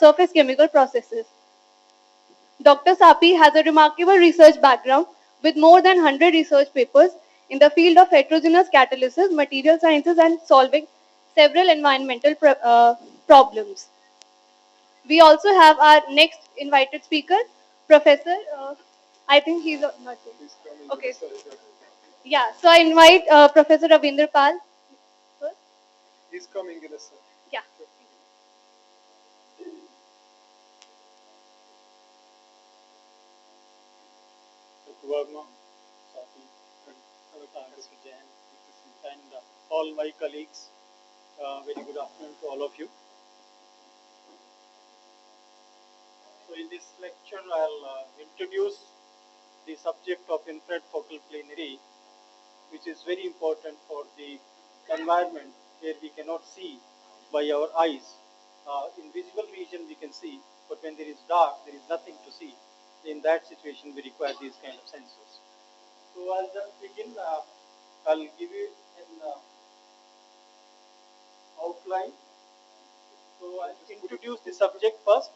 surface chemical processes. Dr. Sapi has a remarkable research background with more than 100 research papers in the field of heterogeneous catalysis, material sciences, and solving several environmental problems. We also have our next invited speaker, Professor. I think he's not here. Okay. Yeah, so I invite Professor Ravindra Pal first. He's coming in a second. Yeah. Verma, Safi, Mr. Jain, and all my colleagues. Very good afternoon to all of you. So in this lecture, I'll introduce the subject of infrared focal plane array, which is very important for the environment where we cannot see by our eyes. In visible region we can see, but when there is dark, there is nothing to see. In that situation, we require these kind of sensors. So I'll just begin. I'll give you an outline. So I'll introduce the subject first.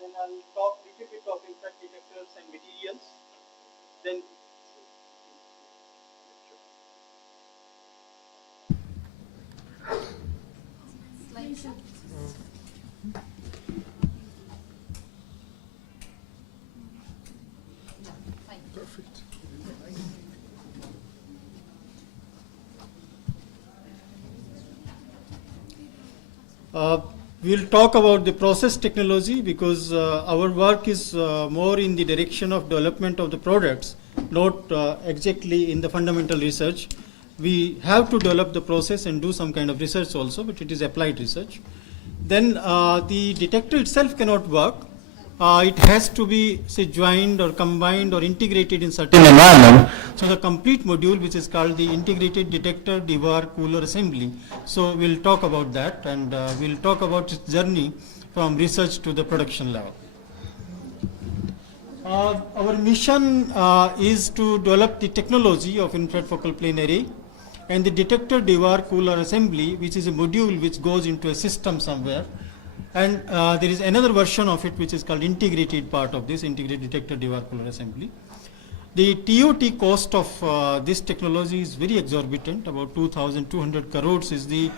Then I'll talk a little bit of infrared detectors and materials. Then Perfect. we'll talk about the process technology because our work is more in the direction of development of the products, not exactly in the fundamental research. We have to develop the process and do some kind of research also, but it is applied research. Then the detector itself cannot work. It has to be, say, joined or combined or integrated in certain environment. So the complete module, which is called the integrated detector devar cooler assembly. So we'll talk about that, and we'll talk about its journey from research to the production level. Our mission is to develop the technology of infrared focal plane array and the detector devar cooler assembly, which is a module which goes into a system somewhere. And there is another version of it which is called integrated part of this, integrated detector devar cooler assembly. The TOT cost of this technology is very exorbitant, about 2,200 crores is the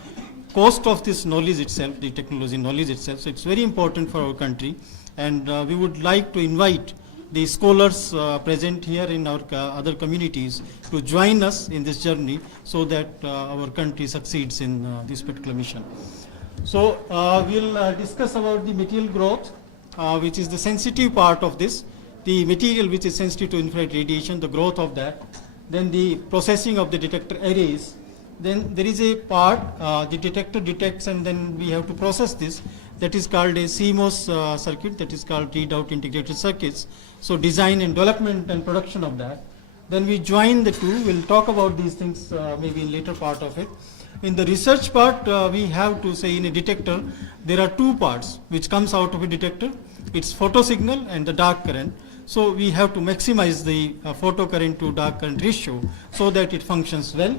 cost of this knowledge itself, the technology knowledge itself. So it's very important for our country, and we would like to invite the scholars present here in our other communities to join us in this journey so that our country succeeds in this particular mission. So we'll discuss about the material growth, which is the sensitive part of this, the material which is sensitive to infrared radiation, the growth of that, then the processing of the detector arrays. Then there is a part, the detector detects and then we have to process this, that is called a CMOS circuit, that is called readout integrated circuits. So design and development and production of that. Then we join the two, we'll talk about these things maybe in later part of it. In the research part, we have to say in a detector, there are two parts which comes out of a detector. It's photo signal and the dark current. So we have to maximize the photo current to dark current ratio so that it functions well.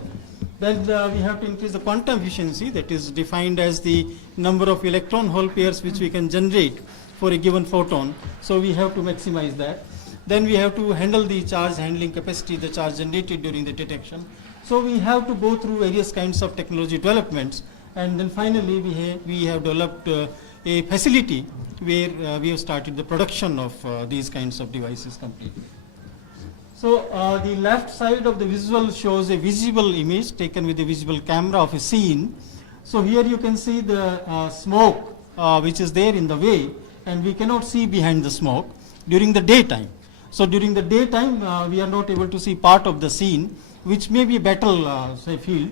Then we have to increase the quantum efficiency, that is defined as the number of electron hole pairs which we can generate for a given photon. So we have to maximize that. Then we have to handle the charge handling capacity, the charge generated during the detection. So we have to go through various kinds of technology developments, and then finally we have developed a facility where we have started the production of these kinds of devices completely. So the left side of the visual shows a visible image taken with a visible camera of a scene. So here you can see the smoke which is there in the way, and we cannot see behind the smoke during the daytime. So during the daytime we are not able to see part of the scene, which may be a battle say field,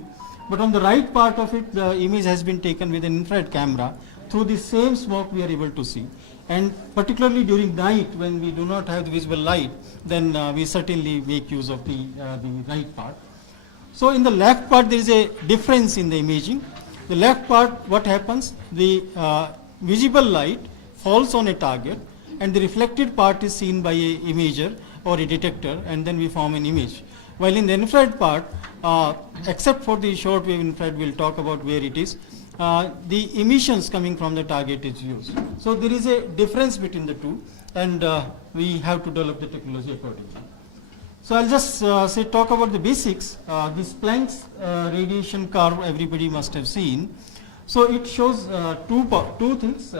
but on the right part of it the image has been taken with an infrared camera. Through the same smoke we are able to see, and particularly during night when we do not have the visible light, then we certainly make use of the right part. So in the left part there is a difference in the imaging. The left part, what happens, the visible light falls on a target and the reflected part is seen by a imager or a detector, and then we form an image. While in the infrared part, except for the short wave infrared, we'll talk about where it is, the emissions coming from the target is used. So there is a difference between the two, and we have to develop the technology accordingly. So I'll just talk about the basics. This Planck's radiation curve everybody must have seen. So it shows two things.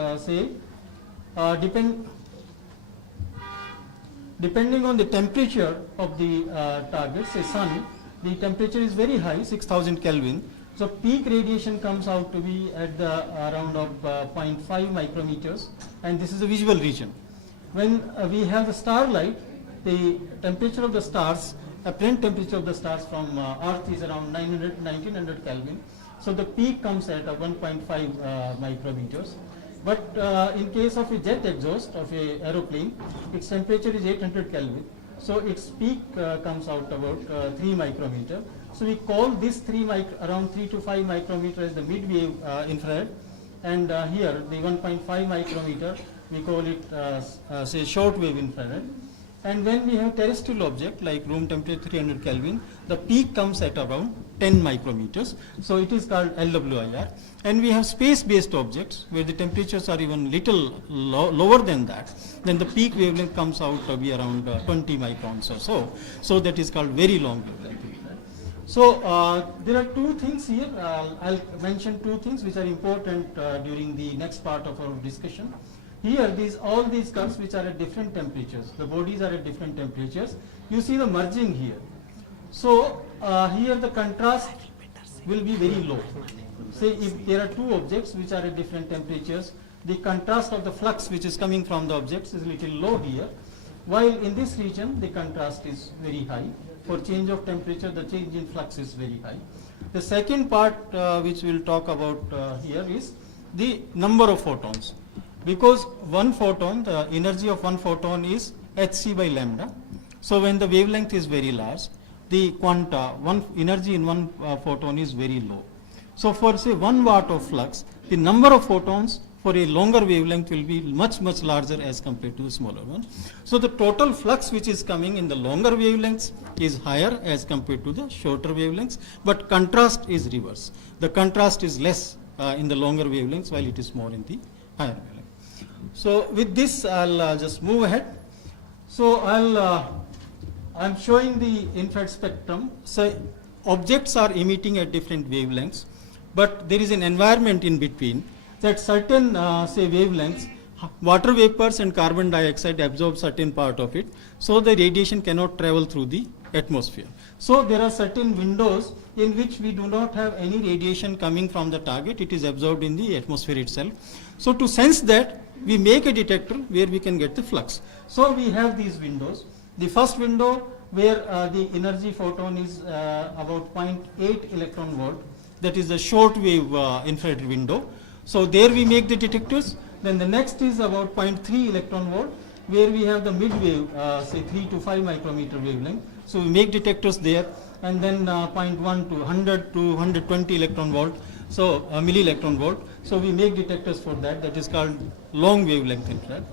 Depending on the temperature of the target, say sun, the temperature is very high, 6000 Kelvin. So peak radiation comes out to be at the around of 0.5 micrometers, and this is a visible region. When we have the starlight, the temperature of the stars, apparent temperature of the stars from Earth is around 1900 Kelvin. So the peak comes at 1.5 micrometers. But in case of a jet exhaust of a aeroplane, its temperature is 800 Kelvin. So its peak comes out about 3 micrometer. So we call this around 3 to 5 micrometer as the mid-wave infrared, and here the 1.5 micrometer we call it say short wave infrared. And when we have terrestrial object like room temperature 300 Kelvin, the peak comes at around 10 micrometers. So it is called LWIR. And we have space-based objects where the temperatures are even little lower than that. Then the peak wavelength comes out to be around 20 microns or so. So that is called very long wavelength. So there are two things here. I'll mention two things which are important during the next part of our discussion. Here, all these curves which are at different temperatures, the bodies are at different temperatures. You see the merging here. So here the contrast will be very low. Say if there are two objects which are at different temperatures, the contrast of the flux which is coming from the objects is a little low here, while in this region the contrast is very high. For change of temperature, the change in flux is very high. The second part which we will talk about here is the number of photons. Because one photon, the energy of one photon is hc by lambda. So when the wavelength is very large, the quanta, energy in one photon is very low. So for say 1 watt of flux, the number of photons for a longer wavelength will be much larger as compared to a smaller one. So the total flux which is coming in the longer wavelengths is higher as compared to the shorter wavelengths, but contrast is reverse. The contrast is less in the longer wavelengths while it is more in the higher wavelengths. So with this I'll just move ahead. So I'm showing the infrared spectrum. So objects are emitting at different wavelengths, but there is an environment in between that certain say wavelengths, water vapors and carbon dioxide absorb certain part of it, so the radiation cannot travel through the atmosphere. So there are certain windows in which we do not have any radiation coming from the target, it is absorbed in the atmosphere itself. So to sense that, we make a detector where we can get the flux. So we have these windows. The first window where the energy photon is about 0.8 electron volt, that is the short wave infrared window. So there we make the detectors. Then the next is about 0.3 electron volt, where we have the mid wave, say 3 to 5 micrometer wavelength. So we make detectors there, and then 0.1 to 100 to 120 electron volt, so milli electron volt. So we make detectors for that. That is called long wavelength infrared.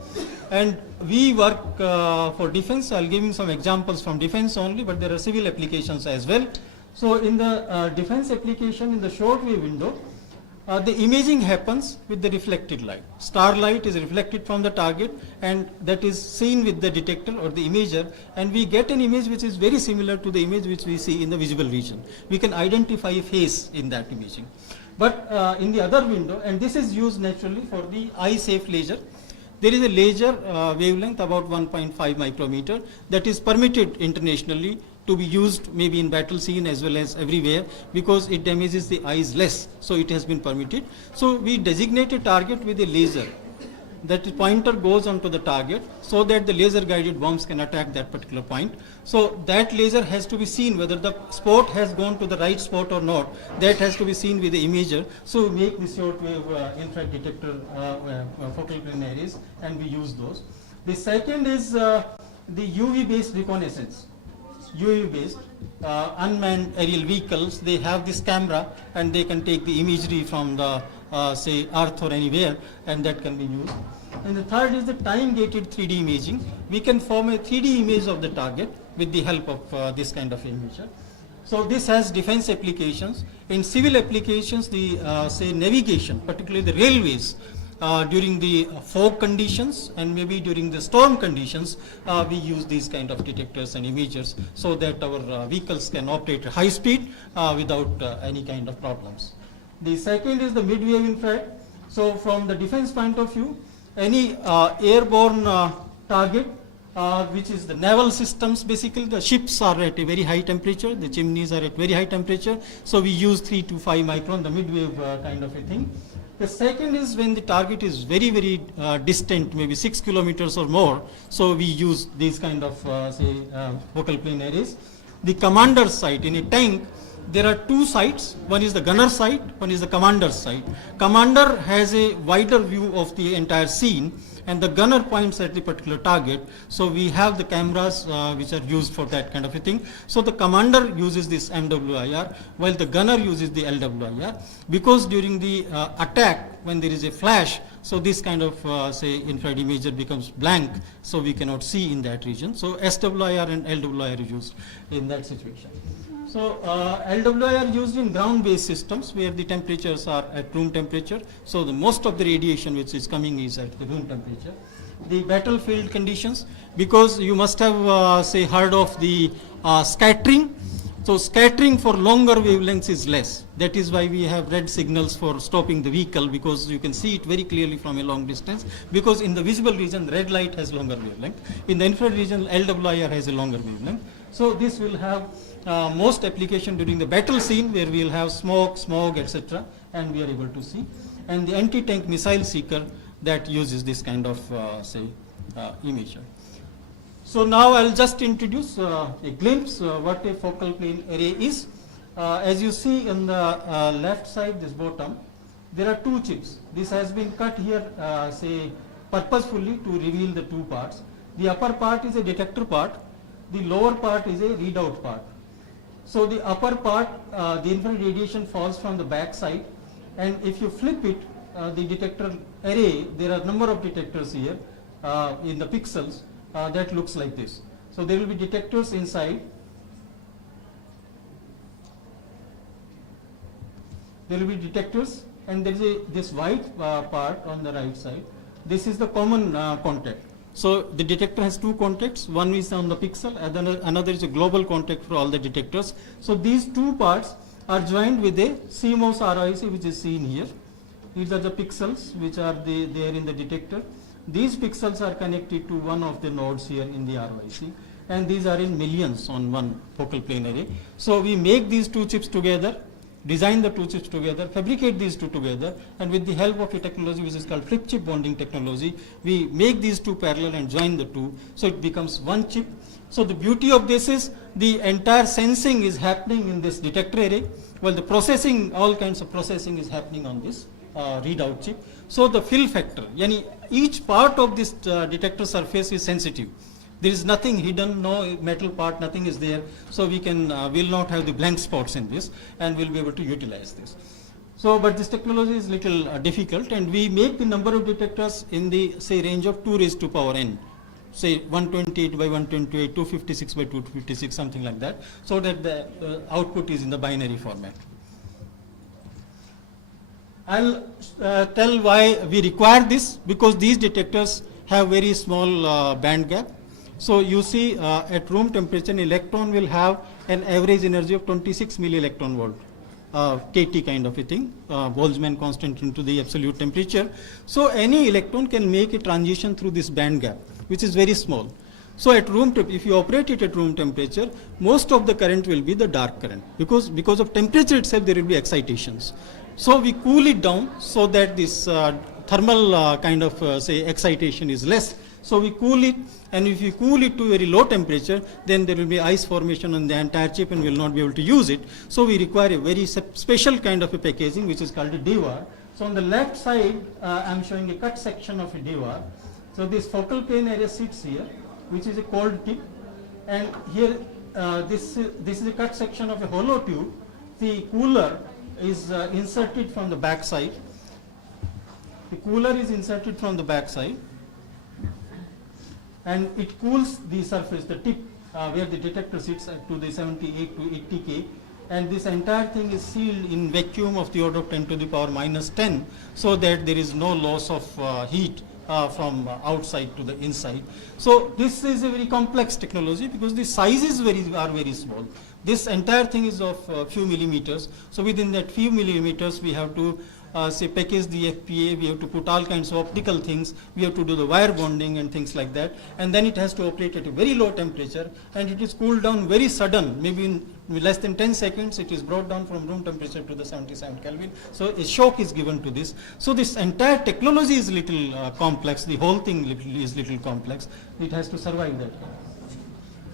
And we work for defense. I'll give you some examples from defense only, but there are civil applications as well. So in the defense application, in the short wave window, the imaging happens with the reflected light. Starlight is reflected from the target, and that is seen with the detector or the imager, and we get an image which is very similar to the image which we see in the visible region. We can identify a face in that imaging. But in the other window, and this is used naturally for the eye safe laser, there is a laser wavelength about 1.5 micrometer that is permitted internationally to be used maybe in battle scene as well as everywhere, because it damages the eyes less, so it has been permitted. So we designate a target with a laser. That pointer goes onto the target so that the laser guided bombs can attack that particular point. So that laser has to be seen whether the spot has gone to the right spot or not. That has to be seen with the imager. So we make the short wave infrared detector focal plane arrays, and we use those. The second is the UV based reconnaissance. UV based unmanned aerial vehicles, they have this camera and they can take the imagery from the say earth or anywhere, and that can be used. And the third is the time gated 3D imaging. We can form a 3D image of the target with the help of this kind of imager. So this has defense applications. In civil applications, the say navigation, particularly the railways, during the fog conditions and maybe during the storm conditions, we use these kind of detectors and imagers so that our vehicles can operate at high speed without any kind of problems. The second is the mid-wave infrared. So from the defense point of view, any airborne target, which is the naval systems, basically the ships are at a very high temperature, the chimneys are at very high temperature, so we use 3 to 5 micron, the mid-wave kind of a thing. The second is when the target is very, very distant, maybe 6 kilometers or more, so we use these kind of say focal plane arrays. The commander sight in a tank, there are two sights, one is the gunner sight, one is the commander's sight. Commander has a wider view of the entire scene and the gunner points at the particular target. So we have the cameras which are used for that kind of a thing. So the commander uses this MWIR while the gunner uses the LWIR, because during the attack when there is a flash, so this kind of say infrared imager becomes blank, so we cannot see in that region. So SWIR and LWIR is used in that situation. So LWIR used in ground-based systems where the temperatures are at room temperature. So the most of the radiation which is coming is at the room temperature. The battlefield conditions, because you must have say heard of the scattering. So scattering for longer wavelengths is less. That is why we have red signals for stopping the vehicle, because you can see it very clearly from a long distance, because in the visible region red light has longer wavelength. In the infrared region LWIR has a longer wavelength. So this will have most application during the battle scene where we will have smoke, smog, etc. and we are able to see. And the anti-tank missile seeker that uses this kind of say imager. So now I'll just introduce a glimpse what a focal plane array is. As you see in the left side, this bottom, there are two chips. This has been cut here say purposefully to reveal the two parts. The upper part is a detector part, the lower part is a readout part. So the upper part, the infrared radiation falls from the back side, and if you flip it, the detector array, there are a number of detectors here in the pixels that looks like this. So there will be detectors inside. There will be detectors, and there is this white part on the right side. This is the common contact. So the detector has two contacts, one is on the pixel, and another is a global contact for all the detectors. So these two parts are joined with a CMOS ROIC which is seen here. These are the pixels which are there in the detector. These pixels are connected to one of the nodes here in the ROIC, and these are in millions on one focal plane array. So we make these two chips together, design the two chips together, fabricate these two together, and with the help of a technology which is called flip chip bonding technology, we make these two parallel and join the two, so it becomes one chip. So the beauty of this is the entire sensing is happening in this detector array, while the processing, all kinds of processing is happening on this readout chip. So the fill factor, yani each part of this detector surface is sensitive. There is nothing hidden, no metal part, nothing is there. So we can will not have the blank spots in this, and we'll be able to utilize this. So, but this technology is little difficult, and we make the number of detectors in the say range of 2 raised to power n, say 128 by 128, 256 by 256, something like that, so that the output is in the binary format. I'll tell why we require this, because these detectors have very small band gap. So you see at room temperature, an electron will have an average energy of 26 milli-electron volt, KT kind of a thing, Boltzmann constant into the absolute temperature. So any electron can make a transition through this band gap, which is very small. So at room temp, if you operate it at room temperature, most of the current will be the dark current, because of temperature itself there will be excitations. So we cool it down so that this thermal kind of say excitation is less. So we cool it, and if you cool it to very low temperature, then there will be ice formation on the entire chip and we will not be able to use it. So we require a very special kind of a packaging which is called a DWAR. So on the left side, I am showing a cut section of a DWAR. So this focal plane array sits here, which is a cold tip, and here this is a cut section of a hollow tube. The cooler is inserted from the back side. The cooler is inserted from the back side, and it cools the surface, the tip where the detector sits to the 78 to 80 K, and this entire thing is sealed in vacuum of the order of 10 to the power minus 10, so that there is no loss of heat from outside to the inside. So this is a very complex technology because the sizes are very small. This entire thing is of few millimeters. So within that few millimeters, we have to say package the FPA, we have to put all kinds of optical things, we have to do the wire bonding and things like that, and then it has to operate at a very low temperature, and it is cooled down very sudden, maybe in less than 10 seconds it is brought down from room temperature to the 77 Kelvin. So a shock is given to this. So this entire technology is little complex, the whole thing is little complex, it has to survive that.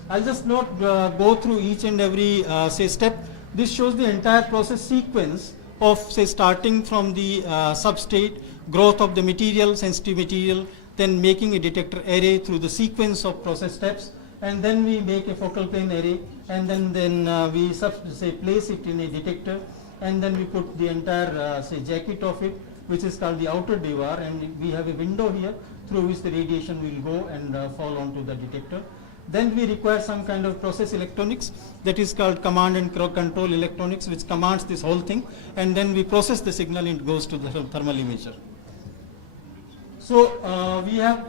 I'll just not go through each and every say step. This shows the entire process sequence of say starting from the substrate, growth of the material, sensitive material, then making a detector array through the sequence of process steps, and then we make a focal plane array, and then we say place it in a detector, and then we put the entire say jacket of it, which is called the outer devar, and we have a window here through which the radiation will go and fall onto the detector. Then we require some kind of process electronics that is called command and control electronics, which commands this whole thing, and then we process the signal and it goes to the thermal imager. So we have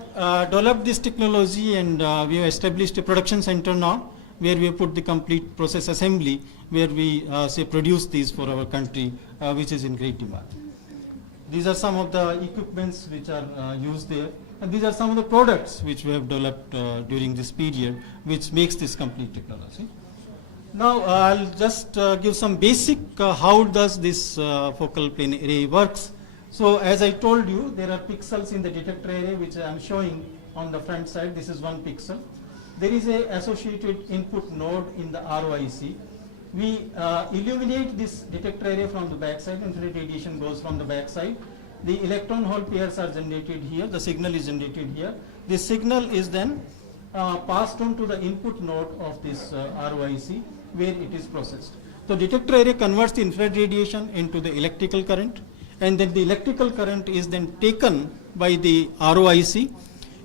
developed this technology, and we have established a production center now where we have put the complete process assembly, where we say produce these for our country, which is in great demand. These are some of the equipments which are used there. And these are some of the products which we have developed during this period, which makes this complete technology. Now I'll just give some basic how does this focal plane array works. So as I told you, there are pixels in the detector array which I am showing on the front side. This is one pixel. There is a associated input node in the ROIC. We illuminate this detector array from the back side, infrared radiation goes from the back side. The electron hole pairs are generated here, the signal is generated here. This signal is then passed on to the input node of this ROIC, where it is processed. So detector array converts the infrared radiation into the electrical current, and then the electrical current is then taken by the ROIC.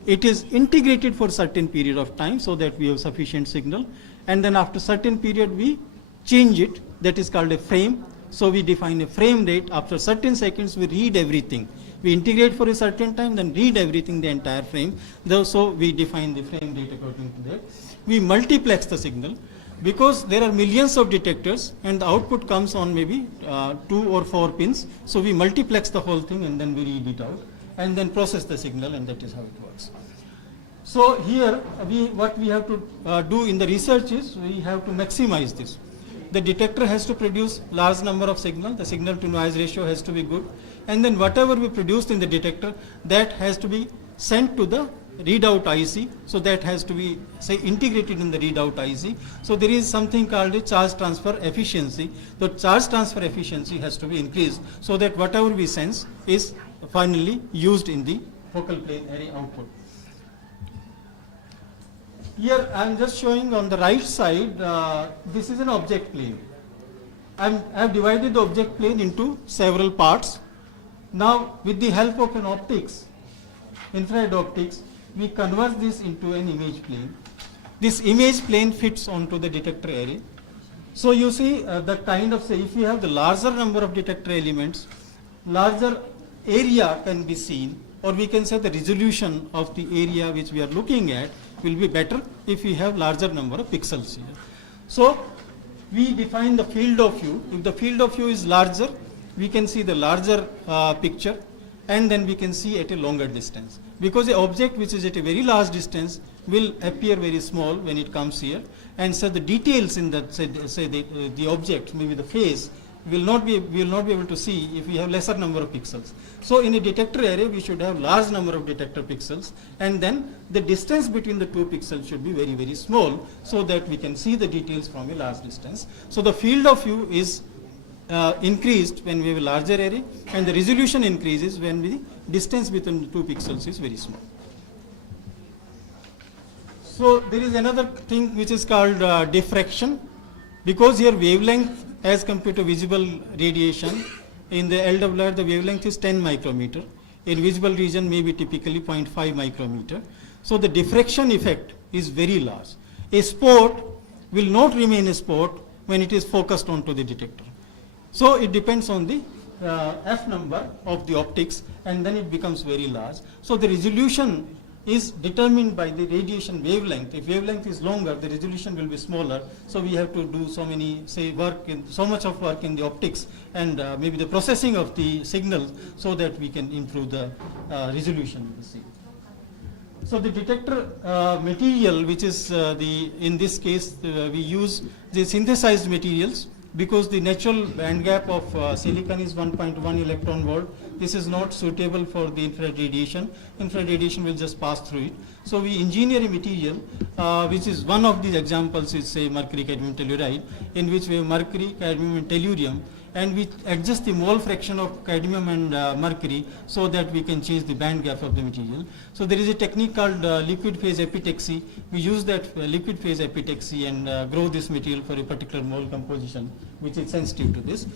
It is integrated for certain period of time so that we have sufficient signal, and then after certain period we change it, that is called a frame. So we define a frame rate. After certain seconds we read everything. We integrate for a certain time, then read everything, the entire frame. So we define the frame rate according to that. We multiplex the signal because there are millions of detectors and the output comes on maybe 2 or 4 pins. So we multiplex the whole thing and then we read it out and then process the signal, and that is how it works. So here what we have to do in the research is we have to maximize this. The detector has to produce large number of signal, the signal to noise ratio has to be good, and then whatever we produced in the detector, that has to be sent to the readout IC, so that has to be say integrated in the readout IC. So there is something called a charge transfer efficiency. The charge transfer efficiency has to be increased so that whatever we sense is finally used in the focal plane array output. Here I am just showing on the right side, this is an object plane. I have divided the object plane into several parts. Now with the help of an optics, infrared optics, we convert this into an image plane. This image plane fits onto the detector array. So you see the kind of, say if you have the larger number of detector elements, larger area can be seen, or we can say the resolution of the area which we are looking at will be better if we have larger number of pixels here. So we define the field of view. If the field of view is larger, we can see the larger picture, and then we can see at a longer distance. Because the object which is at a very large distance will appear very small when it comes here, and so the details in the say the object, maybe the face, we will not be able to see if we have lesser number of pixels. So in a detector array we should have large number of detector pixels, and then the distance between the 2 pixels should be very, very small so that we can see the details from a large distance. So the field of view is increased when we have a larger array, and the resolution increases when the distance between the 2 pixels is very small. So there is another thing which is called diffraction, because here wavelength as compared to visible radiation, in the LWR the wavelength is 10 micrometer, in visible region may be typically 0.5 micrometer. So the diffraction effect is very large. A spot will not remain a spot when it is focused onto the detector. So it depends on the f number of the optics, and then it becomes very large. So the resolution is determined by the radiation wavelength. If wavelength is longer, the resolution will be smaller. So we have to do so much of work in the optics and maybe the processing of the signals, so that we can improve the resolution of the scene. So the detector material, which is in this case we use the synthesized materials, because the natural band gap of silicon is 1.1 electron volt. This is not suitable for the infrared radiation. Infrared radiation will just pass through it. So we engineer a material, which is one of these examples is say mercury cadmium telluride, in which we have mercury, cadmium and tellurium, and we adjust the mole fraction of cadmium and mercury, so that we can change the band gap of the material. So there is a technique called liquid phase epitaxy. We use that liquid phase epitaxy and grow this material for a particular mole composition, which is sensitive to this.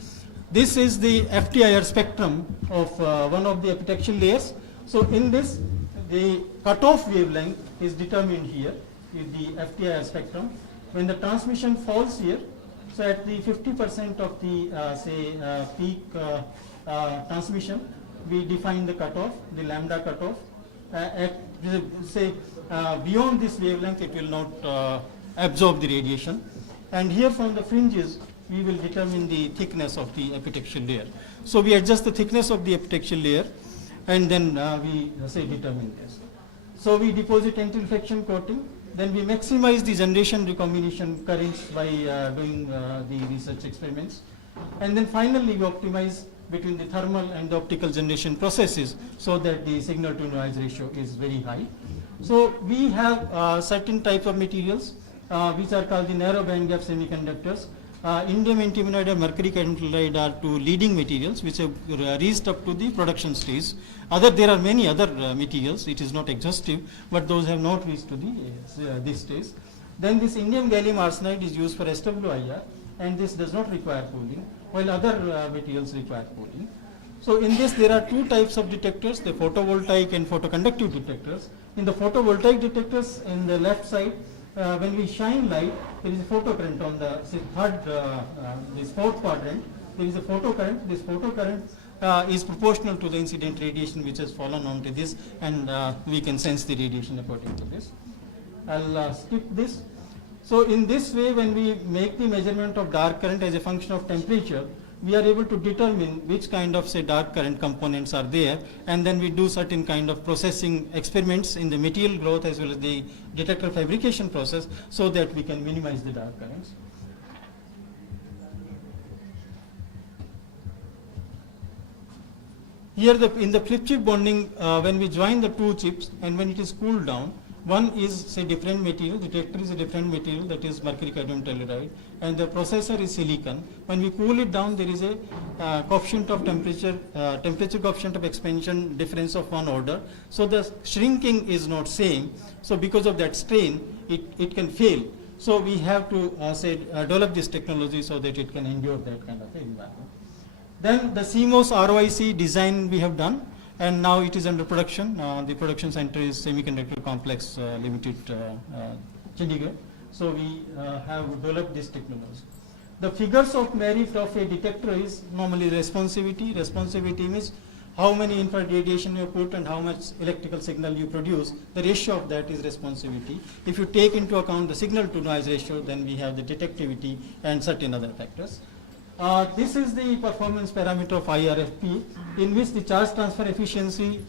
This is the FTIR spectrum of one of the epitaxial layers. So in this, the cutoff wavelength is determined here with the FTIR spectrum. When the transmission falls here, so at the 50% of the peak transmission, we define the cutoff, the lambda cutoff. At say beyond this wavelength, it will not absorb the radiation. And here from the fringes, we will determine the thickness of the epitaxial layer. So we adjust the thickness of the epitaxial layer, and then we say determine this. So we deposit anti-reflection coating. Then we maximize the generation recombination currents by doing the research experiments. And then finally we optimize between the thermal and the optical generation processes, so that the signal to noise ratio is very high. So we have certain types of materials which are called the narrow band gap semiconductors. Indium antimonide and mercury cadmium telluride are two leading materials which have reached up to the production stage. There are many other materials, it is not exhaustive, but those have not reached to the this stage. Then this indium gallium arsenide is used for SWIR, and this does not require cooling, while other materials require cooling. So in this there are two types of detectors, the photovoltaic and photoconductive detectors. In the photovoltaic detectors, in the left side, when we shine light, there is a photocurrent on the this fourth quadrant. There is a photocurrent. This photocurrent is proportional to the incident radiation which has fallen onto this, and we can sense the radiation according to this. I'll skip this. So in this way, when we make the measurement of dark current as a function of temperature, we are able to determine which kind of say dark current components are there, and then we do certain kind of processing experiments in the material growth as well as the detector fabrication process, so that we can minimize the dark currents. Here in the flip chip bonding, when we join the two chips and when it is cooled down, one is say different material, the detector is a different material, that is mercury cadmium telluride, and the processor is silicon. When we cool it down, there is a coefficient of temperature coefficient of expansion difference of one order. So the shrinking is not same. So because of that strain, it can fail. So we have to develop this technology so that it can endure that kind of environment. Then the CMOS ROIC design we have done, and now it is under production. The production center is Semiconductor Complex Limited, Chandigarh. So we have developed this technology. The figures of merit of a detector is normally responsivity. Responsivity means how many infrared radiation you put and how much electrical signal you produce. The ratio of that is responsivity. If you take into account the signal to noise ratio, then we have the detectivity and certain other factors. This is the performance parameter of IRFP, in which the charge transfer efficiency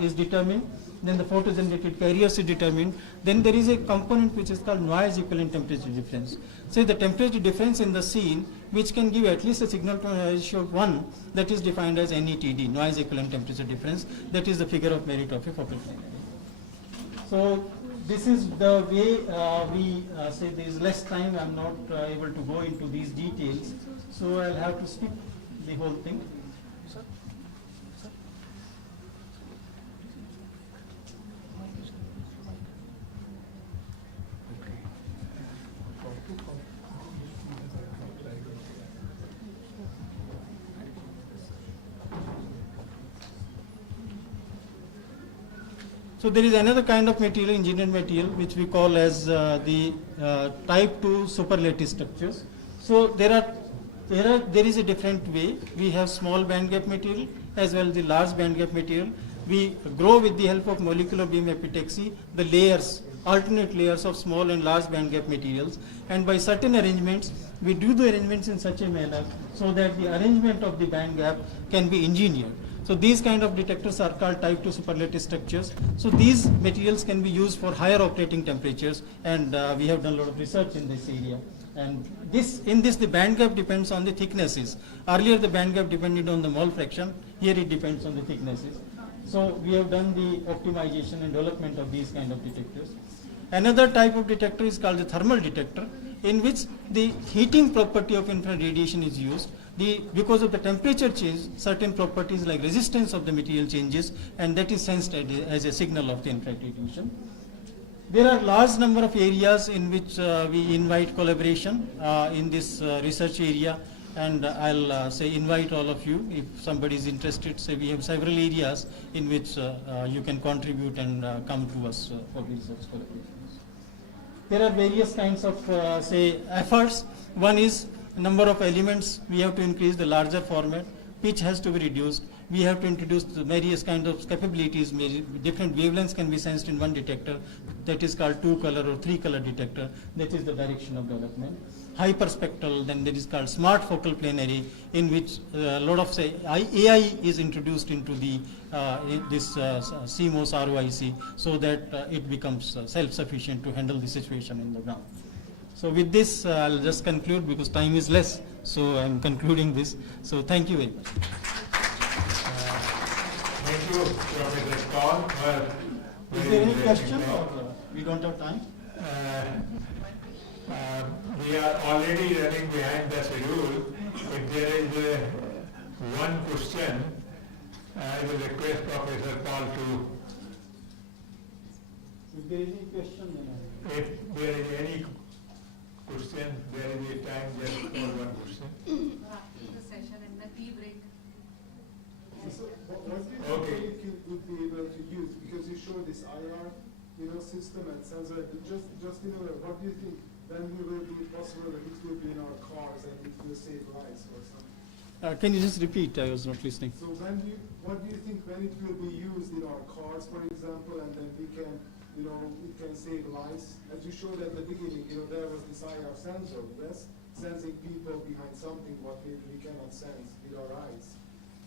is determined, then the photogenerated carriers is determined, then there is a component which is called noise equivalent temperature difference. So the temperature difference in the scene, which can give at least a signal to noise ratio of 1, that is defined as NETD, noise equivalent temperature difference, that is the figure of merit of a focal plane array. So this is the way we say there is less time, I am not able to go into these details. So I'll have to skip the whole thing. So there is another kind of material, engineered material, which we call as the type 2 superlattice structures. So there is a different way. We have small band gap material as well as the large band gap material. We grow with the help of molecular beam epitaxy the layers, alternate layers of small and large band gap materials, and by certain arrangements we do the arrangements in such a manner so that the arrangement of the band gap can be engineered. So these kind of detectors are called type 2 superlative structures. So these materials can be used for higher operating temperatures, and we have done a lot of research in this area. And in this the band gap depends on the thicknesses. Earlier the band gap depended on the mole fraction, here it depends on the thicknesses. So we have done the optimization and development of these kind of detectors. Another type of detector is called the thermal detector, in which the heating property of infrared radiation is used. Because of the temperature change, certain properties like resistance of the material changes, and that is sensed as a signal of the infrared radiation. There are large number of areas in which we invite collaboration in this research area, and I'll say invite all of you if somebody is interested. Say we have several areas in which you can contribute and come to us for research collaborations. There are various kinds of say efforts. One is number of elements. We have to increase the larger format. Pitch has to be reduced. We have to introduce the various kinds of capabilities. Different wavelengths can be sensed in one detector. That is called 2-color or 3-color detector. That is the direction of development. Hyperspectral, then there is called smart focal plane array, in which a lot of say AI is introduced into the this CMOS ROIC, so that it becomes self-sufficient to handle the situation in the ground. So with this, I'll just conclude because time is less. So I'm concluding this. So thank you very much. Thank you, Professor Paul. Is there any question or we don't have time? We are already running behind the schedule. If there is one question, I will request Professor Paul to, If there is any question, if there is any question, there is a time just for one question. After the session and the tea break. So what do you Okay. think you would be able to use? Because you showed this IR, system and sensor. Just what do you think when we will be possible that it will be in our cars and it will save lives or something? can you just repeat? I was not listening. So what do you think when it will be used in our cars, for example, and then we can, it can save lives? As you showed at the beginning, there was this IR sensor, yes, sensing people behind something what we cannot sense with our eyes.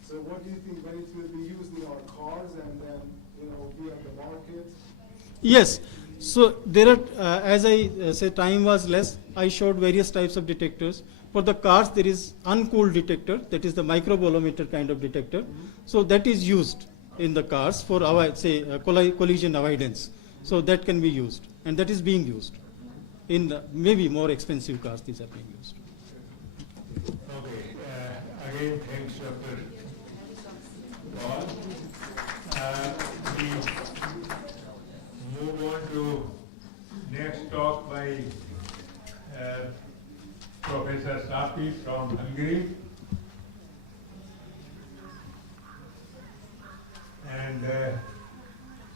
So what do you think when it will be used in our cars and then, be on the market? Yes. So there are, as I said, time was less. I showed various types of detectors. For the cars, there is uncooled detector, that is the microbolometer kind of detector. So that is used in the cars for our, say, collision avoidance. So that can be used, and that is being used. In maybe more expensive cars, these are being used. Okay. Again, thanks, Dr. Paul. We move on to next talk by Professor Sapi from Hungary. And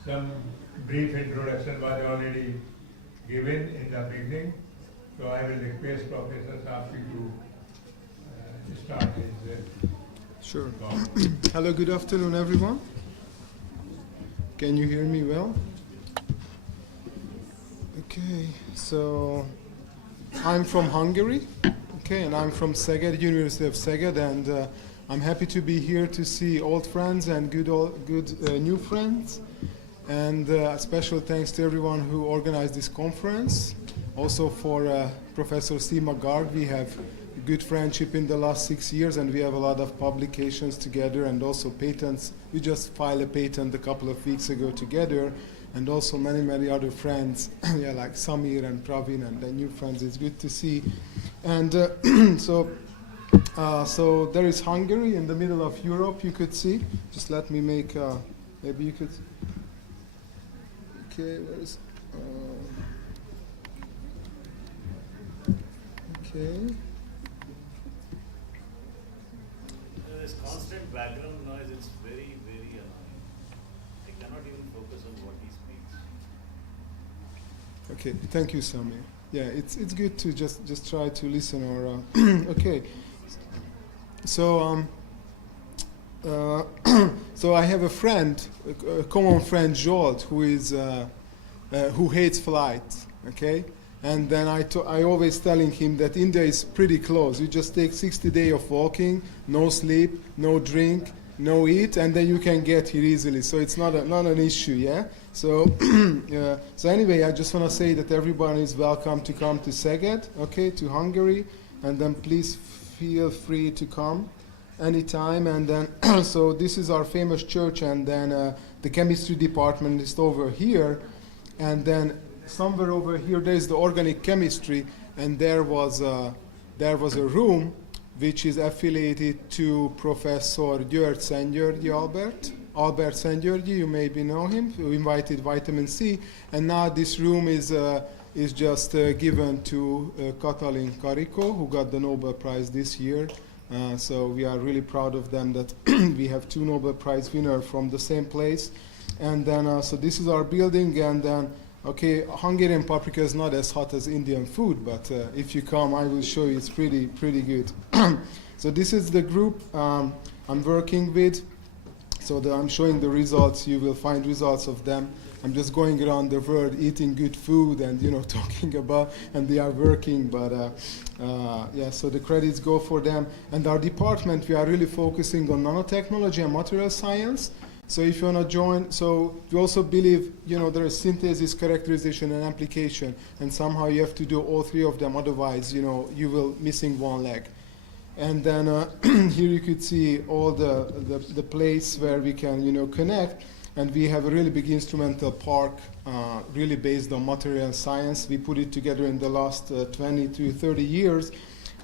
some brief introduction was already given in the beginning. So I will request Professor Sapi to start his Sure. talk. Hello, good afternoon, everyone. Can you hear me well? Okay, so I'm from Hungary, and I'm from Szeged, University of Szeged, and I'm happy to be here to see old friends and good new friends. And a special thanks to everyone who organized this conference. Also for Professor Sima Garg, we have good friendship in the last 6 years, and we have a lot of publications together and also patents. We just filed a patent a couple of weeks ago together, and also many other friends, like Samir and Praveen and the new friends. It's good to see. And so there is Hungary in the middle of Europe, you could see. Just let me make, maybe you could, okay, where is, okay. This constant background noise, it's very, very annoying. I cannot even focus on what he speaks. Okay, thank you, Samir. yeah, it's good to just try to listen or okay. So so I have a friend, a common friend, Jolt, who hates flights. Okay, and then I always telling him that India is pretty close. You just take 60 days of walking, no sleep, no drink, no eat, and then you can get here easily. So it's not an issue, yeah. So so anyway, I just want to say that everyone is welcome to come to Szeged, okay, to Hungary, and then please feel free to come anytime. And then so this is our famous church, and then the chemistry department is over here, and then somewhere over here there is the organic chemistry, and there was a room which is affiliated to Professor György Szentgyörgyi Albert Szentgyörgyi, you maybe know him, who invited vitamin C, and now this room is just given to Katalin Karikó, who got the Nobel Prize this year. So we are really proud of them that we have 2 Nobel Prize winners from the same place. And then, so this is our building, and then, okay, Hungarian paprika is not as hot as Indian food, but if you come, I will show you, it's pretty good. So this is the group I'm working with. So I'm showing the results. You will find results of them. I'm just going around the world eating good food and talking about, and they are working. But yeah, so the credits go for them. And our department, we are really focusing on nanotechnology and material science. So if you want to join, so we also believe, there is synthesis, characterization, and application, and somehow you have to do all 3 of them. Otherwise, you will missing one leg. And then here you could see all the place where we can, connect. And we have a really big instrumental park, really based on material science. We put it together in the last 20 to 30 years.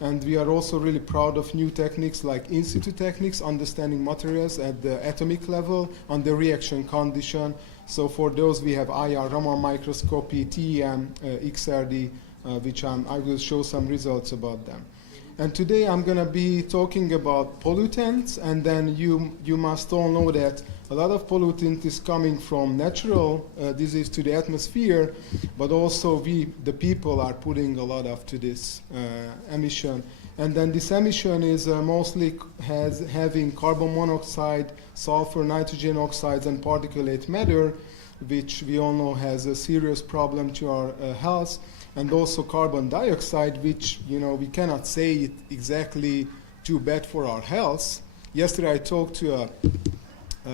And we are also really proud of new techniques like in situ techniques, understanding materials at the atomic level, on the reaction condition. So for those, we have IR, Raman microscopy, TEM, XRD, which I will show some results about them. And today I'm going to be talking about pollutants, and then you must all know that a lot of pollutant is coming from natural disease to the atmosphere, but also the people are putting a lot of to this emission. And then this emission is mostly having carbon monoxide, sulfur, nitrogen oxides, and particulate matter, which we all know has a serious problem to our health. And also carbon dioxide, which we cannot say it exactly too bad for our health. Yesterday I talked to a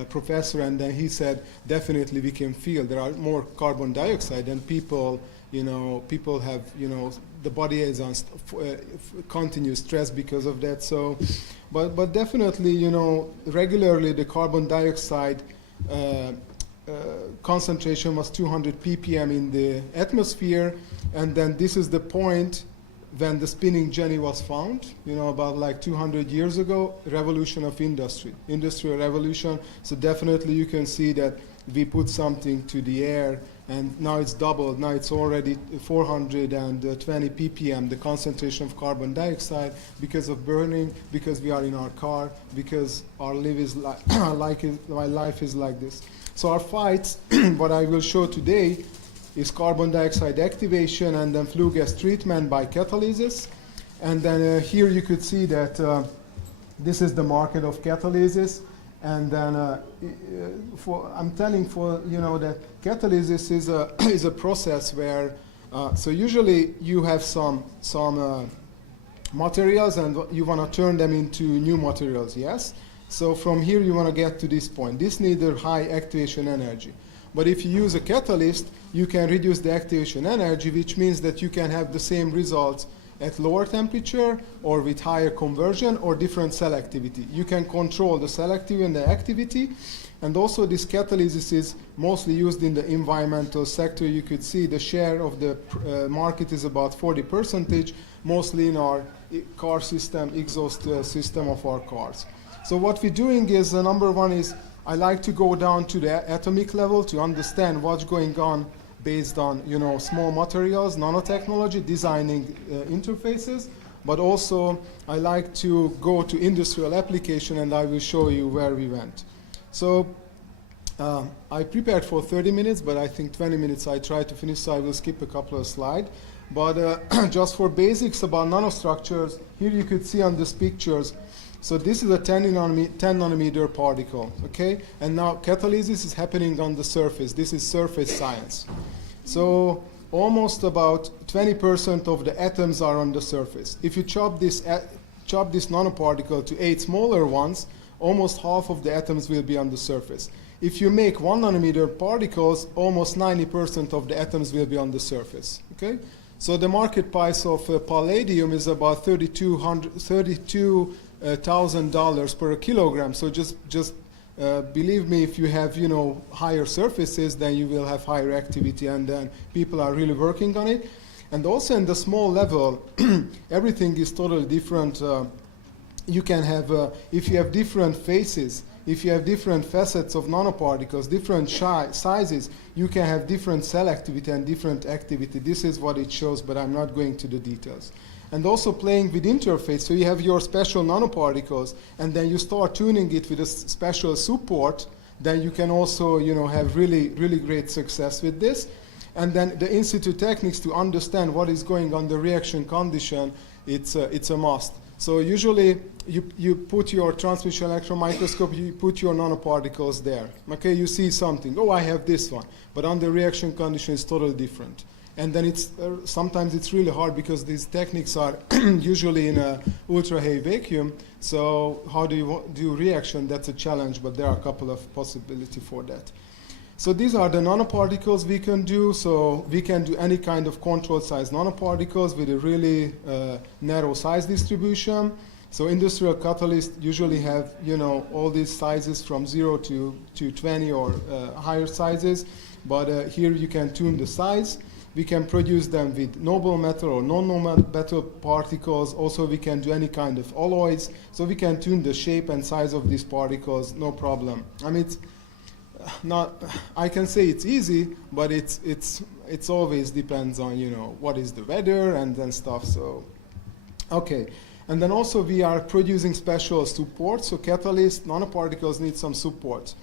professor, and then he said definitely we can feel there are more carbon dioxide, and people have the body is on continuous stress because of that. So, but definitely regularly the carbon dioxide concentration was 200 ppm in the atmosphere, and then this is the point when the spinning jenny was found, about like 200 years ago, revolution of industrial revolution. So definitely you can see that we put something to the air, and now it's doubled. Now it's already 420 ppm, the concentration of carbon dioxide, because of burning, because we are in our car, because our life is my life is like this. So our fights, what I will show today, is carbon dioxide activation and then flue gas treatment by catalysis. And then here you could see that this is the market of catalysis. And then I'm telling that catalysis is a process where so usually you have some materials and you want to turn them into new materials, yes? So from here you want to get to this point. This needs a high activation energy. But if you use a catalyst, you can reduce the activation energy, which means that you can have the same results at lower temperature or with higher conversion or different selectivity. You can control the selectivity and the activity. And also this catalysis is mostly used in the environmental sector. You could see the share of the market is about 40%, mostly in our car system, exhaust system of our cars. So what we're doing is, number one is, I like to go down to the atomic level to understand what's going on based on small materials, nanotechnology, designing interfaces, but also I like to go to industrial application, and I will show you where we went. So I prepared for 30 minutes, but I think 20 minutes I tried to finish, so I will skip a couple of slides. But just for basics about nanostructures, here you could see on these pictures. So this is a 10 nanometer particle, okay? And now catalysis is happening on the surface. This is surface science. So almost about 20% of the atoms are on the surface. If you chop this nanoparticle to 8 smaller ones, almost half of the atoms will be on the surface. If you make 1 nanometer particles, almost 90% of the atoms will be on the surface, okay? So the market price of palladium is about $32,000 per kilogram. So just believe me, if you have higher surfaces, then you will have higher activity, and then people are really working on it. And also in the small level, everything is totally different. You can have, if you have different faces, if you have different facets of nanoparticles, different sizes, you can have different cell activity and different activity. This is what it shows, but I'm not going to the details. And also playing with interface. So you have your special nanoparticles, and then you start tuning it with a special support. Then you can also have really, really great success with this. And then the in situ techniques to understand what is going on the reaction condition, it's a must. So usually you put your transmission electron microscope, you put your nanoparticles there. Okay, you see something. Oh, I have this one. But on the reaction condition, it's totally different. And then sometimes it's really hard because these techniques are usually in a ultra-high vacuum. So how do you do reaction? That's a challenge, but there are a couple of possibilities for that. So these are the nanoparticles we can do. So we can do any kind of controlled size nanoparticles with a really narrow size distribution. So industrial catalysts usually have all these sizes from 0 to 20 or higher sizes. But here you can tune the size. We can produce them with noble metal or non-noble metal particles. Also, we can do any kind of alloys. So we can tune the shape and size of these particles, no problem. I mean, it's not. I can say it's easy, but it's always depends on what is the weather and then stuff. So, okay. And then also we are producing special supports. So catalysts, nanoparticles need some support.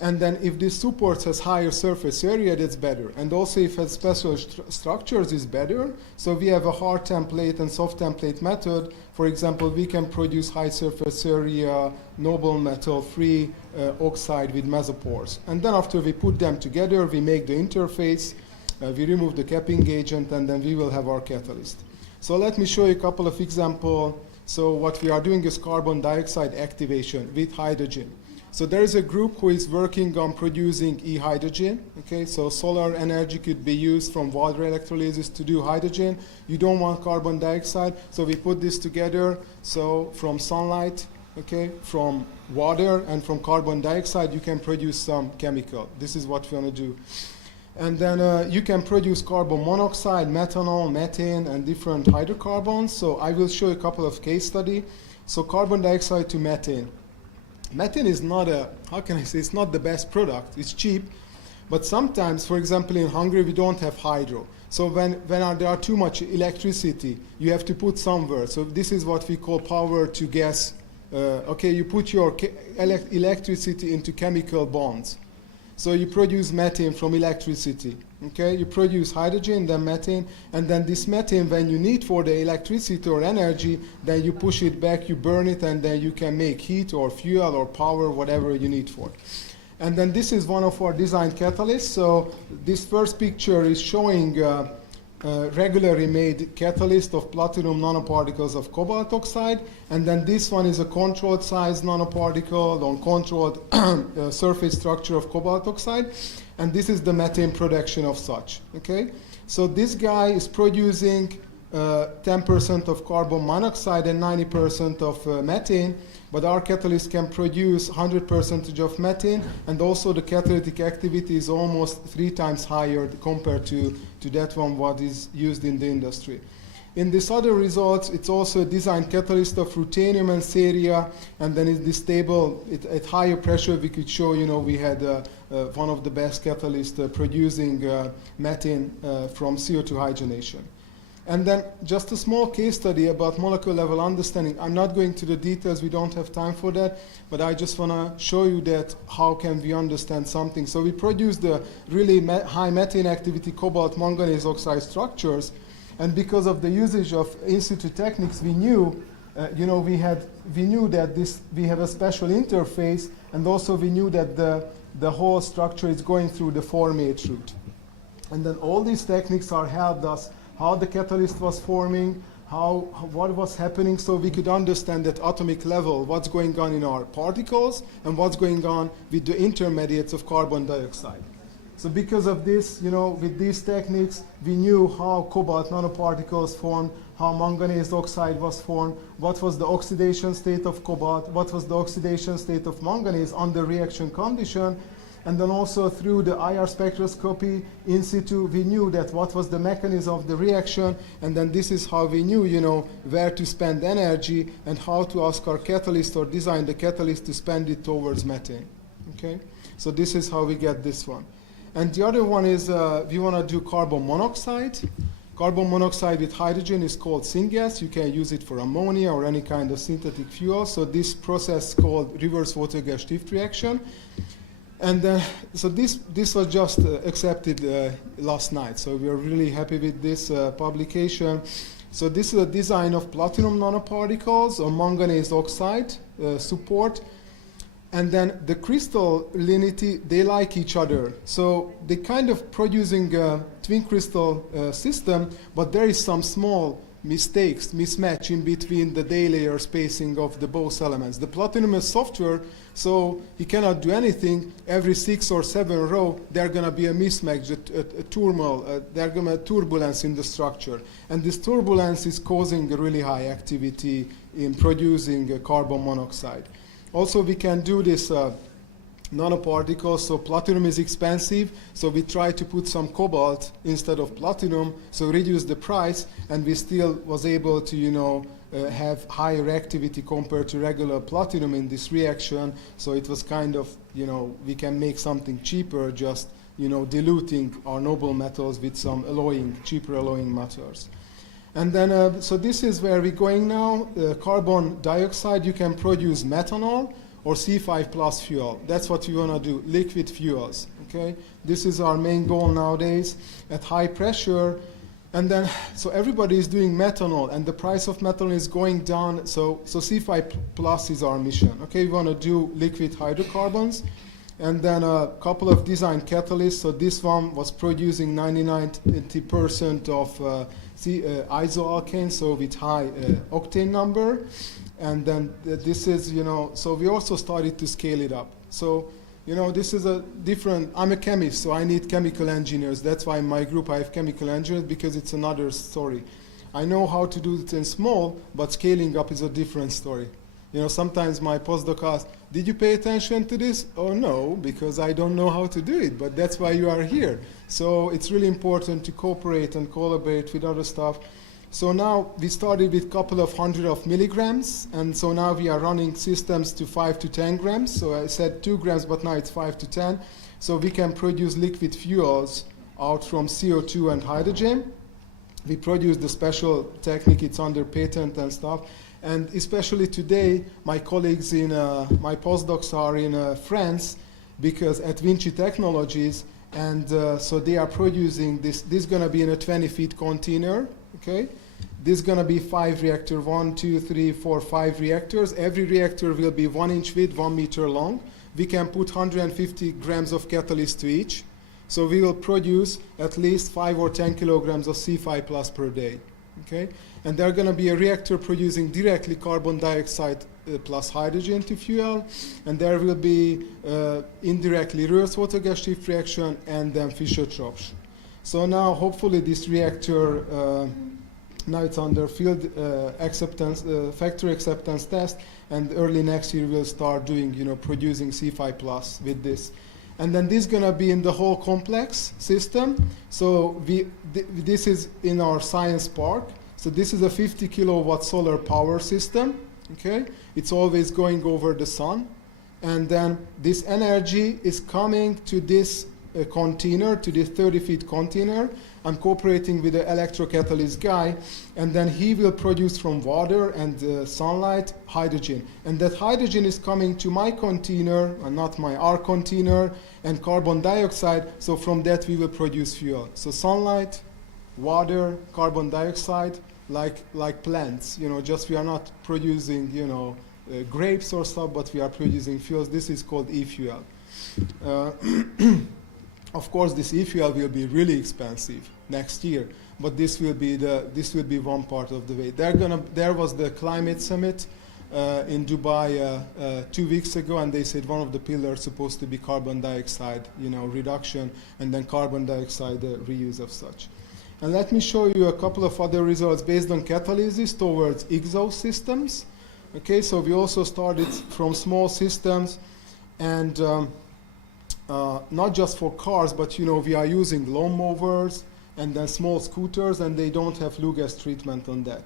And then if this support has higher surface area, that's better. And also if it has special structures, is better. So we have a hard template and soft template method. For example, we can produce high surface area, noble metal-free oxide with mesopores. And then after we put them together, we make the interface, we remove the capping agent, and then we will have our catalyst. So let me show you a couple of examples. So what we are doing is carbon dioxide activation with hydrogen. So there is a group who is working on producing e-hydrogen. Okay, so solar energy could be used from water electrolysis to do hydrogen. You don't want carbon dioxide, so we put this together. So from sunlight, okay, from water and from carbon dioxide, you can produce some chemical. This is what we want to do. And then you can produce carbon monoxide, methanol, methane, and different hydrocarbons. So I will show you a couple of case studies. So carbon dioxide to methane. Methane is not it's not the best product. It's cheap, but sometimes, for example, in Hungary, we don't have hydro. So when there are too much electricity, you have to put somewhere. So this is what we call power to gas. Okay, you put your electricity into chemical bonds. So you produce methane from electricity. Okay, you produce hydrogen, then methane, and then this methane, when you need for the electricity or energy, then you push it back, you burn it, and then you can make heat or fuel or power, whatever you need for. And then this is one of our design catalysts. So this first picture is showing regularly made catalyst of platinum nanoparticles of cobalt oxide, and then this one is a controlled size nanoparticle on controlled surface structure of cobalt oxide, and this is the methane production of such. Okay, so this guy is producing 10% of carbon monoxide and 90% of methane, but our catalyst can produce 100% of methane, and also the catalytic activity is almost 3 times higher compared to that one what is used in the industry. In this other results, it's also a design catalyst of ruthenium and ceria, and then in this table, at higher pressure, we could show, we had one of the best catalysts producing methane from CO2 hydrogenation. And then just a small case study about molecular level understanding. I'm not going to the details, we don't have time for that, but I just want to show you that how can we understand something. So we produce the really high methane activity cobalt manganese oxide structures, and because of the usage of in situ techniques, we knew we knew that we have a special interface, and also we knew that the whole structure is going through the formate route. And then all these techniques are helped us how the catalyst was forming, what was happening, so we could understand at atomic level what's going on in our particles and what's going on with the intermediates of carbon dioxide. So because of this, with these techniques, we knew how cobalt nanoparticles formed, how manganese oxide was formed, what was the oxidation state of cobalt, what was the oxidation state of manganese under reaction condition. And then also through the IR spectroscopy in situ, we knew that what was the mechanism of the reaction, and then this is how we knew, where to spend energy and how to ask our catalyst or design the catalyst to spend it towards methane. Okay, so this is how we get this one. And the other one is we want to do carbon monoxide. Carbon monoxide with hydrogen is called syngas. You can use it for ammonia or any kind of synthetic fuel. So this process is called reverse water gas shift reaction. And so this was just accepted last night. So we are really happy with this publication. So this is a design of platinum nanoparticles or manganese oxide support. And then the crystallinity, they like each other. So they kind of producing a twin crystal system, but there is some small mismatch in between the day layer spacing of the both elements. The platinum is softer, so he cannot do anything. Every 6 or 7 row, there going to be a mismatch, a turmoil, there going to be turbulence in the structure. And this turbulence is causing a really high activity in producing carbon monoxide. Also, we can do this nanoparticles, so platinum is expensive, so we try to put some cobalt instead of platinum, so reduce the price, and we still was able to, have higher activity compared to regular platinum in this reaction, so it was kind of, we can make something cheaper, just, diluting our noble metals with some cheaper alloying metals. And then, so this is where we're going now. Carbon dioxide, you can produce methanol or C5 plus fuel. That's what we want to do, liquid fuels, okay? This is our main goal nowadays at high pressure. And then, so everybody is doing methanol, and the price of methanol is going down, so C5 plus is our mission, okay? We want to do liquid hydrocarbons. And then a couple of design catalysts. So this one was producing 99% of isoalkane, so with high octane number. And then this is, so we also started to scale it up. So, this is a different, I'm a chemist, so I need chemical engineers. That's why in my group I have chemical engineers, because it's another story. I know how to do it in small, but scaling up is a different story. Sometimes my postdoc asks, did you pay attention to this? Oh, no, because I don't know how to do it, but that's why you are here. So it's really important to cooperate and collaborate with other stuff. So now we started with a couple of hundred of milligrams, and so now we are running systems to 5 to 10 grams. So I said 2 grams, but now it's 5 to 10. So we can produce liquid fuels out from CO2 and hydrogen. We produce the special technique, it's under patent and stuff. And especially today, my colleagues my postdocs are in France, because at Vinci Technologies, and so they are producing this. This is going to be in a 20-feet container, okay? This is going to be 5 reactors, 1, 2, 3, 4, 5 reactors. Every reactor will be 1 inch width, 1 meter long. We can put 150 grams of catalyst to each. So we will produce at least 5 or 10 kilograms of C5 plus per day. Okay? And they're going to be a reactor producing directly carbon dioxide plus hydrogen to fuel, and there will be indirectly reverse water gas shift reaction and then Fischer-Tropsch. So now hopefully this reactor, now it's under field acceptance, factory acceptance test, and early next year we'll start doing, producing C5 plus with this. And then this is going to be in the whole complex system. So this is in our science park. So this is a 50 kilowatt solar power system. Okay, it's always going over the sun. And then this energy is coming to this container, to this 30-feet container. I'm cooperating with the electrocatalyst guy, and then he will produce from water and sunlight hydrogen. And that hydrogen is coming to my container, not our container, and carbon dioxide. So from that we will produce fuel. So sunlight, water, carbon dioxide, like plants. Just we are not producing, grapes or stuff, but we are producing fuels. This is called e-fuel. Of course, this e-fuel will be really expensive next year, but this will be one part of the way. There was the climate summit in Dubai 2 weeks ago, and they said one of the pillars supposed to be carbon dioxide, reduction, and then carbon dioxide reuse of such. And let me show you a couple of other results based on catalysis towards exhaust systems. Okay, so we also started from small systems, and not just for cars, but we are using lawnmowers and then small scooters, and they don't have flue gas treatment on that.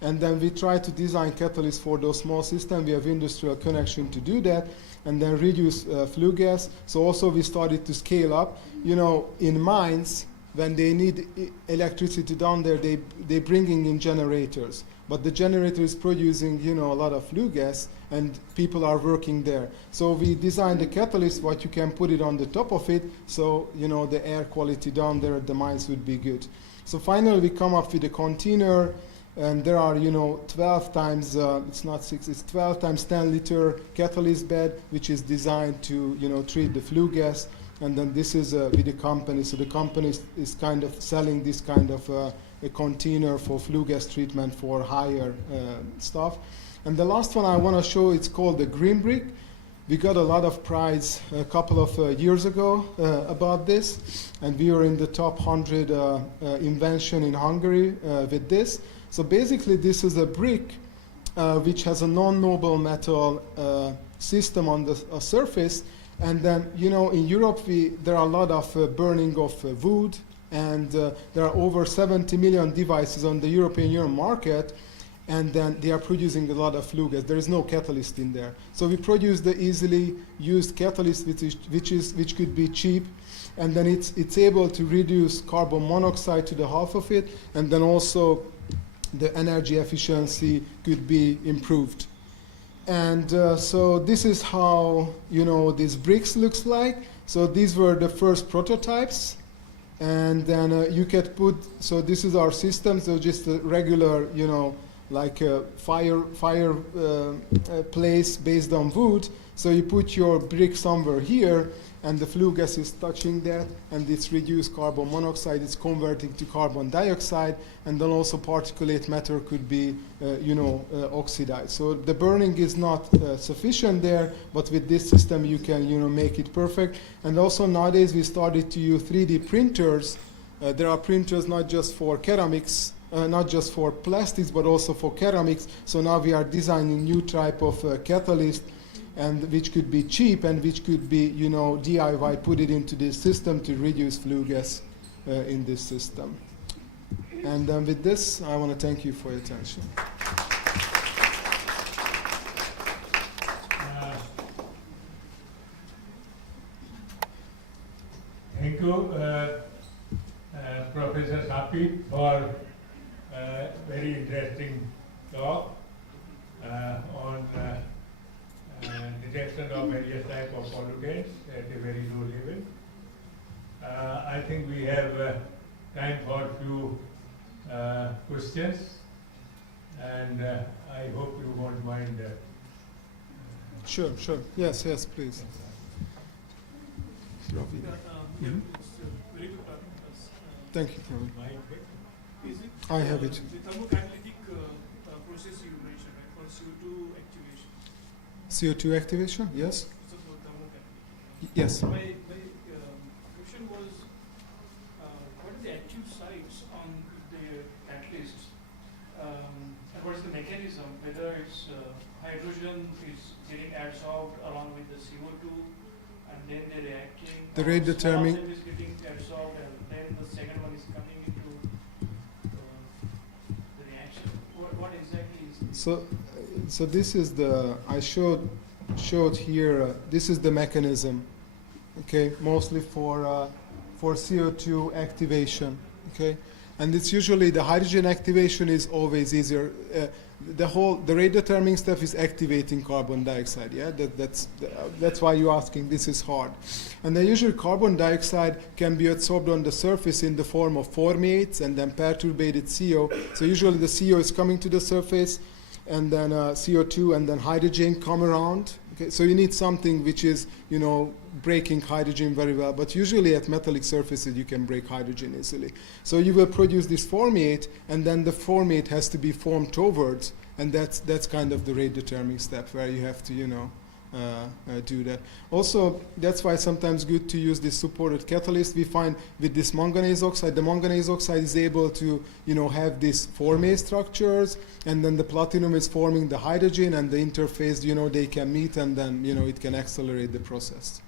And then we try to design catalysts for those small systems. We have industrial connection to do that, and then reduce flue gas. So also we started to scale up. In mines, when they need electricity down there, they bringing in generators. But the generator is producing, a lot of flue gas, and people are working there. So we designed a catalyst, what you can put it on the top of it, so the air quality down there at the mines would be good. So finally, we come up with a container, and there are 12 times it's not 6, it's 12 times 10-liter catalyst bed, which is designed to treat the flue gas. And then this is with the company. So the company is kind of selling this kind of a container for flue gas treatment for higher stuff. And the last one I want to show, it's called the Green Brick. We got a lot of prize a couple of years ago about this, and we were in the top 100 invention in Hungary with this. So basically this is a brick which has a non-noble metal system on the surface. And then, in Europe, there are a lot of burning of wood, and there are over 70 million devices on the European Union market, and then they are producing a lot of flue gas. There is no catalyst in there. So we produce the easily used catalyst, which could be cheap, and then it's able to reduce carbon monoxide to the half of it, and then also the energy efficiency could be improved. And so this is how these bricks looks like. So these were the first prototypes, and then you can put. So this is our system. So just a regular, like a fire place based on wood. So you put your brick somewhere here, and the flue gas is touching that, and it's reduced carbon monoxide. It's converting to carbon dioxide, and then also particulate matter could be, oxidized. So the burning is not sufficient there, but with this system you can, make it perfect. And also nowadays we started to use 3D printers. There are printers not just for ceramics, not just for plastics, but also for ceramics. So now we are designing new type of catalyst, and which could be cheap and which could be, DIY, put it into this system to reduce flue gas in this system. And with this, I want to thank you for your attention. Thank you, Professor Sapi, for very interesting talk on detection of various types of pollutants at a very low level. I think we have time for a few questions, and I hope you won't mind. Sure. Yes, please. Ravi. Very good talk. Thank you, Ravi. Is it I have it. the thermocatalytic process you mentioned, right, for CO2 activation? CO2 activation, yes? So for thermocatalytic. Yes. My question was, what are the active sites on the catalyst? And what is the mechanism? Whether it's hydrogen is getting adsorbed along with the CO2, and then they're reacting. The rate determining. One of them is getting adsorbed, and then the second one is coming into the reaction. What exactly is this? So this is the I showed here. This is the mechanism. okay, mostly for CO2 activation, okay, and it's usually the hydrogen activation is always easier. The radiotherming stuff is activating carbon dioxide. Yeah, that's why you're asking. This is hard, and then usually carbon dioxide can be absorbed on the surface in the form of formates and then perturbated CO. So usually the CO is coming to the surface, and then CO2 and then hydrogen come around. Okay, so you need something which is, breaking hydrogen very well. But usually at metallic surfaces you can break hydrogen easily. So you will produce this formate, and then the formate has to be formed towards, and that's kind of the radiotherming step where you have to, do that. Also, that's why sometimes good to use this supported catalyst. We find with this manganese oxide, the manganese oxide is able to, have these formate structures, and then the platinum is forming the hydrogen, and the interface, they can meet, and then, it can accelerate the process.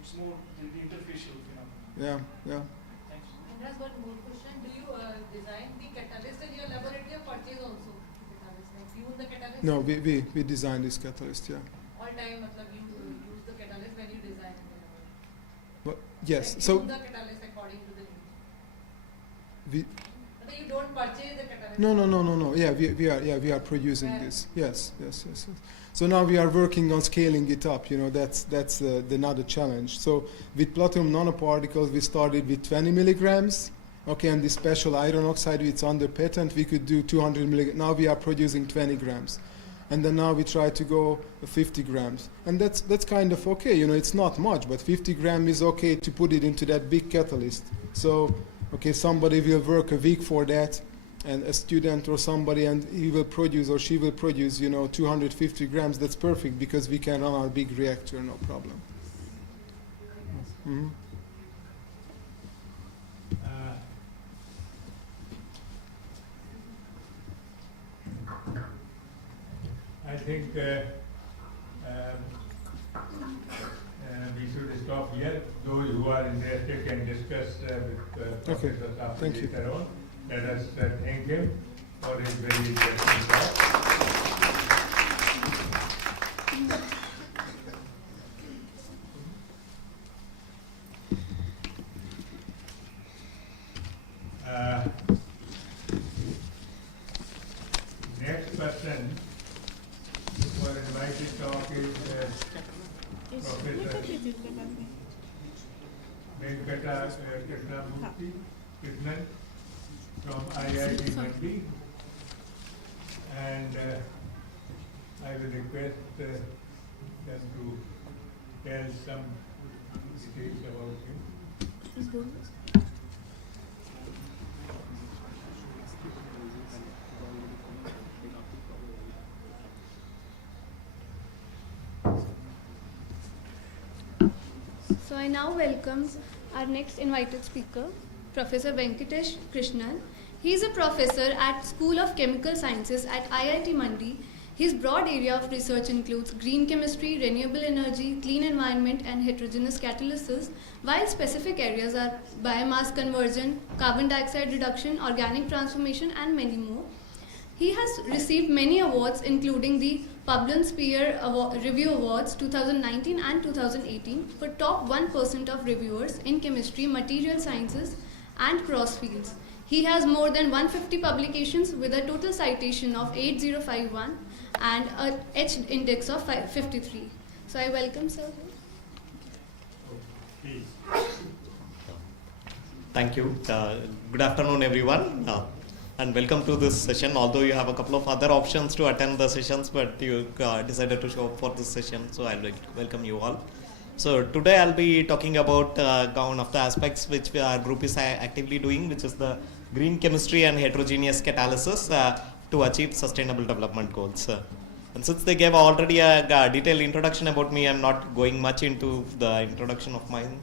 It's more the interfacial phenomenon. Yeah. Thanks. And there's one more question. Do you design the catalyst in your laboratory or purchase also the catalyst? Like use the catalyst? No, we designed this catalyst, yeah. All time, matlab you use the catalyst when you design in the laboratory. But, yes, Like so use the catalyst according to the need. we, But you don't purchase the catalyst. No. Yeah, we are producing Right. this. Yes. So now we are working on scaling it up. That's another challenge. So with platinum nanoparticles, we started with 20 milligrams. Okay, and the special iron oxide, it's under patent. We could do 200 milligrams. Now we are producing 20 grams, and then now we try to go 50 grams, and that's kind of okay. It's not much, but 50 grams is okay to put it into that big catalyst. So. Okay, somebody will work a week for that, and a student or somebody, and he will produce or she will produce, 250 grams. That's perfect because we can run our big reactor, no problem. Mm-hmm. I think we should stop here. Those who are interested can discuss with Professor Safi Thank you. later on. Let us thank him for his very interesting talk. Next person for invited talk is Professor Venkata Krishnamurthy Krishnan from IIT Mandi, and I will request them to tell some details about him. So I now welcome our next invited speaker, Professor Venkatesh Krishnan. He is a professor at School of Chemical Sciences at IIT Mandi. His broad area of research includes green chemistry, renewable energy, clean environment, and heterogeneous catalysis, while specific areas are biomass conversion, carbon dioxide reduction, organic transformation, and many more. He has received many awards, including the Publin Spear Review Awards 2019 and 2018 for top 1% of reviewers in chemistry, material sciences, and cross fields. He has more than 150 publications with a total citation of 8051 and a H index of 53. So I welcome sir. Thank you. Good afternoon, everyone. And welcome to this session. Although you have a couple of other options to attend the sessions, but you decided to show up for this session, so I'll welcome you all. So today I'll be talking about one of the aspects which our group is actively doing, which is the green chemistry and heterogeneous catalysis to achieve sustainable development goals. And since they gave already a detailed introduction about me, I'm not going much into the introduction of mine.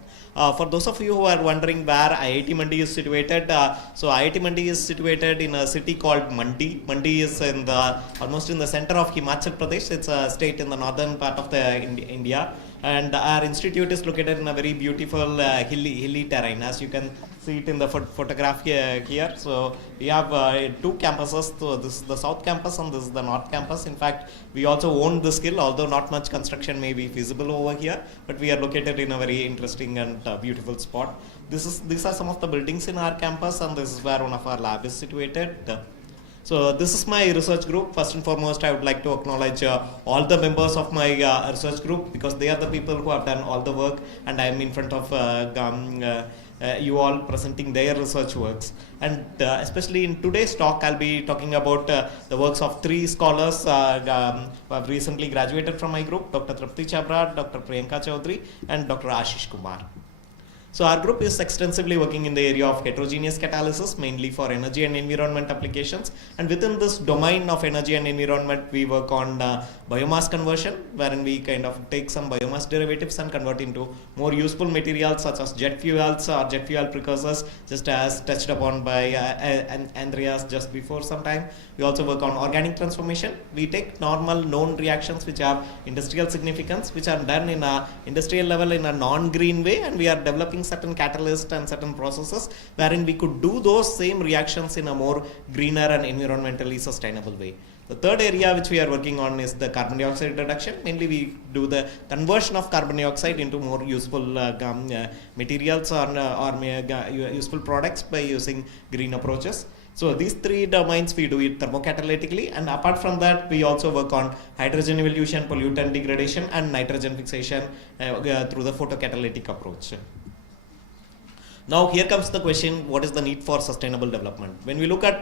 For those of you who are wondering where IIT Mandi is situated, so IIT Mandi is situated in a city called Mandi. Mandi is in almost in the center of Himachal Pradesh. It's a state in the northern part of India, and our institute is located in a very beautiful hilly terrain. As you can see it in the photograph here. So we have two campuses. So this is the south campus and this is the north campus. In fact, we also own the skill, although not much construction may be feasible over here, but we are located in a very interesting and beautiful spot. These are some of the buildings in our campus, and this is where one of our lab is situated. So this is my research group. First and foremost, I would like to acknowledge all the members of my research group, because they are the people who have done all the work, and I am in front of you all presenting their research works. And especially in today's talk, I'll be talking about the works of three scholars who have recently graduated from my group: Dr. Tripti Chabra, Dr. Priyanka Chaudhary, and Dr. Ashish Kumar. So our group is extensively working in the area of heterogeneous catalysis, mainly for energy and environment applications. And within this domain of energy and environment, we work on biomass conversion, wherein we kind of take some biomass derivatives and convert into more useful materials such as jet fuels or jet fuel precursors, just as touched upon by Andreas just before some time. We also work on organic transformation. We take normal known reactions which have industrial significance, which are done in a industrial level in a non-green way, and we are developing certain catalysts and certain processes wherein we could do those same reactions in a more greener and environmentally sustainable way. The third area which we are working on is the carbon dioxide reduction. Mainly we do the conversion of carbon dioxide into more useful materials or useful products by using green approaches. So these three domains we do it thermocatalytically, and apart from that we also work on hydrogen evolution, pollutant degradation, and nitrogen fixation through the photocatalytic approach. Now here comes the question, what is the need for sustainable development? When we look at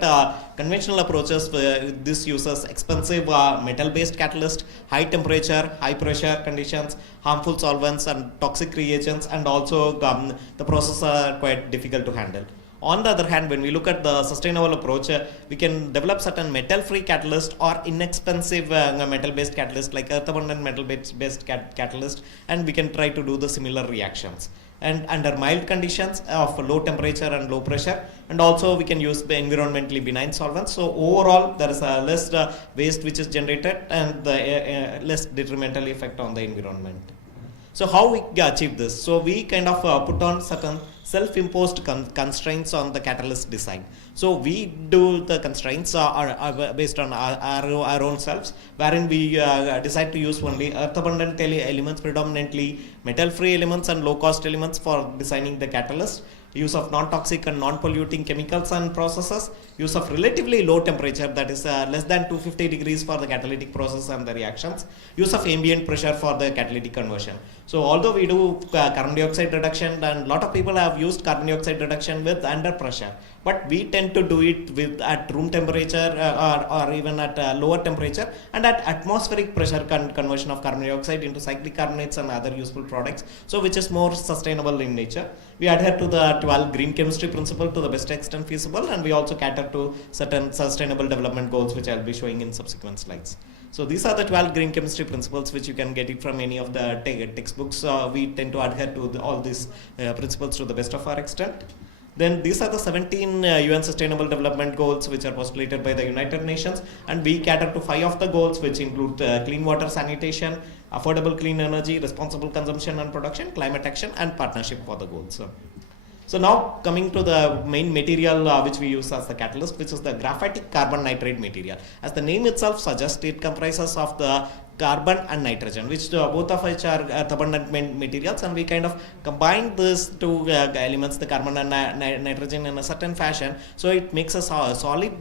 conventional approaches, this uses expensive metal-based catalyst, high temperature, high pressure conditions, harmful solvents and toxic reagents, and also the processes are quite difficult to handle. On the other hand, when we look at the sustainable approach, we can develop certain metal-free catalyst or inexpensive metal-based catalyst like earth-abundant metal-based catalyst, and we can try to do the similar reactions. And under mild conditions of low temperature and low pressure, and also we can use the environmentally benign solvents. So overall, there is a less waste which is generated and the less detrimental effect on the environment. So how we achieve this? So we kind of put on certain self-imposed constraints on the catalyst design. So we do the constraints are based on our own selves, wherein we decide to use only earth-abundant elements, predominantly metal-free elements and low-cost elements for designing the catalyst. Use of non-toxic and non-polluting chemicals and processes, use of relatively low temperature, that is less than 250 degrees for the catalytic process and the reactions, use of ambient pressure for the catalytic conversion. So although we do carbon dioxide reduction, and a lot of people have used carbon dioxide reduction with under pressure, but we tend to do it with at room temperature or even at lower temperature, and at atmospheric pressure conversion of carbon dioxide into cyclic carbonates and other useful products, so which is more sustainable in nature. We adhere to the 12 green chemistry principle to the best extent feasible, and we also cater to certain sustainable development goals, which I'll be showing in subsequent slides. So these are the 12 green chemistry principles, which you can get it from any of the textbooks. We tend to adhere to all these principles to the best of our extent. Then these are the 17 UN Sustainable Development Goals which are postulated by the United Nations, and we cater to 5 of the goals, which include clean water sanitation, affordable clean energy, responsible consumption and production, climate action, and partnership for the goals. So now coming to the main material which we use as the catalyst, which is the graphitic carbon nitride material. As the name itself suggests, it comprises of the carbon and nitrogen, which both of which are abundant materials, and we kind of combine these two elements, the carbon and nitrogen, in a certain fashion, so it makes a solid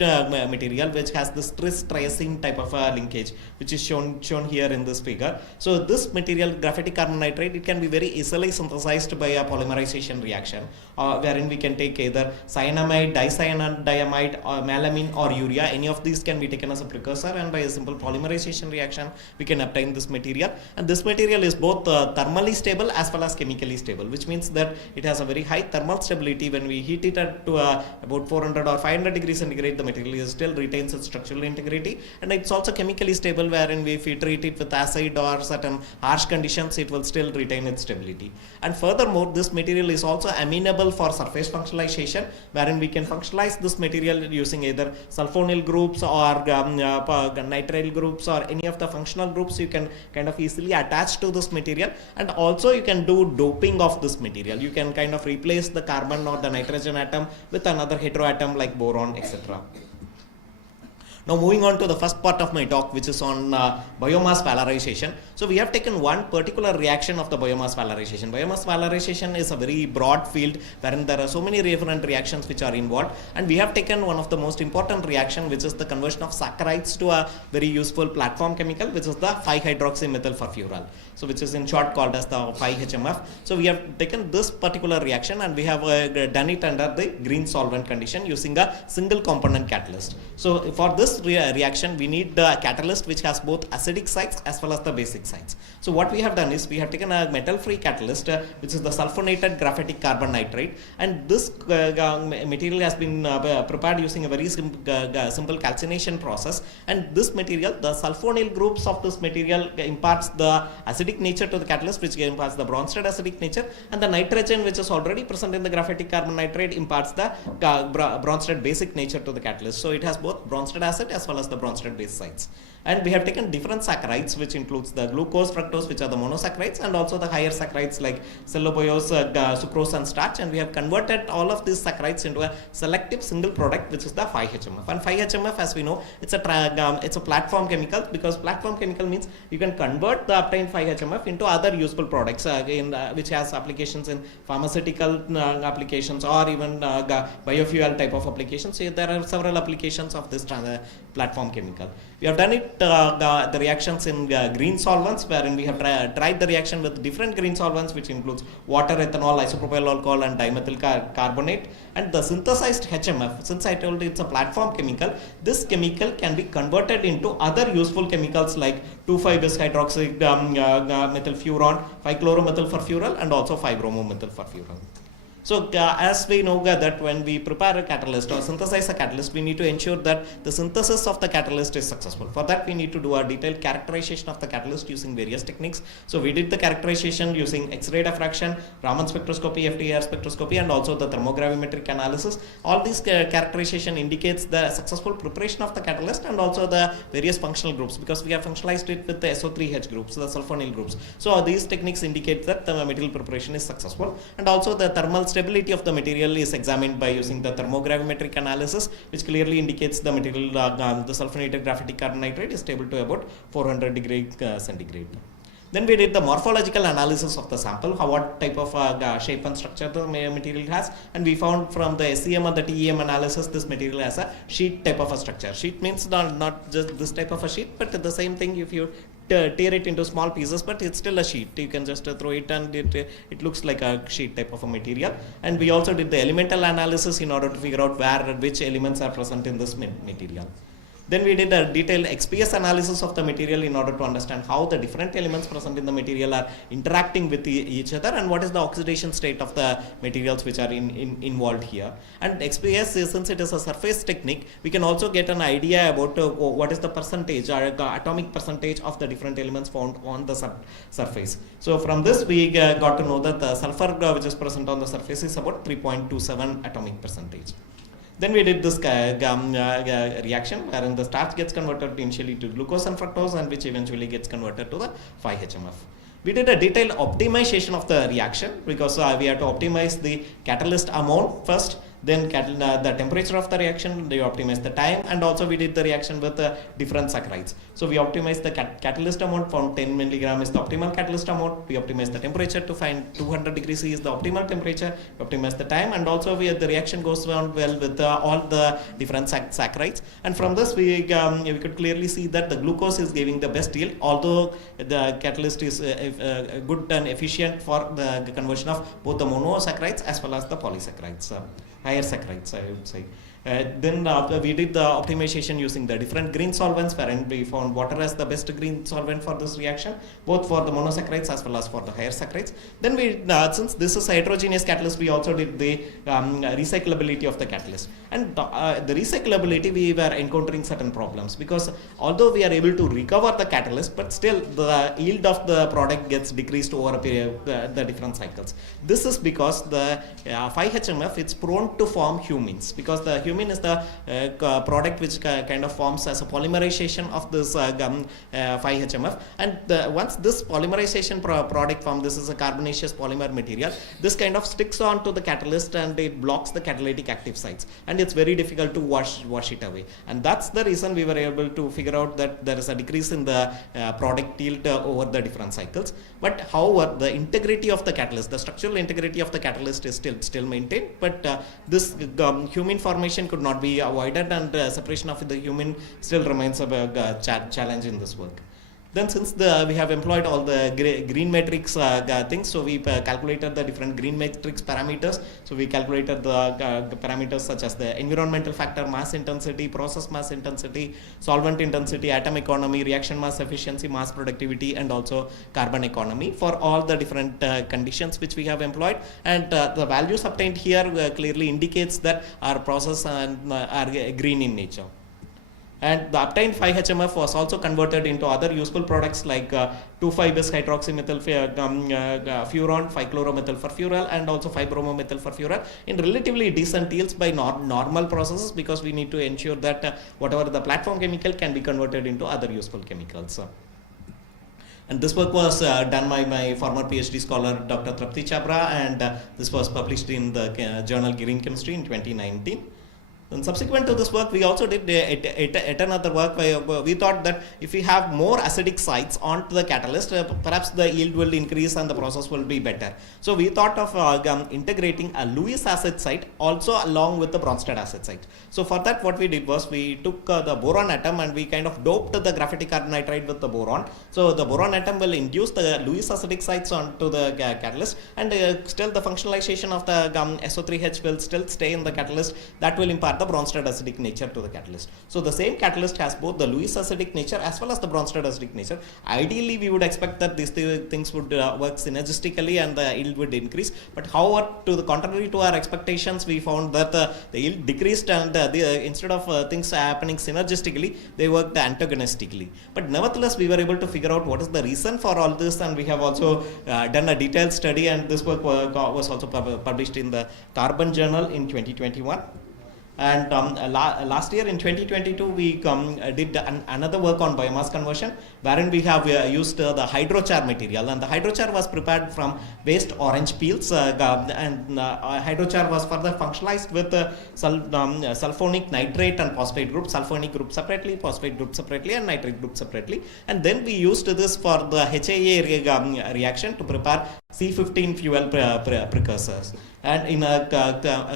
material which has this tris-triazine type of linkage, which is shown here in this figure. So this material, graphitic carbon nitride, it can be very easily synthesized by a polymerization reaction, wherein we can take either cyanamide, dicyanamide, or melamine or urea. Any of these can be taken as a precursor, and by a simple polymerization reaction we can obtain this material. And this material is both thermally stable as well as chemically stable, which means that it has a very high thermal stability. When we heat it at to about 400 or 500 degrees centigrade, the material still retains its structural integrity, and it's also chemically stable, wherein if we treat it with acid or certain harsh conditions, it will still retain its stability. And furthermore, this material is also amenable for surface functionalization, wherein we can functionalize this material using either sulfonyl groups or nitrile groups or any of the functional groups groups you can kind of easily attach to this material, and also you can do doping of this material. You can kind of replace the carbon or the nitrogen atom with another heteroatom like boron, etc. Now moving on to the first part of my talk, which is on biomass valorization. So we have taken one particular reaction of the biomass valorization. Biomass valorization is a very broad field wherein there are so many different reactions which are involved, and we have taken one of the most important reaction, which is the conversion of saccharides to a very useful platform chemical, which is the 5-hydroxymethylfurfural. So which is in short called as the 5-HMF. So we have taken this particular reaction and we have done it under the green solvent condition using a single component catalyst. So for this reaction we need the catalyst which has both acidic sites as well as the basic sites. So what we have done is we have taken a metal free catalyst which is the sulfonated graphitic carbon nitride, and this material has been prepared using a very simple calcination process, and this material, the sulfonyl groups of this material imparts the acidic nature to the catalyst, which imparts the Bronsted acidic nature, and the nitrogen which is already present in the graphitic carbon nitride imparts the Bronsted basic nature to the catalyst. So it has both Bronsted acid as well as the Bronsted base sites. And we have taken different saccharides, which includes the glucose, fructose, which are the monosaccharides, and also the higher saccharides like cellulose, sucrose, and starch, and we have converted all of these saccharides into a selective single product, which is the 5-HMF. And 5-HMF, as we know, it's a platform chemical, because platform chemical means you can convert the obtained 5-HMF into other useful products which has applications in pharmaceutical applications or even biofuel type of applications. So there are several applications of this platform chemical. We have done it the reactions in green solvents, wherein we have tried the reaction with different green solvents, which includes water, ethanol, isopropyl alcohol, and dimethyl carbonate. And the synthesized HMF, since I told you it's a platform chemical, this chemical can be converted into other useful chemicals like 2,5-bis-hydroxy methylfuran, 5-chloromethylfurfural, and also 5-bromomethylfurfural. So as we know that when we prepare a catalyst or synthesize a catalyst, we need to ensure that the synthesis of the catalyst is successful. For that we need to do a detailed characterization of the catalyst using various techniques. So we did the characterization using X-ray diffraction, Raman spectroscopy, FDR spectroscopy, and also the thermogravimetric analysis. All these characterization indicates the successful preparation of the catalyst and also the various functional groups, because we have functionalized it with the SO3H groups, the sulfonyl groups. So these techniques indicate that the material preparation is successful, and also the thermal stability of the material is examined by using the thermogravimetric analysis, which clearly indicates the material, the sulfonated graphitic carbon nitride is stable to about 400 degrees centigrade. Then we did the morphological analysis of the sample, what type of shape and structure the material has, and we found from the SEM and the TEM analysis this material has a sheet type of a structure. Sheet means not just this type of a sheet, but the same thing if you tear it into small pieces, but it's still a sheet. You can just throw it and it looks like a sheet type of a material. And we also did the elemental analysis in order to figure out which elements are present in this material. Then we did a detailed XPS analysis of the material in order to understand how the different elements present in the material are interacting with each other and what is the oxidation state of the materials which are involved here. And XPS, since it is a surface technique, we can also get an idea about what is the percentage or atomic percentage of the different elements found on the surface. So from this we got to know that the sulfur which is present on the surface is about 3.27 atomic percentage. Then we did this reaction wherein the starch gets converted initially to glucose and fructose, and which eventually gets converted to the 5-HMF. We did a detailed optimization of the reaction, because we have to optimize the catalyst amount first, then the temperature of the reaction, we optimize the time, and also we did the reaction with different saccharides. So we optimized the catalyst amount, found 10 milligram is the optimal catalyst amount. We optimized the temperature to find 200 degrees C is the optimal temperature. We optimized the time, and also the reaction goes on well with all the different saccharides. And from this we could clearly see that the glucose is giving the best yield, although the catalyst is good and efficient for the conversion of both the monosaccharides as well as the polysaccharides. Higher saccharides, I would say. Then we did the optimization using the different green solvents, wherein we found water as the best green solvent for this reaction, both for the monosaccharides as well as for the higher saccharides. Then we, since this is a heterogeneous catalyst, we also did the recyclability of the catalyst. And the recyclability, we were encountering certain problems, because although we are able to recover the catalyst, but still the yield of the product gets decreased over a period, the different cycles. This is because the 5-HMF, it's prone to form humins, because the fumine is the product which kind of forms as a polymerization of this 5-HMF, and once this polymerization product form, this is a carbonaceous polymer material, this kind of sticks on to the catalyst and it blocks the catalytic active sites, and it's very difficult to wash it away, and that's the reason we were able to figure out that there is a decrease in the product yield over the different cycles. But however, the integrity of the catalyst, the structural integrity of the catalyst is still maintained, but this fumine formation could not be avoided, and separation of the fumine still remains a challenge in this work. Then since we have employed all the green matrix things, so we calculated the different green matrix parameters. So we calculated the parameters such as the environmental factor, mass intensity, process mass intensity, solvent intensity, atom economy, reaction mass efficiency, mass productivity, and also carbon economy for all the different conditions which we have employed. And the values obtained here clearly indicates that our process are green in nature. And the obtained 5-HMF was also converted into other useful products like 2,5-bis hydroxymethyl furon, 5-chloromethylfurfural, and also 5-bromomethylfurfural in relatively decent yields by normal processes, because we need to ensure that whatever the platform chemical can be converted into other useful chemicals. And this work was done by my former PhD scholar Dr. Trapti Chabra, and this was published in the journal Green Chemistry in 2019. And subsequent to this work, we also did yet another work where we thought that if we have more acidic sites onto the catalyst, perhaps the yield will increase and the process will be better. So we thought of integrating a Lewis acid site also along with the Bronsted acid site. So for that, what we did was we took the boron atom and we kind of doped the graphitic carbonitride with the boron. So the boron atom will induce the Lewis acidic sites onto the catalyst, and still the functionalization of the SO3H will still stay in the catalyst. That will impart the Bronsted acidic nature to the catalyst. So the same catalyst has both the Lewis acidic nature as well as the Bronsted acidic nature. Ideally, we would expect that these things would work synergistically and the yield would increase. But however, to the contrary to our expectations, we found that the yield decreased, and instead of things happening synergistically, they worked antagonistically. But nevertheless, we were able to figure out what is the reason for all this, and we have also done a detailed study, and this work was also published in the Carbon Journal in 2021. And last year in 2022, we did another work on biomass conversion, wherein we have used the hydrochar material, and the hydrochar was prepared from waste orange peels, and hydrochar was further functionalized with sulfonic nitrate and phosphate group, sulfonic group separately, phosphate group separately, and nitrate group separately. And then we used this for the HAA reaction to prepare C15 fuel precursors, and in a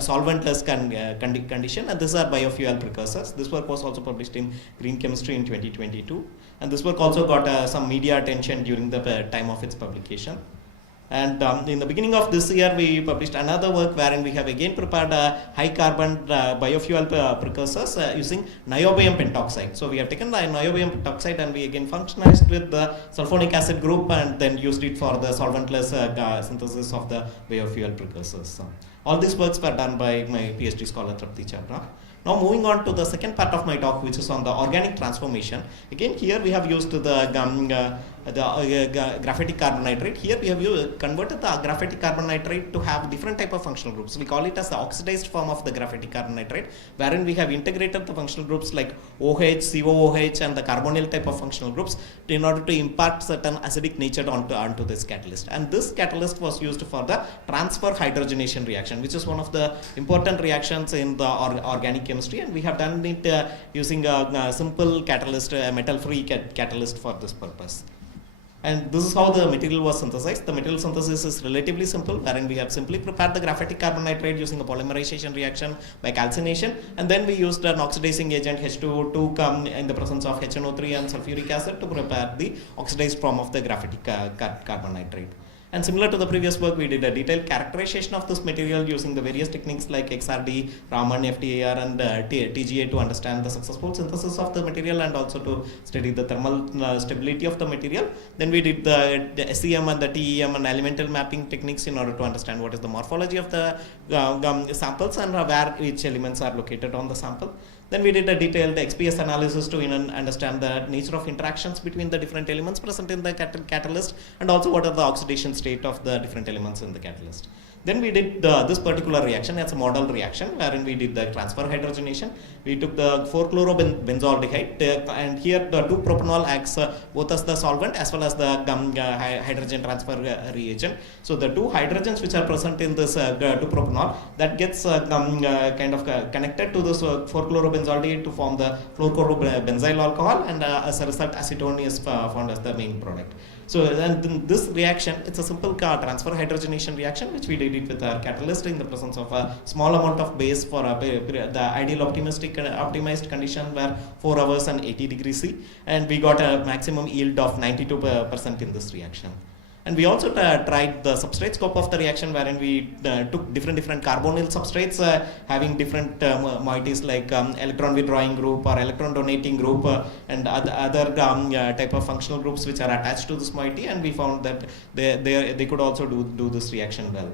solventless condition, and these are biofuel precursors. This work was also published in Green Chemistry in 2022, and this work also got some media attention during the time of its publication. And in the beginning of this year, we published another work wherein we have again prepared high carbon biofuel precursors using niobium pentoxide. So we have taken the niobium pentoxide and we again functionalized with the sulfonic acid group and then used it for the solventless synthesis of the biofuel precursors. So all these works were done by my PhD scholar Trapti Chabra. Now moving on to the second part of my talk, which is on the organic transformation. Again, here we have used the graphitic carbonitrate. Here we have converted the graphitic carbonitrate to have different type of functional groups. We call it as the oxidized form of the graphitic carbonitrate, wherein we have integrated the functional groups like OH, COOH, and the carbonyl type of functional groups in order to impart certain acidic nature onto this catalyst. And this catalyst was used for the transfer hydrogenation reaction, which is one of the important reactions in the organic chemistry, and we have done it using a simple catalyst, a metal-free catalyst for this purpose. And this is how the material was synthesized. The material synthesis is relatively simple, wherein we have simply prepared the graphitic carbonitrate using a polymerization reaction by calcination, and then we used an oxidizing agent H2O to come in the presence of HNO3 and sulfuric acid to prepare the oxidized form of the graphitic carbonitrate. And similar to the previous work, we did a detailed characterization of this material using the various techniques like XRD, Raman, FTIR, and TGA to understand the successful synthesis of the material and also to study the thermal stability of the material. Then we did the SEM and the TEM and elemental mapping techniques in order to understand what is the morphology of the samples and where each elements are located on the sample. Then we did a detailed XPS analysis to understand the nature of interactions between the different elements present in the catalyst and also what are the oxidation state of the different elements in the catalyst. Then we did this particular reaction as a model reaction wherein we did the transfer hydrogenation. We took the 4-chlorobenzaldehyde and here the 2-propanol acts both as the solvent as well as the hydrogen transfer reagent. So the two hydrogens which are present in this 2-propanol that gets connected to this 4-chlorobenzaldehyde to form the fluorochlorobenzyl alcohol, and as a result acetone is found as the main product. So then this reaction, it's a simple transfer hydrogenation reaction which we did it with our catalyst in the presence of a small amount of base for the ideal optimized condition were 4 hours and 80 degrees C, and we got a maximum yield of 92% in this reaction. And we also tried the substrate scope of the reaction wherein we took different carbonyl substrates having different moieties like electron withdrawing group or electron donating group and other type of functional groups which are attached to this moiety, and we found that they could also do this reaction well.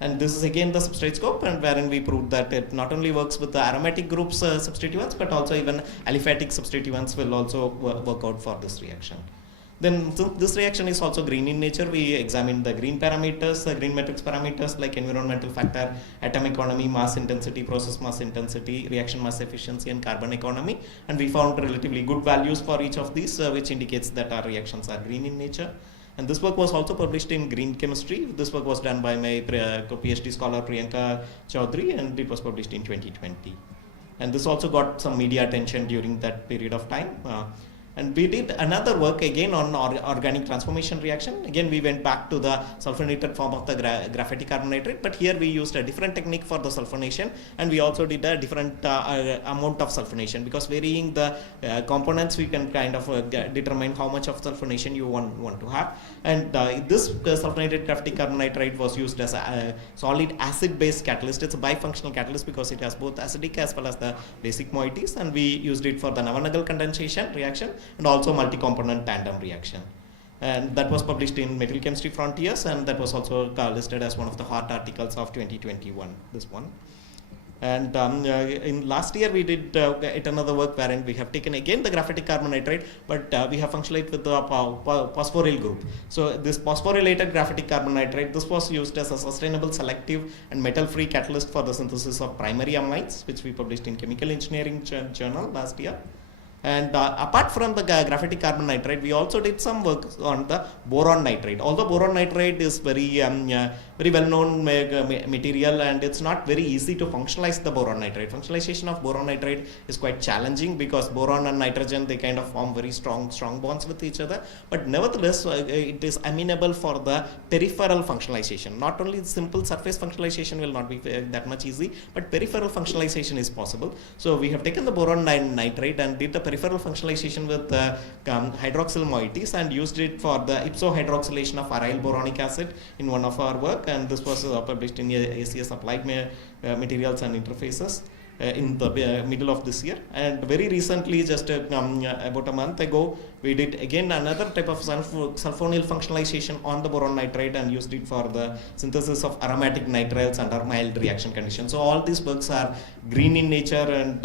And this is again the substrate scope, and wherein we proved that it not only works with the aromatic groups substituents but also even aliphatic substituents will also work out for this reaction. Then this reaction is also green in nature. We examined the green parameters, the green matrix parameters like environmental factor, atomic economy, mass intensity, process mass intensity, reaction mass efficiency, and carbon economy, and we found relatively good values for each of these which indicates that our reactions are green in nature. And this work was also published in Green Chemistry. This work was done by my PhD scholar Priyanka Chaudhary, and it was published in 2020. And this also got some media attention during that period of time. And we did another work again on organic transformation reaction. Again, we went back to the sulfonated form of the graphitic carbon nitrate, but here we used a different technique for the sulfonation, and we also did a different amount of sulfonation, because varying the components we can kind of determine how much of sulfonation you want to have. And this sulfonated graphitic carbon nitrate was used as a solid acid-based catalyst. It's a bifunctional catalyst because it has both acidic as well as the basic moieties, and we used it for the Navier-Stokes condensation reaction and also multi-component tandem reaction. And that was published in Material Chemistry Frontiers, and that was also listed as one of the hot articles of 2021, this one. And in last year we did yet another work wherein we have taken again the graphitic carbon nitrate, but we have functionalized with the phosphoryl group. So this phosphorylated graphitic carbon nitrate, this was used as a sustainable, selective and metal-free catalyst for the synthesis of primary amines, which we published in Chemical Engineering Journal last year. And apart from the graphitic carbon nitrate, we also did some work on the boron nitrate. Although boron nitrate is very well-known material, and it's not very easy to functionalize the boron nitrate. Functionalization of boron nitrate is quite challenging because boron and nitrogen, they kind of form very strong bonds with each other. But nevertheless, it is amenable for the peripheral functionalization. Not only simple surface functionalization will not be that much easy, but peripheral functionalization is possible. So we have taken the boron nitrate and did the peripheral functionalization with hydroxyl moieties and used it for the ipsohydroxylation of aryl boronic acid in one of our work, and this was published in ACS Applied Materials and Interfaces in the middle of this year. And very recently, just about a month ago, we did again another type of sulfonyl functionalization on the boron nitrate and used it for the synthesis of aromatic nitriles under mild reaction conditions. So all these works are green in nature, and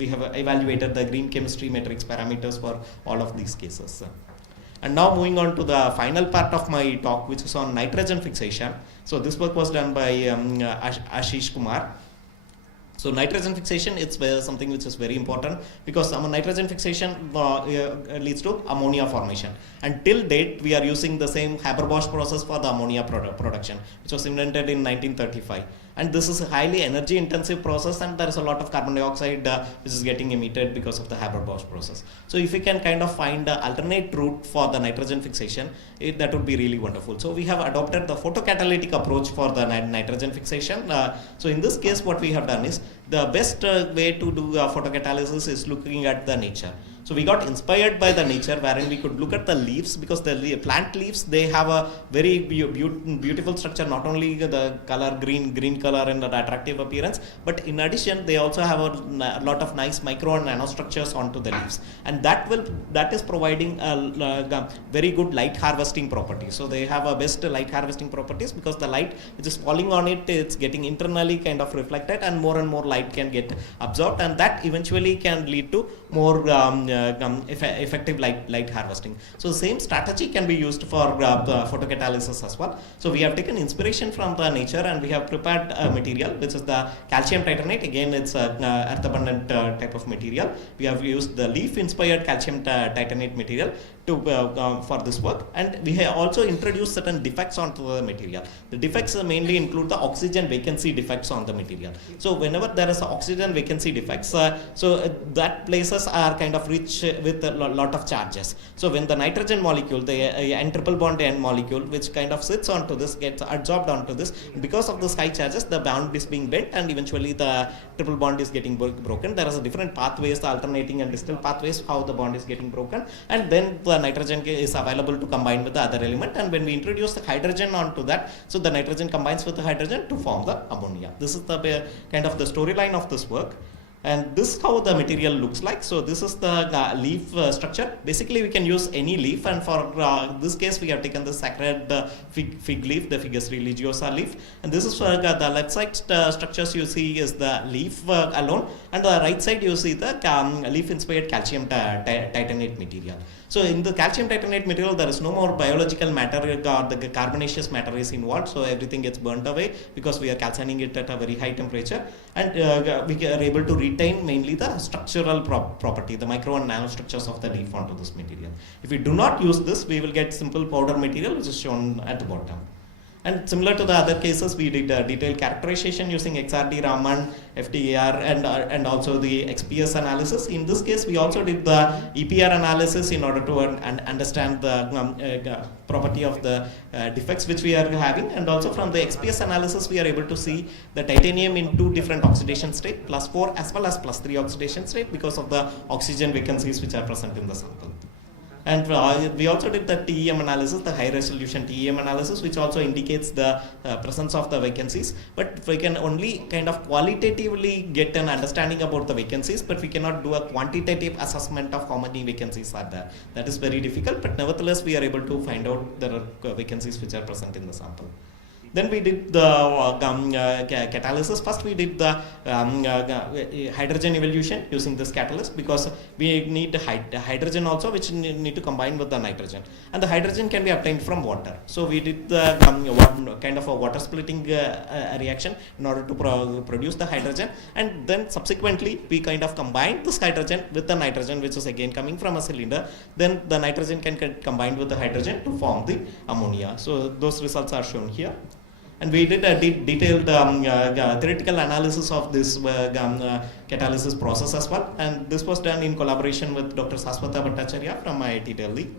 we have evaluated the green chemistry matrix parameters for all of these cases. And now moving on to the final part of my talk, which is on nitrogen fixation. So this work was done by Ashish Kumar. So nitrogen fixation, it's something which is very important because nitrogen fixation leads to ammonia formation. And till date, we are using the same Haber-Bosch process for the ammonia production, which was invented in 1935. And this is a highly energy intensive process, and there is a lot of carbon dioxide which is getting emitted because of the Haber-Bosch process. So if we can kind of find an alternate route for the nitrogen fixation, that would be really wonderful. So we have adopted the photocatalytic approach for the nitrogen fixation. So in this case, what we have done is the best way to do photocatalysis is looking at the nature. So we got inspired by the nature, wherein we could look at the leaves, because the plant leaves, they have a very beautiful structure, not only the color green color and the attractive appearance, but in addition they also have a lot of nice micro and nanostructures onto the leaves, and that is providing a very good light harvesting properties. So they have a best light harvesting properties because the light which is falling on it, it's getting internally kind of reflected, and more light can get absorbed, and that eventually can lead to more effective light harvesting. So the same strategy can be used for photocatalysis as well. So we have taken inspiration from the nature and we have prepared a material which is the calcium titanate. Again, it's a earth abundant type of material. We have used the leaf inspired calcium titanate material to for this work, and we have also introduced certain defects onto the material. The defects mainly include the oxygen vacancy defects on the material. So whenever there is oxygen vacancy defects, that places are kind of rich with a lot of charges. So when the nitrogen molecule, the N triple bond N molecule, which kind of sits onto this, gets adsorbed onto this, because of those high charges, the bond is being bent and eventually the triple bond is getting broken. There is a different pathways, the alternating and distal pathways, how the bond is getting broken, and then the nitrogen is available to combine with the other element, and when we introduce the hydrogen onto that, so the nitrogen combines with the hydrogen to form the ammonia. This is the kind of the storyline of this work. And this is how the material looks like. So this is the leaf structure. Basically we can use any leaf, and for this case we have taken the sacred fig leaf, the Ficus religiosa leaf, and this is the left side structures you see is the leaf alone, and the right side you see the leaf inspired calcium titanate material. So in the calcium titanate material there is no more biological matter, the carbonaceous matter is involved, so everything gets burnt away because we are calcining it at a very high temperature, and we are able to retain mainly the structural property, the micro and nanostructures of the leaf onto this material. If we do not use this, we will get simple powder material which is shown at the bottom. And similar to the other cases, we did detailed characterization using XRD, Raman, FTAR, and also the XPS analysis. In this case, we also did the EPR analysis in order to understand the property of the defects which we are having. And also from the XPS analysis, we are able to see the titanium in two different oxidation state, +4 as well as +3 oxidation state, because of the oxygen vacancies which are present in the sample. And we also did the TEM analysis, the high resolution TEM analysis, which also indicates the presence of the vacancies. But we can only kind of qualitatively get an understanding about the vacancies, but we cannot do a quantitative assessment of how many vacancies are there. That is very difficult, but nevertheless we are able to find out the vacancies which are present in the sample. Then we did the catalysis. First we did the hydrogen evolution using this catalyst, because we need hydrogen also, which need to combine with the nitrogen, and the hydrogen can be obtained from water. So we did the kind of a water splitting reaction in order to produce the hydrogen, and then subsequently we kind of combined this hydrogen with the nitrogen, which is again coming from a cylinder. Then the nitrogen can get combined with the hydrogen to form the ammonia. So those results are shown here. And we did a detailed theoretical analysis of this catalysis process as well, and this was done in collaboration with Dr. Saswata Bhattacharya from IIT Delhi.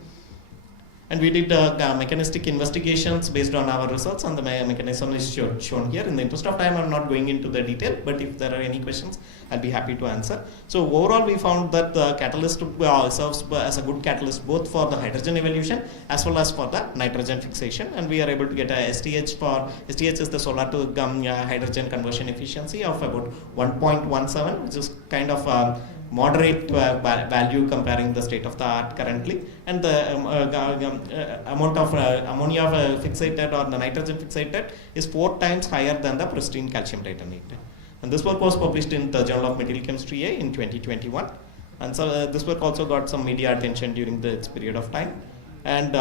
And we did mechanistic investigations based on our results, and the mechanism is shown here. In the interest of time, I'm not going into the detail, but if there are any questions, I'll be happy to answer. So overall, we found that the catalyst serves as a good catalyst both for the hydrogen evolution as well as for the nitrogen fixation, and we are able to get a STH is the solar to hydrogen conversion efficiency of about 1.17, which is kind of moderate value comparing the state of the art currently, and the amount of ammonia fixated or the nitrogen fixated is 4 times higher than the pristine calcium titanate. And this work was published in the Journal of Material Chemistry A in 2021, and so this work also got some media attention during this period of time. And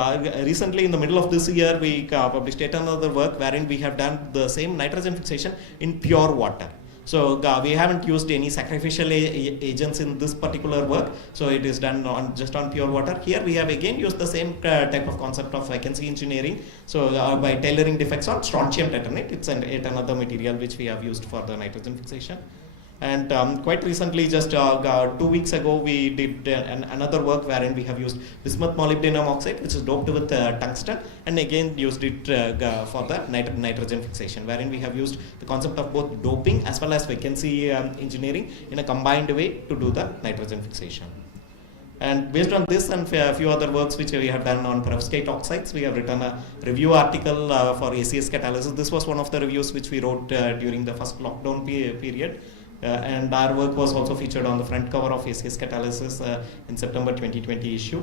recently in the middle of this year we published yet another work wherein we have done the same nitrogen fixation in pure water. So we haven't used any sacrificial agents in this particular work, so it is done just on pure water. Here we have again used the same type of concept of vacancy engineering, so by tailoring defects on strontium titanate. It's yet another material which we have used for the nitrogen fixation. And quite recently, just 2 weeks ago, we did another work wherein we have used bismuth molybdenum oxide, which is doped with tungsten, and again used it for the nitrogen fixation, wherein we have used the concept of both doping as well as vacancy engineering in a combined way to do the nitrogen fixation. And based on this and a few other works which we have done on perovskite oxides, we have written a review article for ACS catalysis. This was one of the reviews which we wrote during the first lockdown period. And our work was also featured on the front cover of ACS Catalysis in September 2020 issue.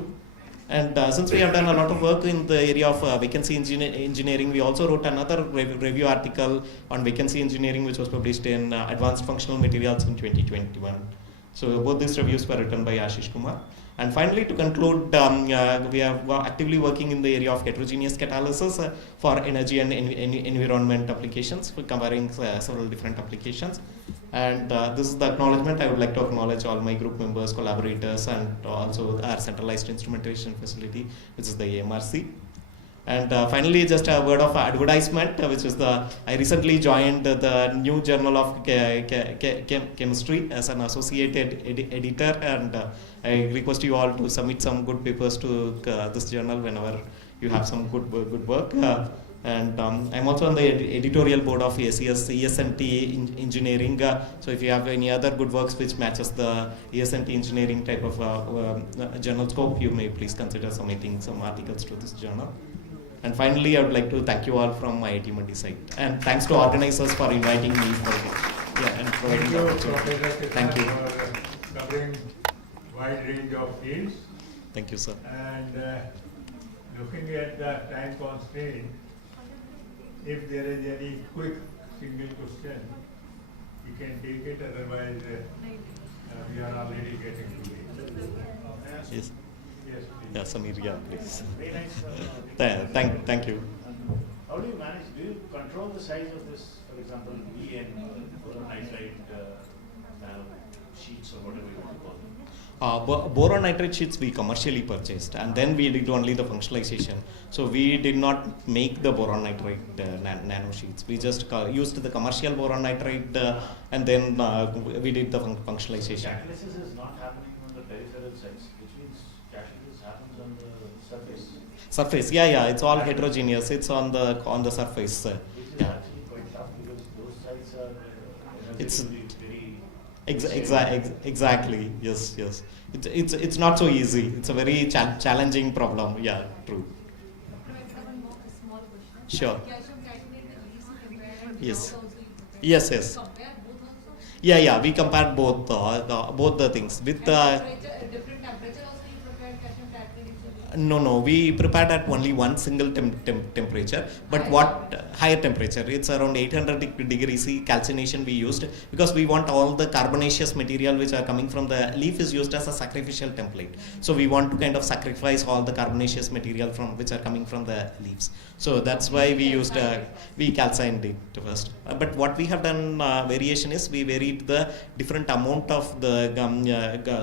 And since we have done a lot of work in the area of vacancy engineering, we also wrote another review article on vacancy engineering, which was published in Advanced Functional Materials in 2021. So both these reviews were written by Ashish Kumar. And finally, to conclude, we are actively working in the area of heterogeneous catalysis for energy and environment applications, for covering several different applications. And this is the acknowledgement. I would like to acknowledge all my group members, collaborators, and also our centralized instrumentation facility, which is the AMRC. And finally, just a word of advertisement, which is I recently joined the new Journal of Chemistry as an associate editor, and I request you all to submit some good papers to this journal whenever you have some good work. And I'm also on the editorial board of ESNT Engineering. So if you have any other good works which matches the ESNT Engineering type of journal scope, you may please consider submitting some articles to this journal. And finally, I would like to thank you all from IIT Mandi side. And thanks to organizers for inviting me and providing the opportunity. Thank you. For covering wide range of fields. Thank you, sir. And looking at the time constraint, if there is any quick single question, you can take it, otherwise we are already getting to it. Yes. Yes, please. Yeah, Samir, yeah, please. Very nice. Thank you. How do you manage? Do you control the size of this, for example, E and boron nitride sheets or whatever you want to call them? Boron nitride sheets we commercially purchased, and then we did only the functionalization. So we did not make the boron nitride nano sheets. We just used the commercial boron nitride, and then we did the functionalization. Catalysis is not happening on the peripheral sites, which means catalysis happens on the surface. Surface, yeah, it's all heterogeneous. It's on the surface. Which is Yeah. actually quite tough because those sites are It's- very Exactly. Yes. It's not so easy. It's a very challenging problem. Yeah, true. One more small question. Sure. Calcium titanate with leaves you compare and Yes. cloud also you compare. Yes. Compare both also? Yeah. We compared both the things with And temperature, different temperature also you prepared calcium titanate usually? No. We prepared at only one single temperature, but higher temperature. It's around 800 degrees C calcination we used, because we want all the carbonaceous material which are coming from the leaf is used as a sacrificial template. So we want to kind of sacrifice all the carbonaceous material which are coming from the leaves. So that's why we used we calcined it first. But what we have done variation is we varied the different amount of the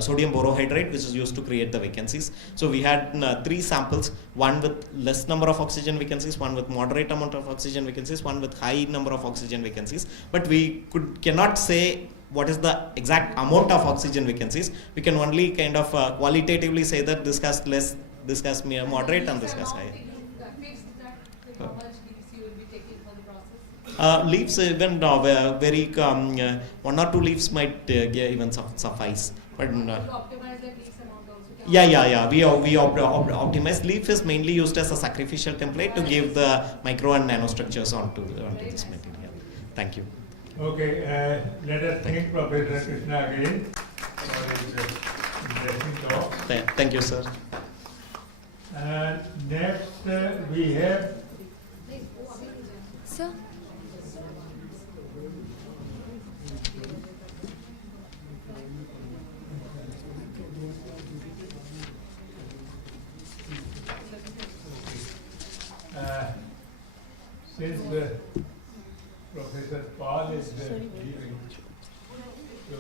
sodium borohydride which is used to create the vacancies. So we had 3 samples, one with less number of oxygen vacancies, one with moderate amount of oxygen vacancies, one with high number of oxygen vacancies. But we cannot say what is the exact amount of oxygen vacancies. We can only kind of qualitatively say that this has less, this has moderate, and this has high. Fix that with how much leaves you will be taking for the process? Leaves even very 1 or 2 leaves might even suffice. But You optimize that leaves amount also? yeah. We optimize. Leaf is mainly used as a sacrificial template to give the micro and nanostructures onto this material. Thank you. Okay, let us thank Professor Krishna again for his interesting talk. Thank you, sir. Next we have Sir? since Professor Paul is leaving, so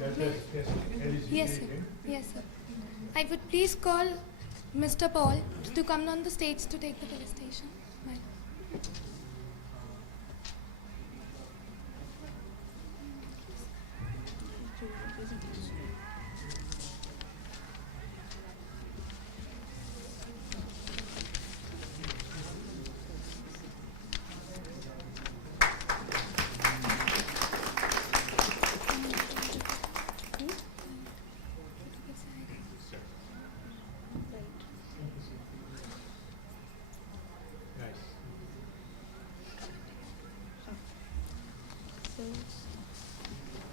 let us just Yes, sir. felicitate him. Yes, sir. I would please call Mr. Paul to come on the stage to take the felicitation. Bye. Nice.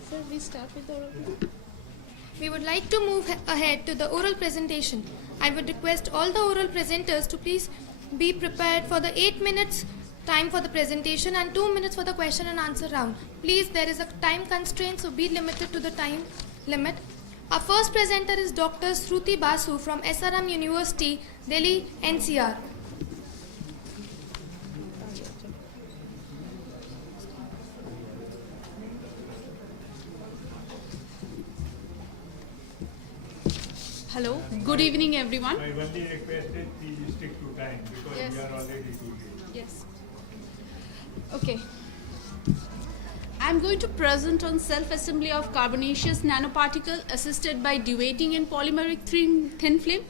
Sir, we start with the oral. We would like to move ahead to the oral presentation. I would request all the oral presenters to please be prepared for the 8 minutes time for the presentation and 2 minutes for the question and answer round. Please, there is a time constraint, so be limited to the time limit. Our first presenter is Dr. Shruti Basu from SRM University, Delhi, NCR. Hello, good evening everyone. My only request is please stick to time because Yes. we are already too late. Yes. Okay. I'm going to present on self-assembly of carbonaceous nanoparticle assisted by duetting in polymeric thin film.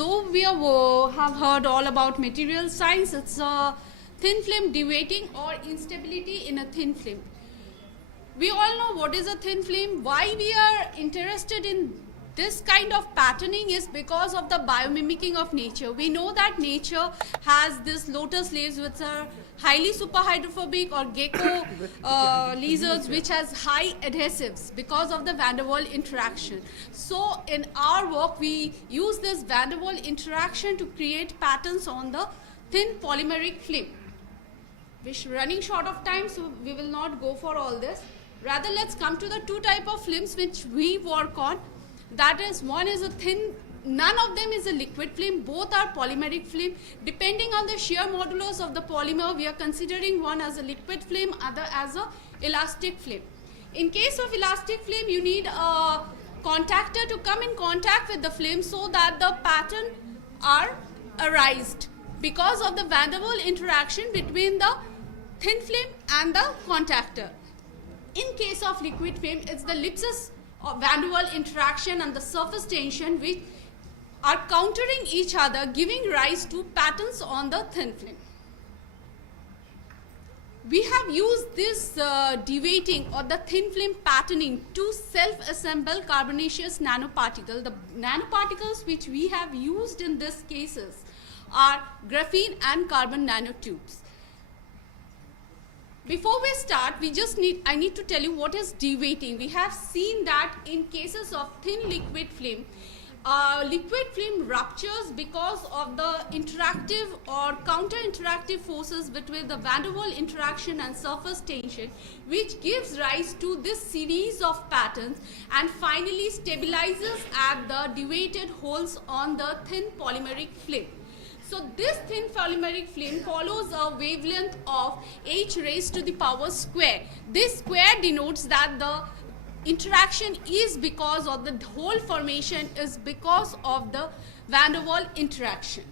Though we have heard all about material science, it's thin film duetting or instability in a thin film. We all know what is a thin film. Why we are interested in this kind of patterning is because of the biomimicking of nature. We know that nature has this lotus leaves which are highly superhydrophobic or gecko lizards which has high adhesives because of the van der Waals interaction. So in our work we use this van der Waals interaction to create patterns on the thin polymeric film. We're running short of time, so we will not go for all this. Rather, let's come to the two type of films which we work on. That is, one is a thin, none of them is a liquid film, both are polymeric film. Depending on the shear modulus of the polymer, we are considering one as a liquid film, other as a elastic film. In case of elastic film, you need a contactor to come in contact with the film so that the pattern are arised because of the van der Waals interaction between the thin film and the contactor. In case of liquid film, it's the Lipsis van der Waals interaction and the surface tension which are countering each other, giving rise to patterns on the thin film. We have used this duetting or the thin film patterning to self-assemble carbonaceous nanoparticle. The nanoparticles which we have used in these cases are graphene and carbon nanotubes. Before we start, I need to tell you what is duetting. We have seen that in cases of thin liquid film ruptures because of the interactive or counter-interactive forces between the van der Waals interaction and surface tension, which gives rise to this series of patterns and finally stabilizes at the duetted holes on the thin polymeric film. So this thin polymeric film follows a wavelength of h raised to the power square. This square denotes that the interaction is because of the hole formation is because of the van der Waals interaction.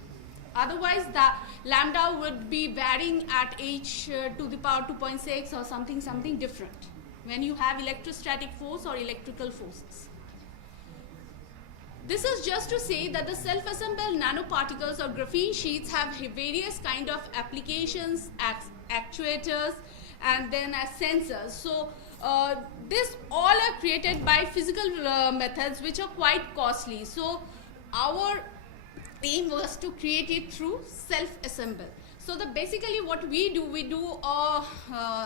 Otherwise, the lambda would be varying at h to the power 2.6 or something different when you have electrostatic force or electrical forces. This is just to say that the self-assembled nanoparticles or graphene sheets have various kind of applications, actuators, and then as sensors. So this all are created by physical methods which are quite costly. So our aim was to create it through self-assemble. So basically what we do a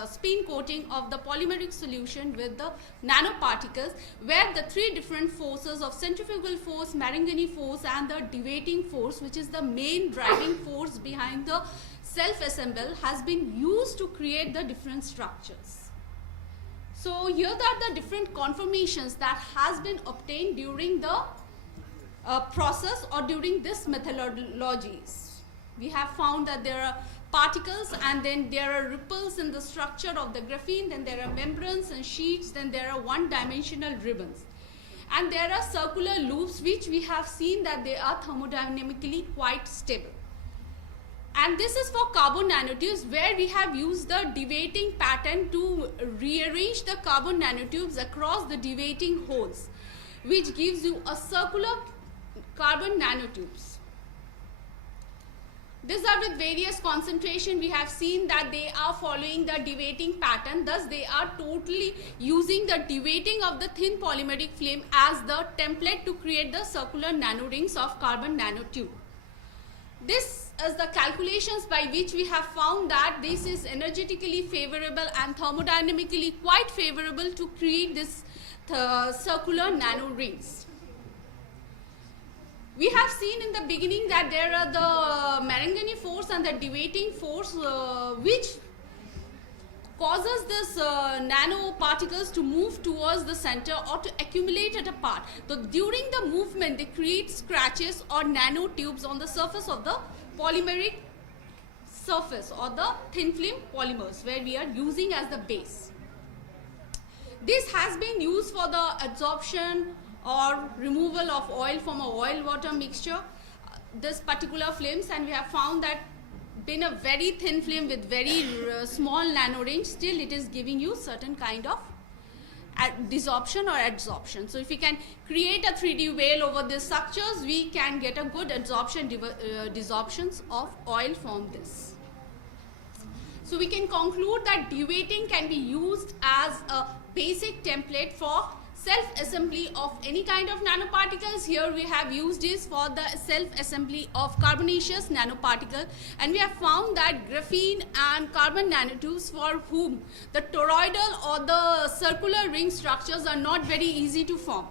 spin coating of the polymeric solution with the nanoparticles where the three different forces of centrifugal force, Marangoni force and the duetting force, which is the main driving force behind the self-assemble, has been used to create the different structures. So here are the different conformations that has been obtained during the process or during this methodologies. We have found that there are particles and then there are ripples in the structure of the graphene, then there are membranes and sheets, then there are one-dimensional ribbons. And there are circular loops which we have seen that they are thermodynamically quite stable. And this is for carbon nanotubes where we have used the duetting pattern to rearrange the carbon nanotubes across the duetting holes, which gives you a circular carbon nanotubes. These are with various concentration. We have seen that they are following the duetting pattern. Thus, they are totally using the duetting of the thin polymeric film as the template to create the circular nanorings of carbon nanotube. This is the calculations by which we have found that this is energetically favorable and thermodynamically quite favorable to create this circular nanorings. We have seen in the beginning that there are the Marangoni force and the deviating force which causes this nanoparticles to move towards the center or to accumulate at a part. So during the movement, they create scratches or nanotubes on the surface of the polymeric surface or the thin film polymers where we are using as the base. This has been used for the adsorption or removal of oil from a oil-water mixture, this particular films, and we have found that being a very thin film with very small nano range, still it is giving you certain kind of desorption or adsorption. So if we can create a 3D veil over these structures, we can get a good adsorption, desorptions of oil from this. So we can conclude that deviating can be used as a basic template for self-assembly of any kind of nanoparticles. Here we have used this for the self-assembly of carbonaceous nanoparticle, and we have found that graphene and carbon nanotubes for whom the toroidal or the circular ring structures are not very easy to form.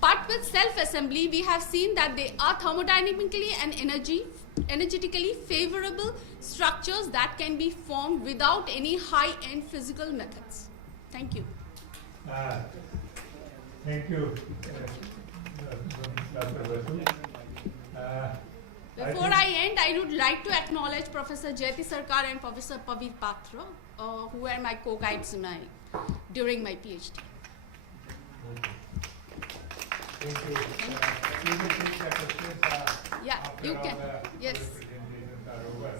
But with self-assembly, we have seen that they are thermodynamically and energetically favorable structures that can be formed without any high-end physical methods. Thank you. Thank you, Dr. Basu. Before I end, I would like to acknowledge Professor Jayati Sarkar and Professor Pavir Patra, who were my co-guides during my PhD. Thank you. You can take the questions Yeah, after you all can. the Yes. presentations are over.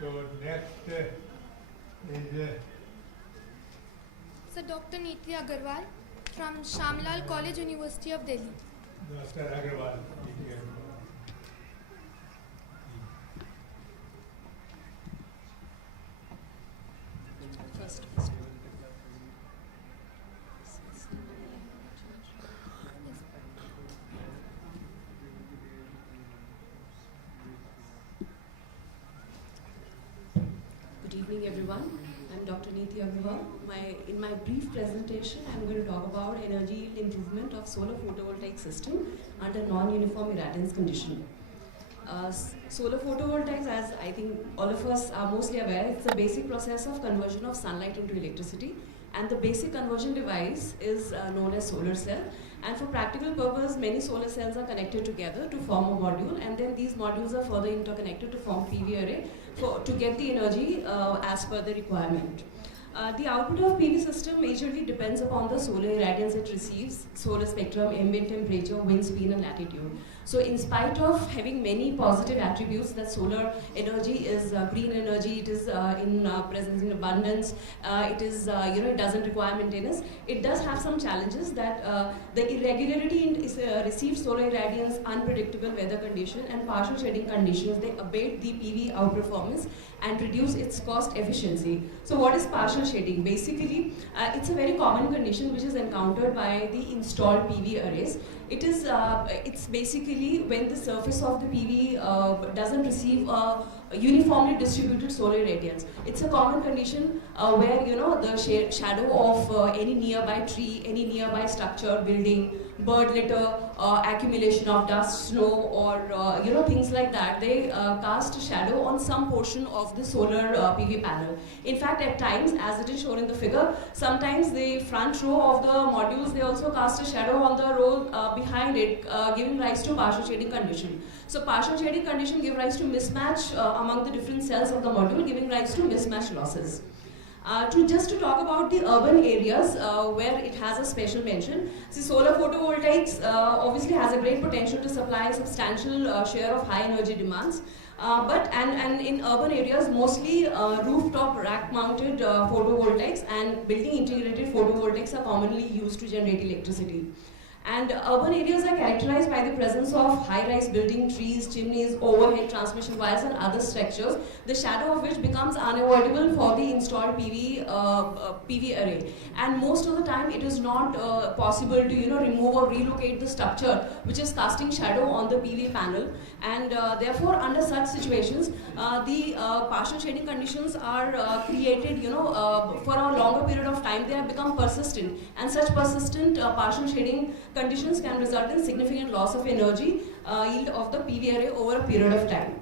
So next is So Dr. Neeti Agarwal from Shamlal College, University of Delhi. Dr. Agarwal. Good evening, everyone. I'm Dr. Neeti Agarwal. In my brief presentation, I'm going to talk about energy improvement of solar photovoltaic system under non-uniform irradiance condition. Solar photovoltaics, as I think all of us are mostly aware, it's a basic process of conversion of sunlight into electricity, and the basic conversion device is known as solar cell. And for practical purpose, many solar cells are connected together to form a module, and then these modules are further interconnected to form PV array to get the energy as per the requirement. The output of PV system majorly depends upon the solar irradiance it receives, solar spectrum, ambient temperature, wind speed and latitude. So in spite of having many positive attributes that solar energy is green energy, it is presence in abundance, it is, it doesn't require maintenance, it does have some challenges that the irregularity in received solar irradiance, unpredictable weather condition and partial shading conditions, they abate the PV outperformance and reduce its cost efficiency. So what is partial shading? Basically, it's a very common condition which is encountered by the installed PV arrays. It is, it's basically when the surface of the PV doesn't receive a uniformly distributed solar radiance. It's a common condition where the shadow of any nearby tree, any nearby structure, building, bird litter, accumulation of dust, snow, or things like that, they cast a shadow on some portion of the solar PV panel. In fact, at times, as it is shown in the figure, sometimes the front row of the modules, they also cast a shadow on the row behind it, giving rise to partial shading condition. So partial shading condition give rise to mismatch among the different cells of the module, giving rise to mismatch losses. Just to talk about the urban areas where it has a special mention. See, solar photovoltaics obviously has a great potential to supply a substantial share of high energy demands. And in urban areas, mostly rooftop rack-mounted photovoltaics and building integrated photovoltaics are commonly used to generate electricity. And urban areas are characterized by the presence of high-rise building, trees, chimneys, overhead transmission wires and other structures, the shadow of which becomes unavoidable for the installed PV array. And most of the time it is not possible to remove or relocate the structure which is casting shadow on the PV panel. And therefore, under such situations, the partial shading conditions are created for a longer period of time. They have become persistent, and such persistent partial shading conditions can result in significant loss of energy yield of the PV array over a period of time.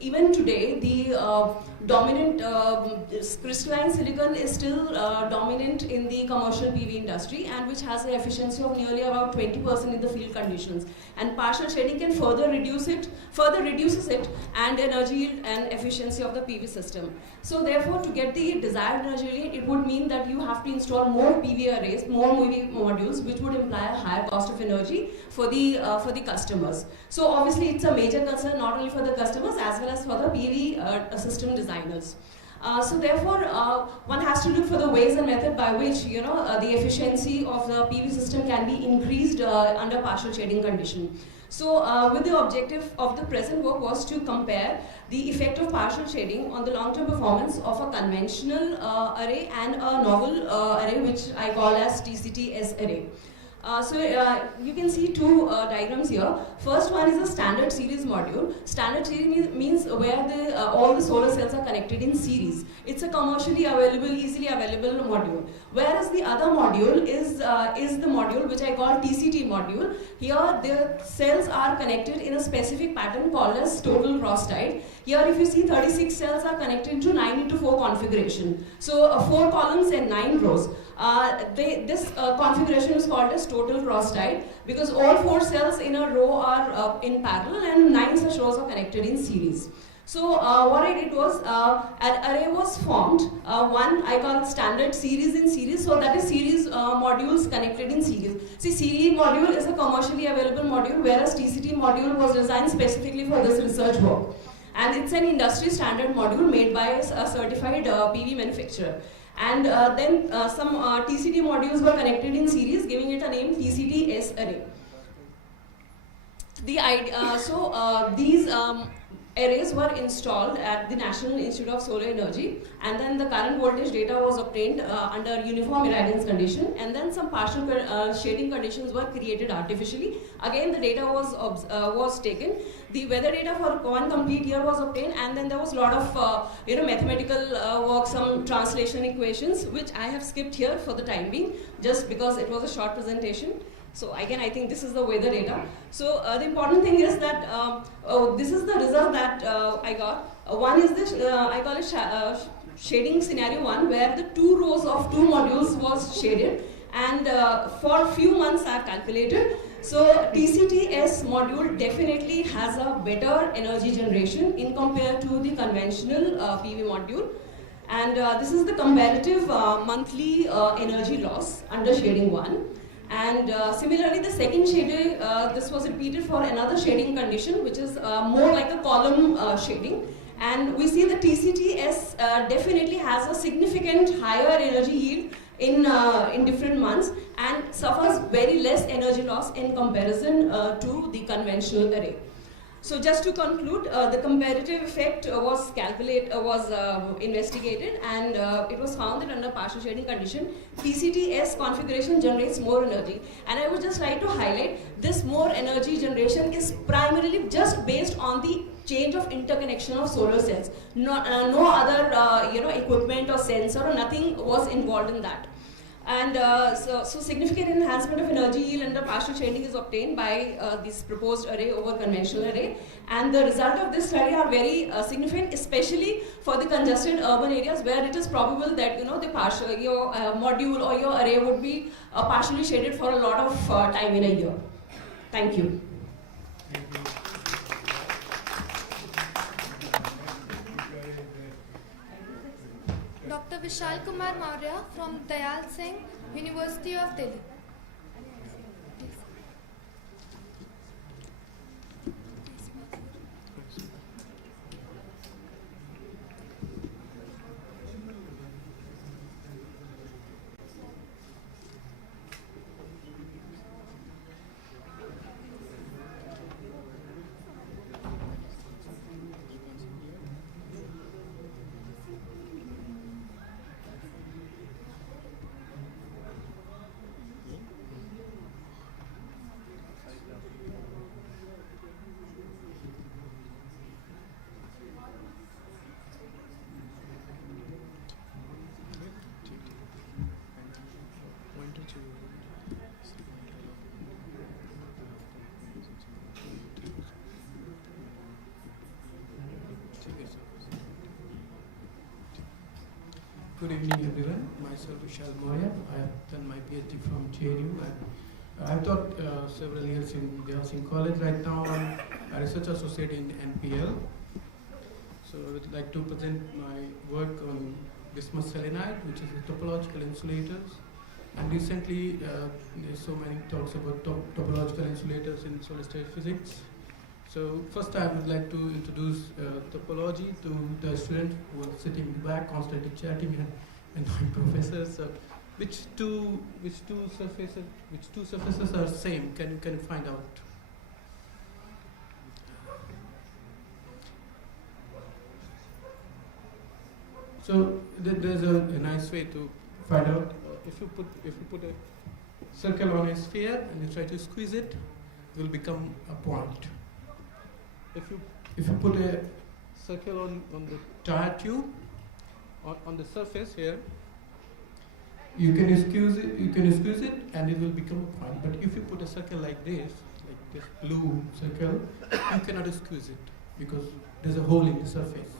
Even today, the dominant crystalline silicon is still dominant in the commercial PV industry, and which has an efficiency of nearly about 20% in the field conditions. And partial shading can further reduces it and energy yield and efficiency of the PV system. So therefore, to get the desired energy yield, it would mean that you have to install more PV arrays, more PV modules, which would imply a higher cost of energy for the customers. So obviously, it's a major concern not only for the customers as well as for the PV system designers. So therefore, one has to look for the ways and method by which the efficiency of the PV system can be increased under partial shading condition. So with the objective of the present work was to compare the effect of partial shading on the long-term performance of a conventional array and a novel array, which I call as TCT-S array. You can see two diagrams here. First one is a standard series module. Standard series means where all the solar cells are connected in series. It's a commercially available, easily available module. Whereas the other module is the module which I call TCT module. Here the cells are connected in a specific pattern called as total cross tied. Here if you see 36 cells are connected to 9x4 configuration. So 4 columns and 9 rows. This configuration is called as total cross tied because all 4 cells in a row are in parallel and 9 such rows are connected in series. So what I did was an array was formed. One I call it standard series in series. So that is series modules connected in series. See, series module is a commercially available module, whereas TCT module was designed specifically for this research work. And it's an industry standard module made by a certified PV manufacturer. And then some TCT modules were connected in series, giving it a name TCT-S array. These arrays were installed at the National Institute of Solar Energy, and then the current voltage data was obtained under uniform irradiance condition, and then some partial shading conditions were created artificially. Again, the data was taken. The weather data for one complete year was obtained, and then there was a lot of mathematical work, some translation equations, which I have skipped here for the time being, just because it was a short presentation. So again, I think this is the weather data. So the important thing is that this is the result that I got. One is this, I call it shading scenario 1, where the 2 rows of 2 modules was shaded, and for few months I have calculated. So TCT-S module definitely has a better energy generation in compared to the conventional PV module. And this is the comparative monthly energy loss under shading 1. And similarly, the second shading, this was repeated for another shading condition, which is more like a column shading. And we see the TCT-S definitely has a significant higher energy yield in different months and suffers very less energy loss in comparison to the conventional array. So just to conclude, the comparative effect was investigated, and it was found that under partial shading condition, TCT-S configuration generates more energy. And I would just like to highlight this more energy generation is primarily just based on the change of interconnection of solar cells. No other equipment or sensor or nothing was involved in that. And so significant enhancement of energy yield under partial shading is obtained by this proposed array over conventional array. And the result of this study are very significant, especially for the congested urban areas where it is probable that your module or your array would be partially shaded for a lot of time in a year. Thank you. Dr. Vishal Kumar Maurya from Dayal Singh, University of Delhi. Good evening, everyone. Myself, Vishal Moria. I have done my PhD from JNU. I've taught several years in the Housing College. Right now, I'm a research associate in NPL. So I would like to present my work on bismuth selenide, which is the topological insulators. And recently, there's so many talks about topological insulators in solid state physics. So first I would like to introduce topology to the students who are sitting in the back, constantly chatting and my professors. So which two surfaces are same? Can you find out? So there's a nice way to find out. If you put a circle on a sphere and you try to squeeze it, it will become a point. If you put a circle on the tire tube on the surface here, you can squeeze it and it will become a point. But if you put a circle like this blue circle, you cannot squeeze it because there's a hole in the surface.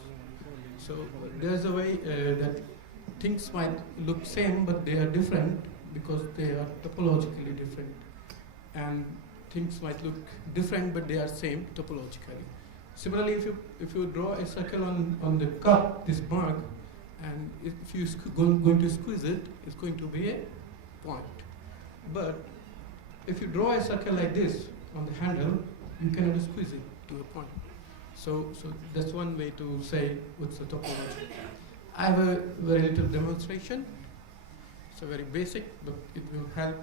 So there's a way that things might look same, but they are different because they are topologically different. And things might look different, but they are same topologically. Similarly, if you draw a circle on the cup, this mug, and if you going to squeeze it, it's going to be a point. But if you draw a circle like this on the handle, you cannot squeeze it to a point. So that's one way to say what's the topology. I have a very little demonstration. It's a very basic, but it will help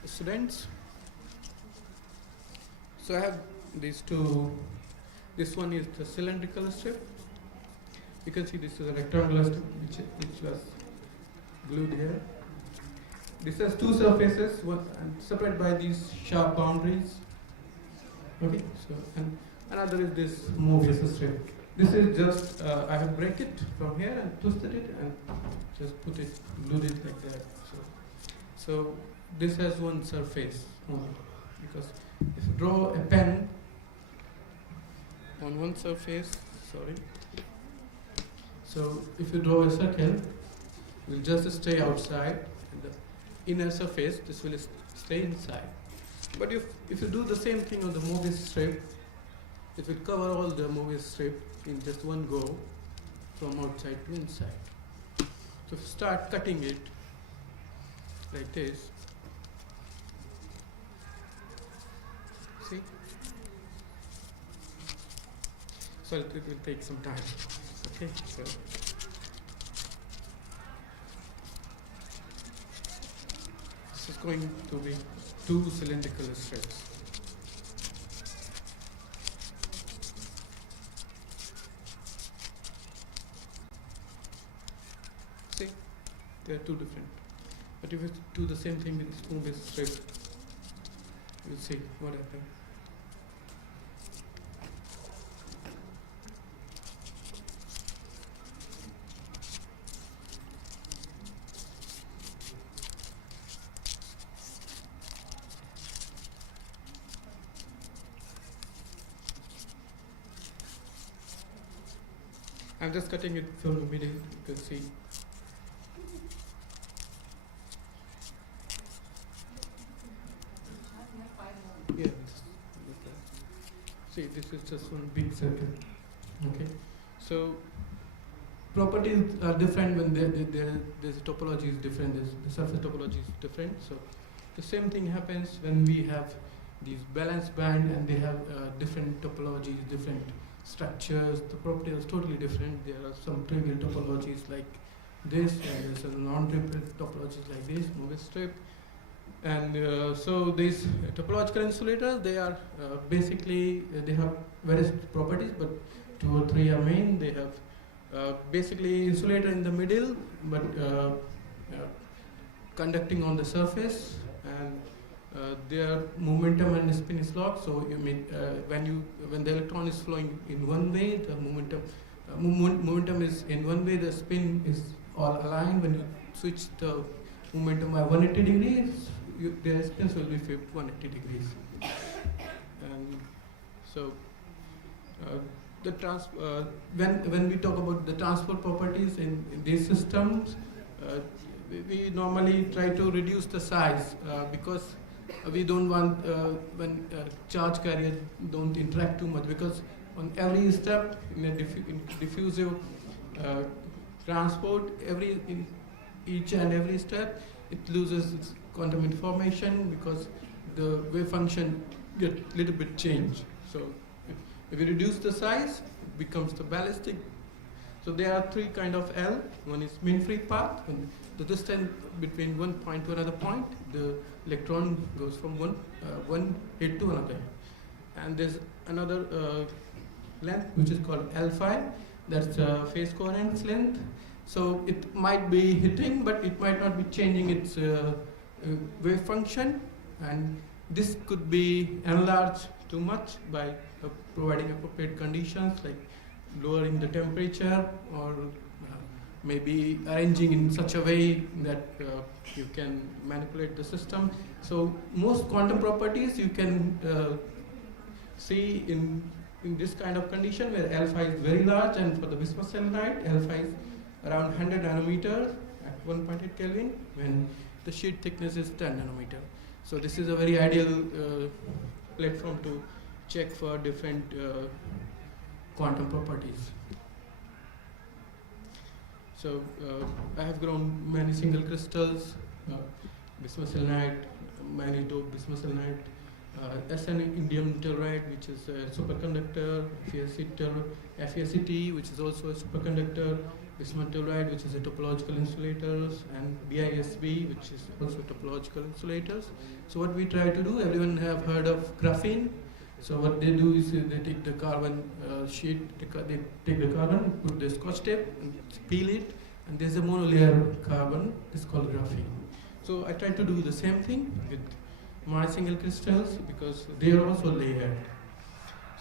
the students. So I have these two. This one is the cylindrical strip. You can see this is a rectangular strip which was glued here. This has two surfaces, one and separated by these sharp boundaries. Okay, so and another is this Mobius strip. This is just I have break it from here and twisted it and just glued it like that. So this has one surface only, because if you draw a pen on one surface, so if you draw a circle, it will just stay outside, and the inner surface, this will stay inside. But if you do the same thing on the Mobius strip, it will cover all the Mobius strip in just one go from outside to inside. So if you start cutting it like this, see? So it will take some time. Okay, so this is going to be two cylindrical strips. See, they are two different. But if you do the same thing with this Mobius strip, you'll see what happens. I'm just cutting it from the middle, you can see. Yeah, see, this is just one big circle. Okay, so properties are different when there's topology is different, the surface topology is different. So the same thing happens when we have these balance band and they have different topologies, different structures. The property is totally different. There are some trivial topologies like this, and there's some non-trivial topologies like this, Mobius strip. And so these topological insulators, they are basically, they have various properties, but 2 or 3 are main. They have basically insulator in the middle, but conducting on the surface, and their momentum and spin is locked. So you mean when the electron is flowing in one way, the momentum is in one way, the spin is all aligned. When you switch the momentum by 180 degrees, the spins will be flipped 180 degrees. And so when we talk about the transport properties in these systems, we normally try to reduce the size because we don't want when charge carriers don't interact too much, because on every step in a diffusive transport, in each and every step it loses its quantum information because the wave function get a little bit changed. So if you reduce the size, it becomes the ballistic. So there are three kind of L. One is mean free path. When the distance between one point to another point, the electron goes from one hit to another. And there's another length which is called L5. That's phase coherence length. So it might be hitting, but it might not be changing its wave function. And this could be enlarged too much by providing appropriate conditions like lowering the temperature or maybe arranging in such a way that you can manipulate the system. So most quantum properties you can see in this kind of condition where alpha is very large, and for the bismuth-selenide, alpha is around 100 nanometers at 1.8 Kelvin when the sheet thickness is 10 nanometer. So this is a very ideal platform to check for different quantum properties. So I have grown many single crystals, bismuth-selenide, many-dope bismuth-selenide, SN indium telluride, which is a superconductor, FeSCT, which is also a superconductor, bismuth telluride, which is a topological insulators, and BISB, which is also topological insulators. So what we try to do, everyone have heard of graphene. So what they do is they take the carbon sheet, they take the carbon, put the scotch tape, and peel it, and there's a monolayer carbon. It's called graphene. So I try to do the same thing with my single crystals because they are also layered.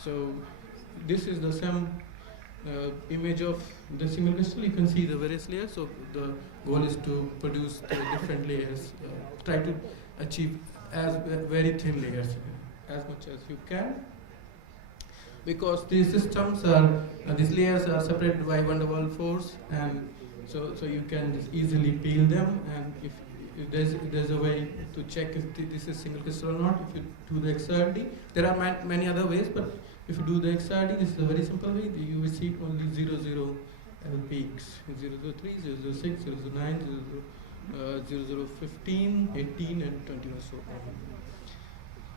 So this is the same image of the single crystal. You can see the various layers. So the goal is to produce the different layers. Try to achieve as very thin layers as much as you can, because these systems are these layers are separated by van der Waals force, and so you can just easily peel them. And if there's a way to check if this is single crystal or not, if you do the XRD. There are many other ways, but if you do the XRD, this is a very simple way. You receive only 00 L peaks: 003, 006, 009, 0015, 18, and 20 or so.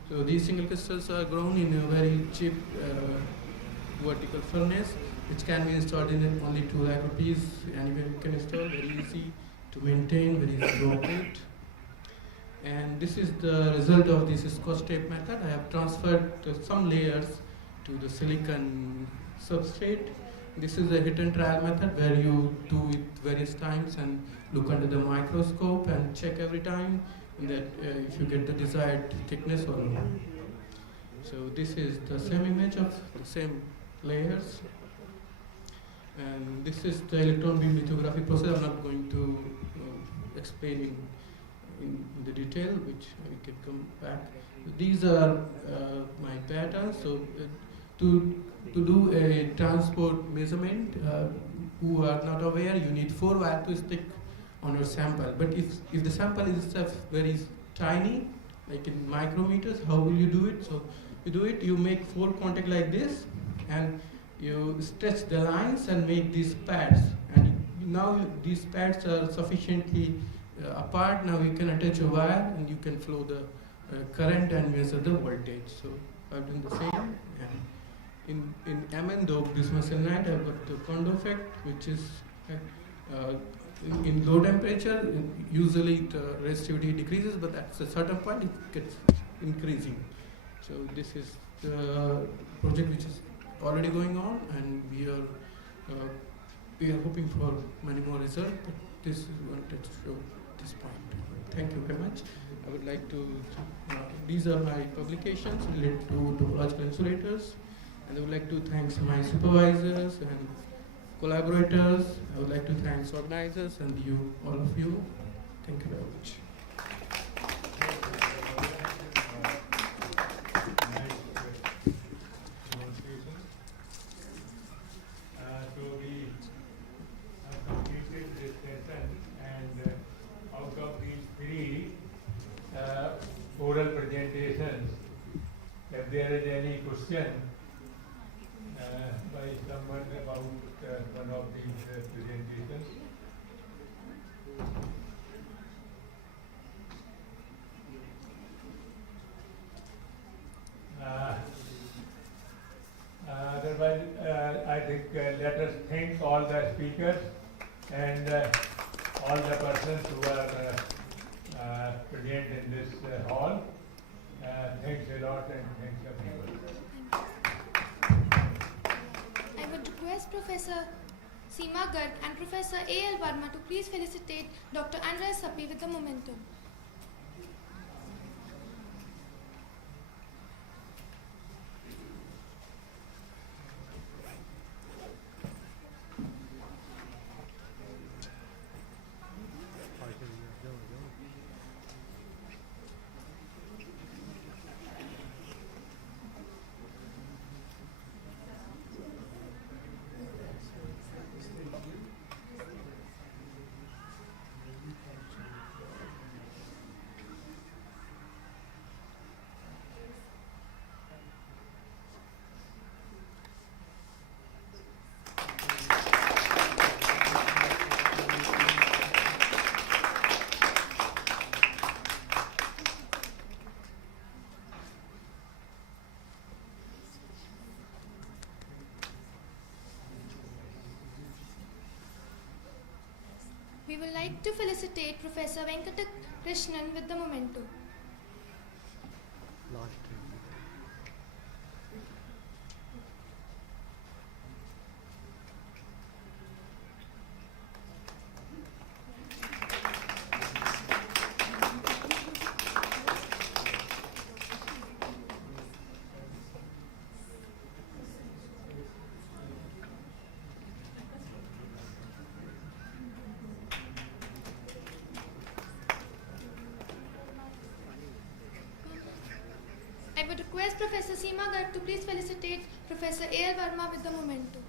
So these single crystals are grown in a very cheap vertical furnace, which can be installed in only 2 lakh rupees. Anywhere you can install, very easy to maintain, very easy to operate. And this is the result of this scotch tape method. I have transferred some layers to the silicon substrate. This is a hit and trial method where you do it various times and look under the microscope and check every time that if you get the desired thickness or not. So this is the same image of the same layers. And this is the electron beam lithography process. I'm not going to explain in the detail, which we can come back. These are my patterns. So to do a transport measurement, who are not aware, you need 4 wire to stick on your sample. But if the sample is very tiny, like in micrometers, how will you do it? So you do it, you make 4 contact like this, and you stretch the lines and make these pads. And now these pads are sufficiently apart. Now you can attach a wire and you can flow the current and measure the voltage. So I've done the same. And in MN doped bismuth-selenide, I've got the Kondo effect, which is in low temperature, usually the resistivity decreases, but at a certain point it gets increasing. So this is the project which is already going on, and we are hoping for many more results, but this is what I show at this point. Thank you very much. I would like to, these are my publications related to topological insulators, and I would like to thank my supervisors and collaborators. I would like to thank organizers and you, all of you. Thank you very much. question by someone about one of these presentations. Otherwise, I think let us thank all the speakers and all the persons who are present in this hall. Thanks a lot and thanks everyone. I would request Professor Seema Garg and Professor A.L. Verma to please felicitate Dr. Andreas Sappi with the memento. We would like to felicitate Professor Venkata Krishnan with the memento. I would request Professor Seema Garg to please felicitate Professor A.L. Verma with the memento.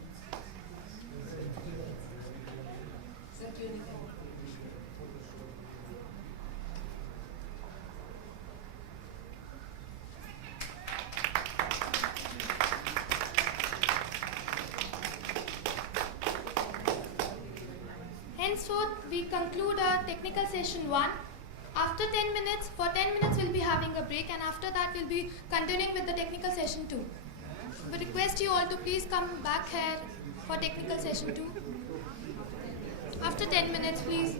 Henceforth, we conclude our technical session 1. After 10 minutes, for 10 minutes we'll be having a break, and after that we'll be continuing with the technical session 2. We request you all to please come back here for technical session 2. After 10 minutes, please.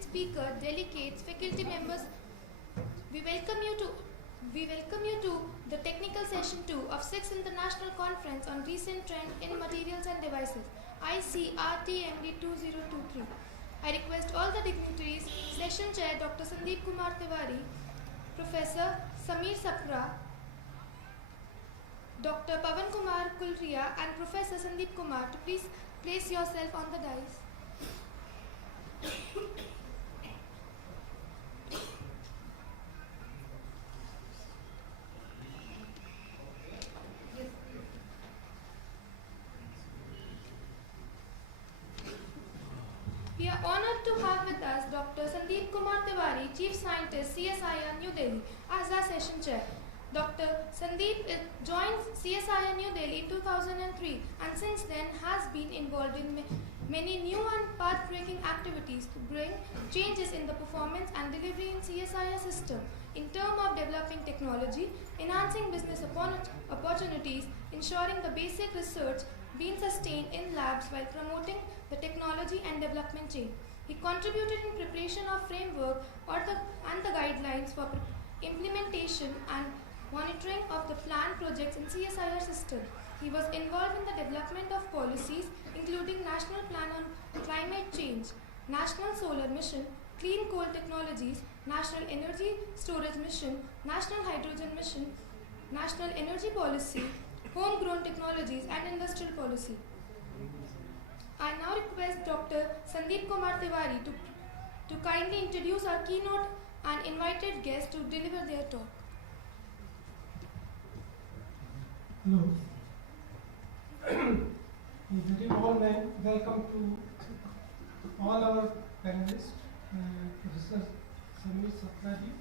distinguished speaker, delegates, faculty members, we welcome you to the technical session 2 of 6th International Conference on Recent Trend in Materials and Devices, ICRTMD 2023. I request all the dignitaries, Session Chair Dr. Sandeep Kumar Tiwari, Professor Samir Sapra, Dr. Pavan Kumar Kulriya and Professor Sandeep Kumar to please place yourself on the dais. We are honored to have with us Dr. Sandeep Kumar Tiwari, Chief Scientist, CSIR, New Delhi, as our session chair. Dr. Sandeep joined CSIR New Delhi in 2003 and since then has been involved in many new and path-breaking activities to bring changes in the performance and delivery in CSIR system in terms of developing technology, enhancing business opportunities, ensuring the basic research being sustained in labs while promoting the technology and development chain. He contributed in preparation of framework and the guidelines for implementation and monitoring of the planned projects in CSIR system. He was involved in the development of policies including National Plan on Climate Change, National Solar Mission, Clean Coal Technologies, National Energy Storage Mission, National Hydrogen Mission, National Energy Policy, Homegrown Technologies and Industrial Policy. I now request Dr. Sandeep Kumar Tiwari to kindly introduce our keynote and invited guests to deliver their talk. Hello. A very warm welcome to all our panelists, Professor Samir Sapraji,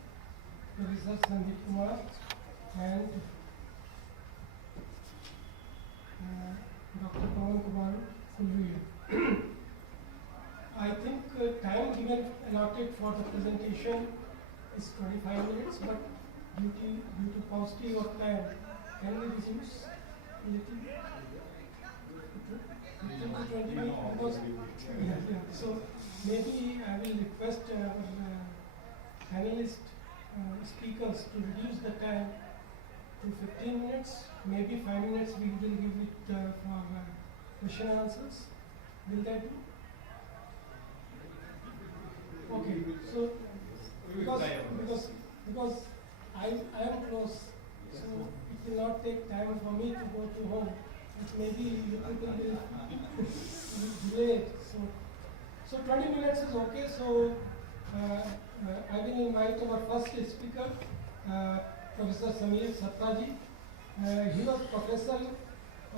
Professor Sandeep Kumar, and Dr. Pavan Kumar Kulriya. I think time given allotted for the presentation is 25 minutes, but due to paucity of time, can we reduce a little? 15 to 20 minutes, because, so maybe I will request our panelist speakers to reduce the time to 15 minutes, maybe 5 minutes we will give it for question and answers. Will that do? Okay, so because I am close, so it will not take time for me to go to home. It may be little delayed. So 20 minutes is okay. So I will invite our first speaker, Professor Samir Sapraji. He was professor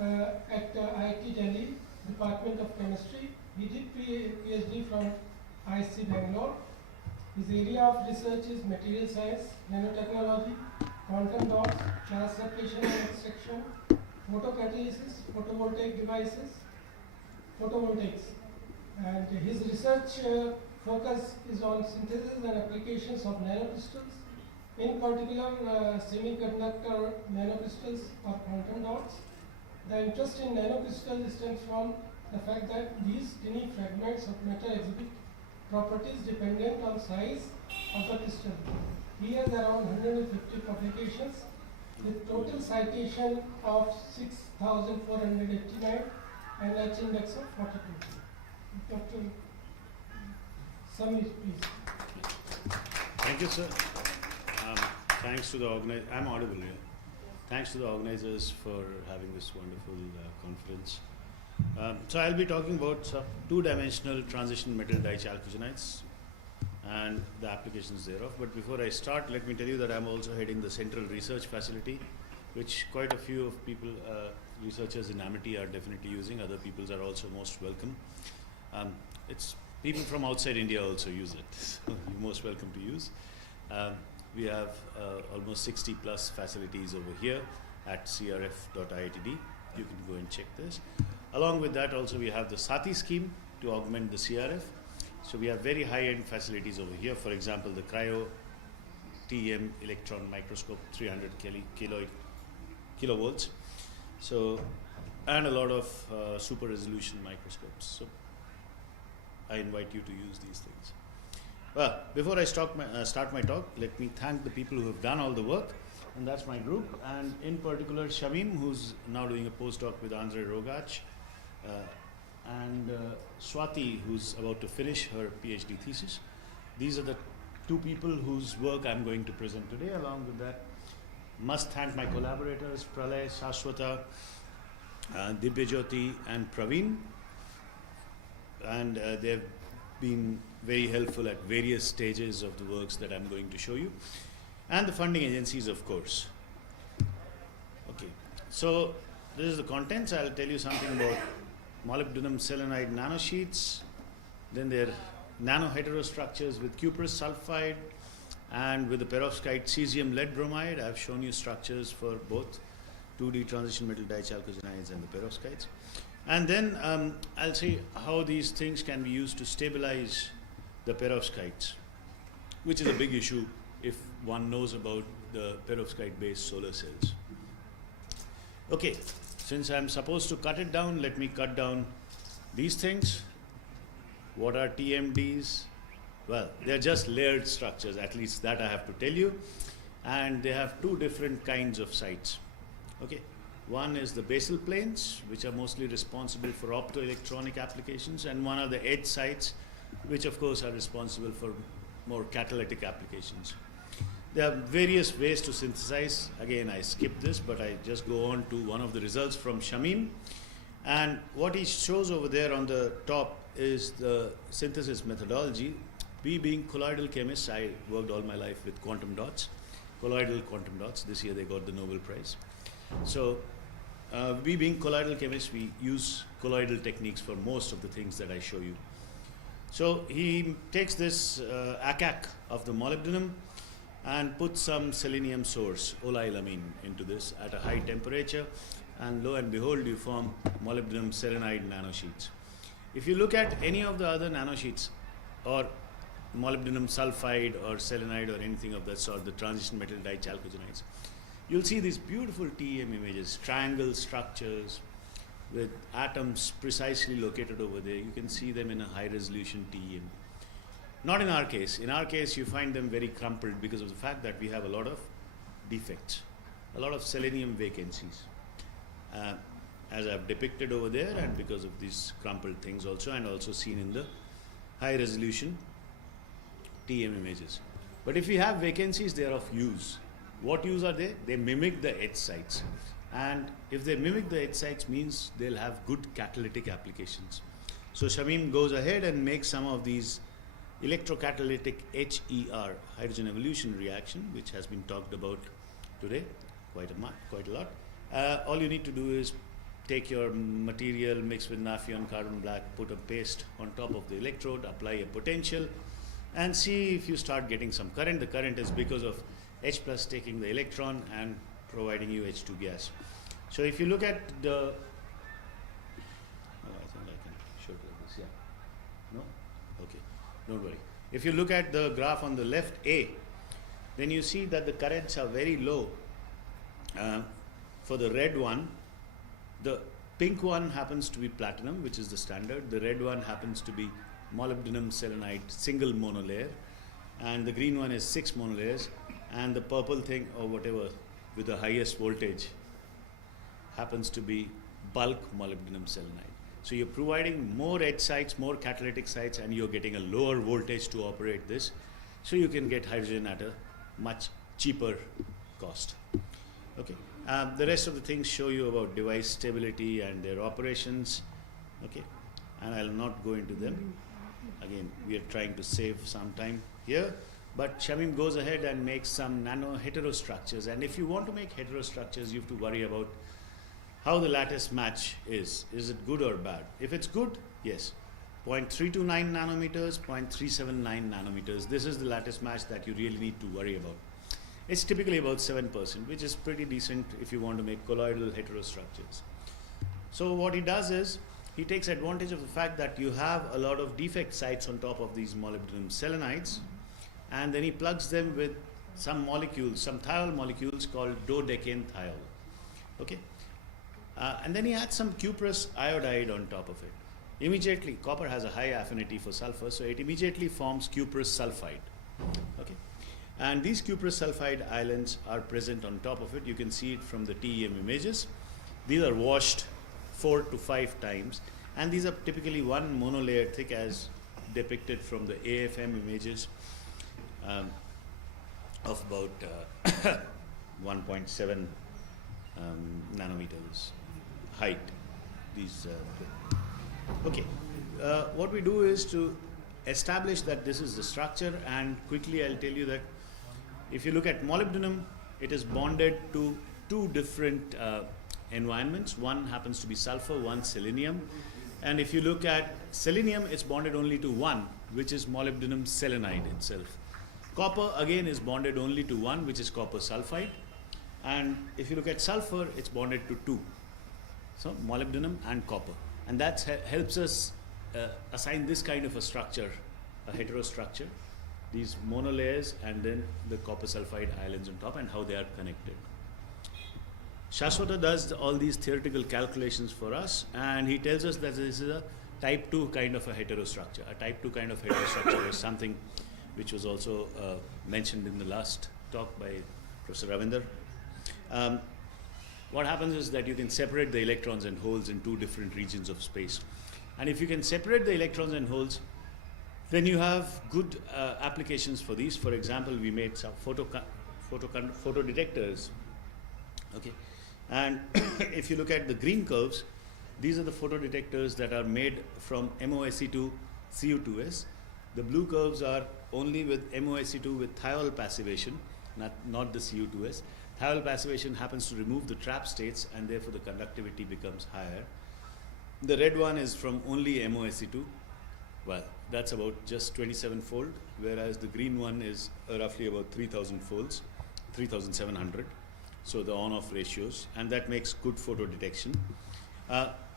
at IIT Delhi, Department of Chemistry. He did PhD from IIT Bangalore. His area of research is material science, nanotechnology, quantum dots, gas separation and extraction, photocatalysis, photovoltaic devices, photovoltaics. And his research focus is on synthesis and applications of nanocrystals, in particular semiconductor nanocrystals or quantum dots. The interest in nanocrystals stems from the fact that these tiny fragments of matter exhibit properties dependent on size of the crystal. He has around 150 publications with total citation of 6,489 and H index of 42. Dr. Samir, please. Thank you, sir. Thanks to the organizers. I'm audible here. Thanks to the organizers for having this wonderful conference. So I'll be talking about two-dimensional transition metal dichalcogenides and the applications thereof. But before I start, let me tell you that I'm also heading the Central Research Facility, which quite a few of people, researchers in Amity are definitely using. Other peoples are also most welcome. It's people from outside India also use it, so you're most welcome to use. We have almost 60 plus facilities over here at crf.iitd. You can go and check this. Along with that also we have the Sati scheme to augment the CRF. So we have very high-end facilities over here. For example, the cryo TEM electron microscope, 300 kilovolts. So, and a lot of super resolution microscopes. So I invite you to use these things. Well, before I start my talk, let me thank the people who have done all the work, and that's my group, and in particular Shamim, who's now doing a postdoc with Andre Rogach, and Swati, who's about to finish her PhD thesis. These are the two people whose work I'm going to present today. Along with that, must thank my collaborators, Pralay, Shashwata, Dibyajyoti, and Praveen, and they've been very helpful at various stages of the works that I'm going to show you, and the funding agencies, of course. Okay, so this is the contents. I'll tell you something about molybdenum selenide nanosheets, then their nanoheterostructures with cuprous sulfide and with the perovskite cesium lead bromide. I've shown you structures for both 2D transition metal dichalcogenides and the perovskites. And then I'll see how these things can be used to stabilize the perovskites, which is a big issue if one knows about the perovskite-based solar cells. Okay, since I'm supposed to cut it down, let me cut down these things. What are TMDs? Well, they're just layered structures, at least that I have to tell you. And they have two different kinds of sites. Okay, one is the basal planes, which are mostly responsible for optoelectronic applications, and one are the edge sites, which of course are responsible for more catalytic applications. There are various ways to synthesize. Again, I skip this, but I just go on to one of the results from Shamim. And what he shows over there on the top is the synthesis methodology. We being colloidal chemists, I worked all my life with quantum dots, colloidal quantum dots. This year they got the Nobel Prize. So we being colloidal chemists, we use colloidal techniques for most of the things that I show you. So he takes this ACAC of the molybdenum and puts some selenium source, oleamine, into this at a high temperature, and lo and behold, you form molybdenum selenide nanosheets. If you look at any of the other nanosheets, or molybdenum sulfide or selenide or anything of that sort, the transition metal dichalcogenides, you'll see these beautiful TEM images, triangle structures with atoms precisely located over there. You can see them in a high resolution TEM. Not in our case. In our case, you find them very crumpled because of the fact that we have a lot of defects, a lot of selenium vacancies, as I've depicted over there, and because of these crumpled things also, and also seen in the high resolution TM images. But if we have vacancies, they are of use. What use are they? They mimic the edge sites. And if they mimic the edge sites, means they'll have good catalytic applications. So Shamim goes ahead and makes some of these electrocatalytic HER, hydrogen evolution reaction, which has been talked about today quite a lot. All you need to do is take your material, mix with Nafion carbon black, put a paste on top of the electrode, apply a potential, and see if you start getting some current. The current is because of H plus taking the electron and providing you H2 gas. So if you look at the, I think I can show it like this, yeah. No? Okay, don't worry. If you look at the graph on the left, A, then you see that the currents are very low. For the red one, the pink one happens to be platinum, which is the standard. The red one happens to be molybdenum selenide, single monolayer, and the green one is 6 monolayers, and the purple thing or whatever with the highest voltage happens to be bulk molybdenum selenide. So you're providing more edge sites, more catalytic sites, and you're getting a lower voltage to operate this, so you can get hydrogen at a much cheaper cost. Okay. The rest of the things show you about device stability and their operations. Okay, and I'll not go into them. Again, we are trying to save some time here. But Shamim goes ahead and makes some nano heterostructures, and if you want to make heterostructures, you have to worry about how the lattice match is. Is it good or bad? If it's good, yes, 0.329 nanometers, 0.379 nanometers. This is the lattice match that you really need to worry about. It's typically about 7%, which is pretty decent if you want to make colloidal heterostructures. So what he does is, he takes advantage of the fact that you have a lot of defect sites on top of these molybdenum selenides, and then he plugs them with some molecules, some thiol molecules called dodecane thiol. Okay, and then he adds some cuprous iodide on top of it. immediately, copper has a high affinity for sulfur, so it immediately forms cuprous sulfide. Okay, and these cuprous sulfide islands are present on top of it. You can see it from the TEM images. These are washed 4 to 5 times, and these are typically one monolayer thick as depicted from the AFM images of about 1.7 nanometers height. These okay. What we do is to establish that this is the structure, and quickly I'll tell you that if you look at molybdenum, it is bonded to 2 different environments. One happens to be sulfur, one selenium. And if you look at selenium, it's bonded only to 1, which is molybdenum selenide itself. Copper again is bonded only to 1, which is copper sulfide. And if you look at sulfur, it's bonded to 2. So molybdenum and copper. And that helps us assign this kind of a structure, a heterostructure, these monolayers and then the copper sulfide islands on top and how they are connected. Shashwata does all these theoretical calculations for us, and he tells us that this is a type 2 kind of a heterostructure. A type 2 kind of heterostructure is something which was also mentioned in the last talk by Professor Ravinder. What happens is that you can separate the electrons and holes in 2 different regions of space. And if you can separate the electrons and holes, then you have good applications for these. For example, we made some photo detectors. Okay. And if you look at the green curves, these are the photodetectors that are made from MOSE2 Cu2s. The blue curves are only with MOSE2 with thiol passivation, not the Cu2s. Thiol passivation happens to remove the trap states, and therefore the conductivity becomes higher. The red one is from only MOSE2. Well, that's about just 27-fold, whereas the green one is roughly about 3,000 folds, 3,700. So the on-off ratios, and that makes good photo detection.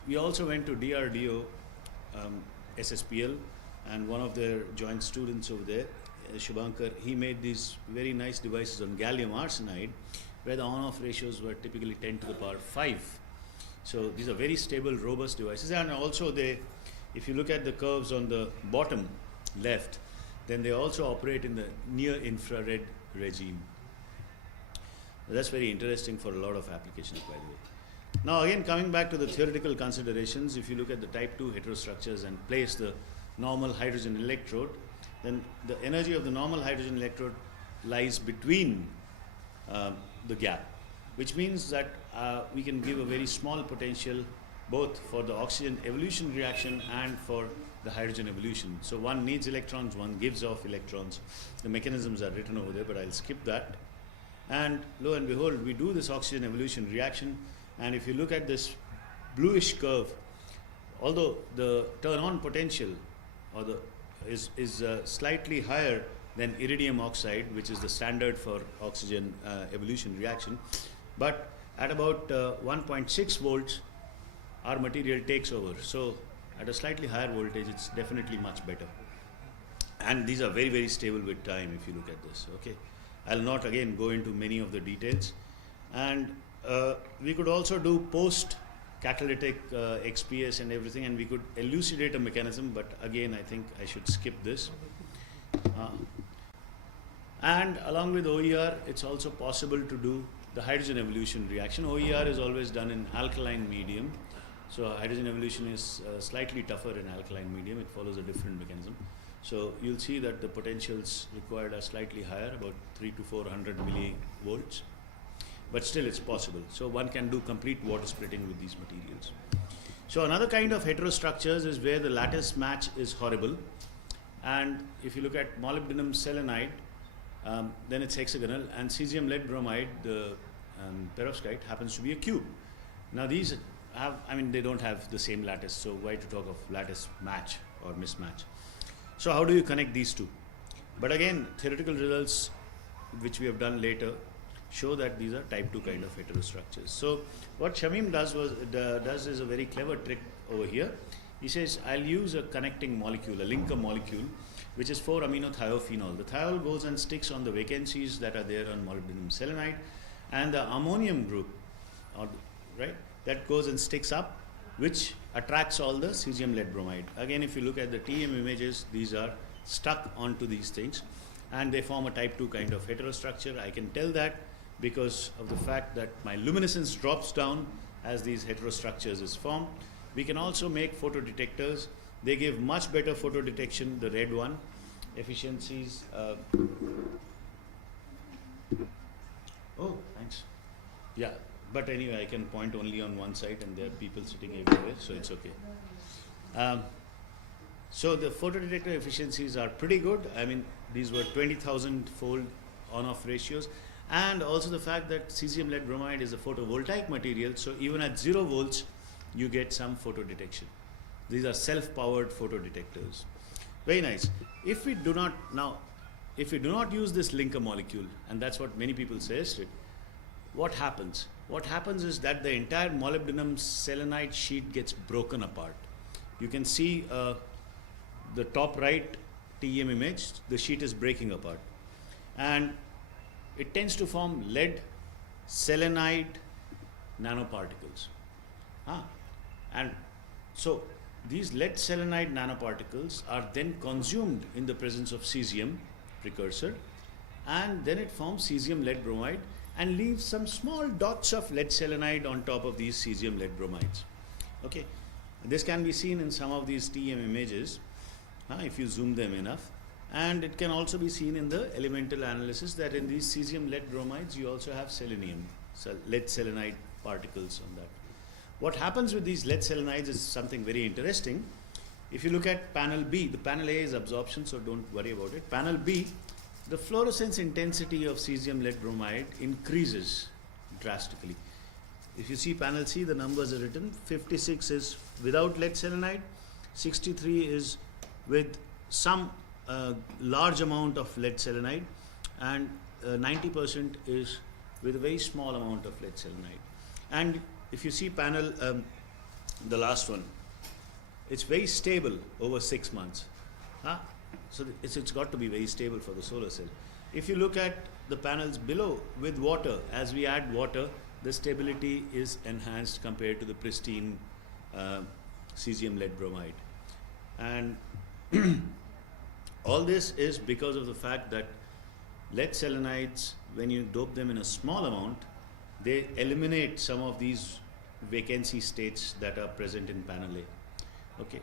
We also went to DRDO SSPL, and one of their joint students over there, Shubhankar, he made these very nice devices on gallium arsenide, where the on-off ratios were typically 10 to the power 5. So these are very stable, robust devices, and also they, if you look at the curves on the bottom left, then they also operate in the near-infrared regime. That's very interesting for a lot of applications, by the way. Now again, coming back to the theoretical considerations, if you look at the type 2 heterostructures and place the normal hydrogen electrode, then the energy of the normal hydrogen electrode lies between the gap, which means that we can give a very small potential both for the oxygen evolution reaction and for the hydrogen evolution. So one needs electrons, one gives off electrons. The mechanisms are written over there, but I'll skip that. And lo and behold, we do this oxygen evolution reaction, and if you look at this bluish curve, although the turn-on potential or is slightly higher than iridium oxide, which is the standard for oxygen evolution reaction, but at about 1.6 volts, our material takes over. So at a slightly higher voltage, it's definitely much better. And these are very, very stable with time if you look at this. Okay. I'll not again go into many of the details. And we could also do post-catalytic XPS and everything, and we could elucidate a mechanism, but again, I think I should skip this. And along with OER, it's also possible to do the hydrogen evolution reaction. OER is always done in alkaline medium. So hydrogen evolution is slightly tougher in alkaline medium. It follows a different mechanism. So you'll see that the potentials required are slightly higher, about 300 to 400 millivolts. But still it's possible. So one can do complete water splitting with these materials. So another kind of heterostructures is where the lattice match is horrible. And if you look at molybdenum selenide, then it's hexagonal, and cesium lead bromide, the perovskite, happens to be a cube. Now these have, they don't have the same lattice, so why to talk of lattice match or mismatch? So how do you connect these two? But again, theoretical results which we have done later show that these are type 2 kind of heterostructures. So what Shamim does is a very clever trick over here. He says, I'll use a connecting molecule, a linker molecule, which is 4-aminothiophene. The thiol goes and sticks on the vacancies that are there on molybdenum selenide, and the ammonium group, that goes and sticks up which attracts all the cesium lead bromide. Again, if you look at the TEM images, these are stuck onto these things and they form a type 2 kind of heterostructure. I can tell that because of the fact that my luminescence drops down as these heterostructures is formed. We can also make photodetectors. They give much better photo detection, the red one. Efficiencies. Oh, thanks. Yeah, but anyway, I can point only on one side and there are people sitting everywhere, so it's okay. So the photodetector efficiencies are pretty good. I mean, these were 20,000 fold on-off ratios. And also the fact that cesium lead bromide is a photovoltaic material, so even at 0 volts, you get some photo detection. These are self-powered photodetectors. Very nice. If we do not use this linker molecule, and that's what many people suggested, what happens? What happens is that the entire molybdenum selenide sheet gets broken apart. You can see the top right TEM image, the sheet is breaking apart. And it tends to form lead selenide nanoparticles. And so these lead selenide nanoparticles are then consumed in the presence of cesium precursor, and then it forms cesium lead bromide and leaves some small dots of lead selenide on top of these cesium lead bromides. Okay, this can be seen in some of these TEM images if you zoom them enough. And it can also be seen in the elemental analysis that in these cesium lead bromides you also have selenium, so lead selenide particles on that. What happens with these lead selenides is something very interesting. If you look at panel B, the panel A is absorption, so don't worry about it. Panel B, the fluorescence intensity of cesium lead bromide increases drastically. If you see panel C, the numbers are written. 56 is without lead selenide, 63 is with some large amount of lead selenide, and 90% is with a very small amount of lead selenide. And if you see panel, the last one, it's very stable over 6 months. So it's got to be very stable for the solar cell. If you look at the panels below with water, as we add water, the stability is enhanced compared to the pristine cesium lead bromide. And all this is because of the fact that lead selenides, when you dope them in a small amount, they eliminate some of these vacancy states that are present in panel A. Okay,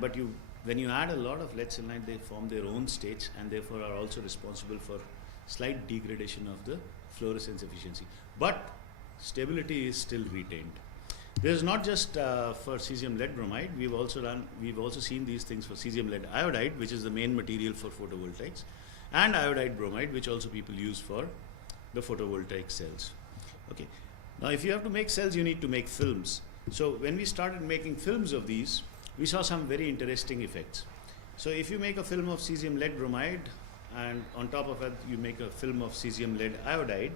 but when you add a lot of lead selenide, they form their own states and therefore are also responsible for slight degradation of the fluorescence efficiency. But stability is still retained. This is not just for cesium lead bromide. We've also seen these things for cesium lead iodide, which is the main material for photovoltaics, and iodide bromide, which also people use for the photovoltaic cells. Okay. Now, if you have to make cells, you need to make films. So when we started making films of these, we saw some very interesting effects. So if you make a film of cesium lead bromide, and on top of it you make a film of cesium lead iodide,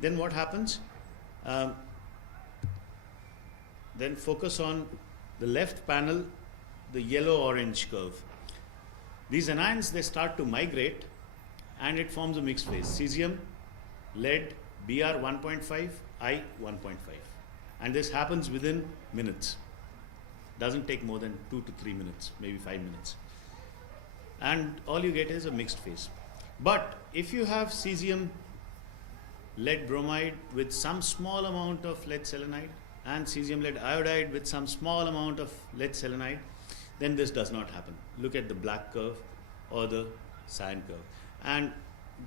then what happens? Then focus on the left panel, the yellow-orange curve. These anions, they start to migrate and it forms a mixed phase. Cesium, lead, Br 1.5, I 1.5. And this happens within minutes. Doesn't take more than 2 to 3 minutes, maybe 5 minutes. And all you get is a mixed phase. But if you have cesium lead bromide with some small amount of lead selenide and cesium lead iodide with some small amount of lead selenide, then this does not happen. Look at the black curve or the cyan curve. And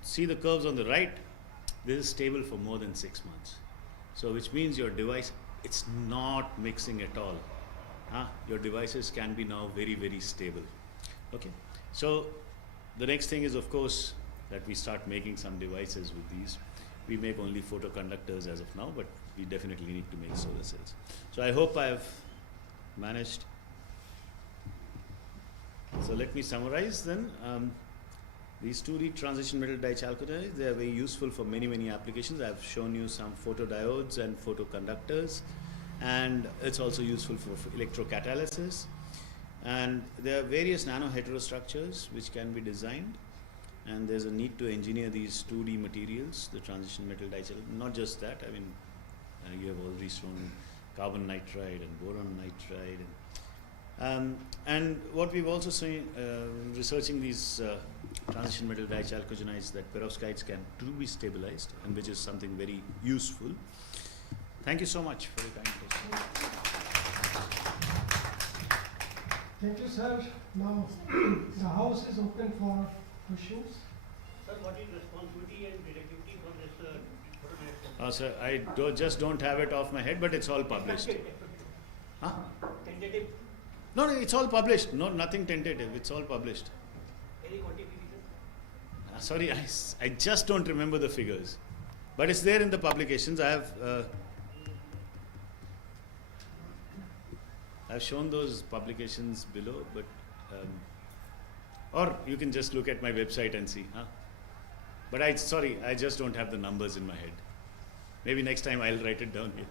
see the curves on the right, this is stable for more than 6 months. So which means your device, it's not mixing at all. Your devices can be now very, very stable. Okay. So the next thing is, of course, that we start making some devices with these. We make only photoconductors as of now, but we definitely need to make solar cells. So I hope I have managed. So let me summarize then. These 2D transition metal dichalcogenides, they are very useful for many, many applications. I have shown you some photodiodes and photoconductors, and it's also useful for electrocatalysis. And there are various nanoheterostructures which can be designed, and there's a need to engineer these 2D materials, the transition metal dichalcogenides. Not just that, I mean, you have already shown carbon nitride and boron nitride. And what we've also seen researching these transition metal dichalcogenides, that perovskites can too be stabilized, and which is something very useful. Thank you so much for your kind attention. Thank you, sir. Now, the house is open for questions. Sir, what is responsibility and directivity for this? Sir, I just don't have it off my head, but it's all published. Huh? Tentative. No, it's all published. No, nothing tentative. It's all published. Any quantification? Sorry, I just don't remember the figures, but it's there in the publications. I've shown those publications below, but or you can just look at my website and see. Huh? But I just don't have the numbers in my head. Maybe next time I'll write it down here.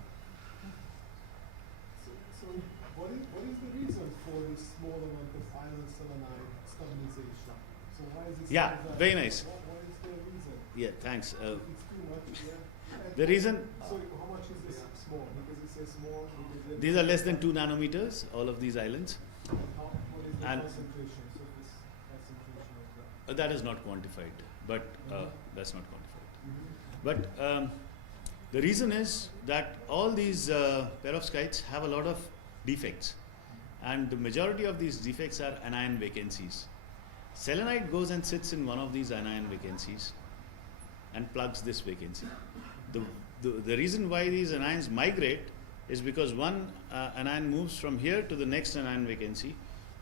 So what is the reason for this small amount of iron selenide stabilization? So why is it? Yeah, very nice. What is the reason? Yeah, thanks. If it's too much, yeah. The reason. So how much is this small? Because it says small. These are less than 2 nanometers. All of these islands. What is the And concentration? So this concentration of that. that is not quantified, but that's not quantified. But the reason is that all these perovskites have a lot of defects, and the majority of these defects are anion vacancies. Selenide goes and sits in one of these anion vacancies and plugs this vacancy. The reason why these anions migrate is because one anion moves from here to the next anion vacancy,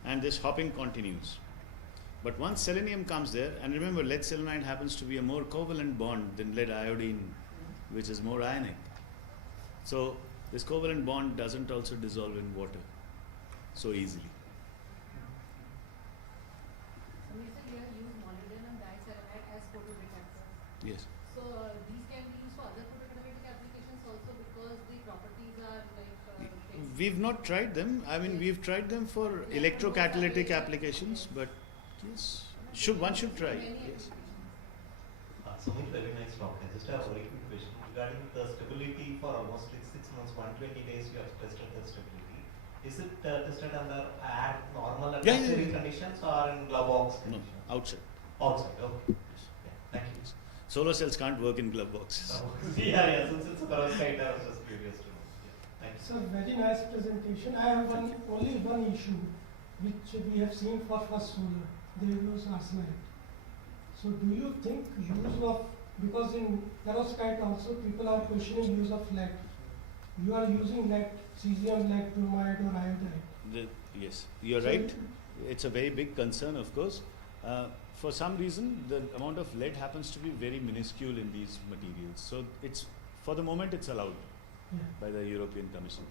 and this hopping continues. But once selenium comes there, and remember, lead selenide happens to be a more covalent bond than lead iodine, which is more ionic. So this covalent bond doesn't also dissolve in water so easily. So we said here use molybdenum diselenide as photodetectors. Yes. So these can be used for other photocatalytic applications also, because the properties are like fixed. We've not tried them. I mean, we've tried them for electrocatalytic applications, but yes, one should try. Yes. Sumit, very nice talk. I just have a very quick question regarding the stability. For almost like 6 months, 120 days, you have tested the stability. Is it tested under normal atmospheric conditions or in glove box conditions? No, outside. Outside, okay. Yeah, thank you. Solar cells can't work in glove boxes. Yeah, since it's a perovskite, I was just curious to know. Yeah, thank you. Sir, very nice presentation. I have only one issue which we have seen for first solar. They use arsenide. So do you think use of, because in perovskite also people are questioning use of lead. You are using lead, cesium, lead bromide or iodide. Yes, you're right. It's a very big concern, of course. For some reason, the amount of lead happens to be very minuscule in these materials. So it's, for the moment, it's allowed by the European Commission.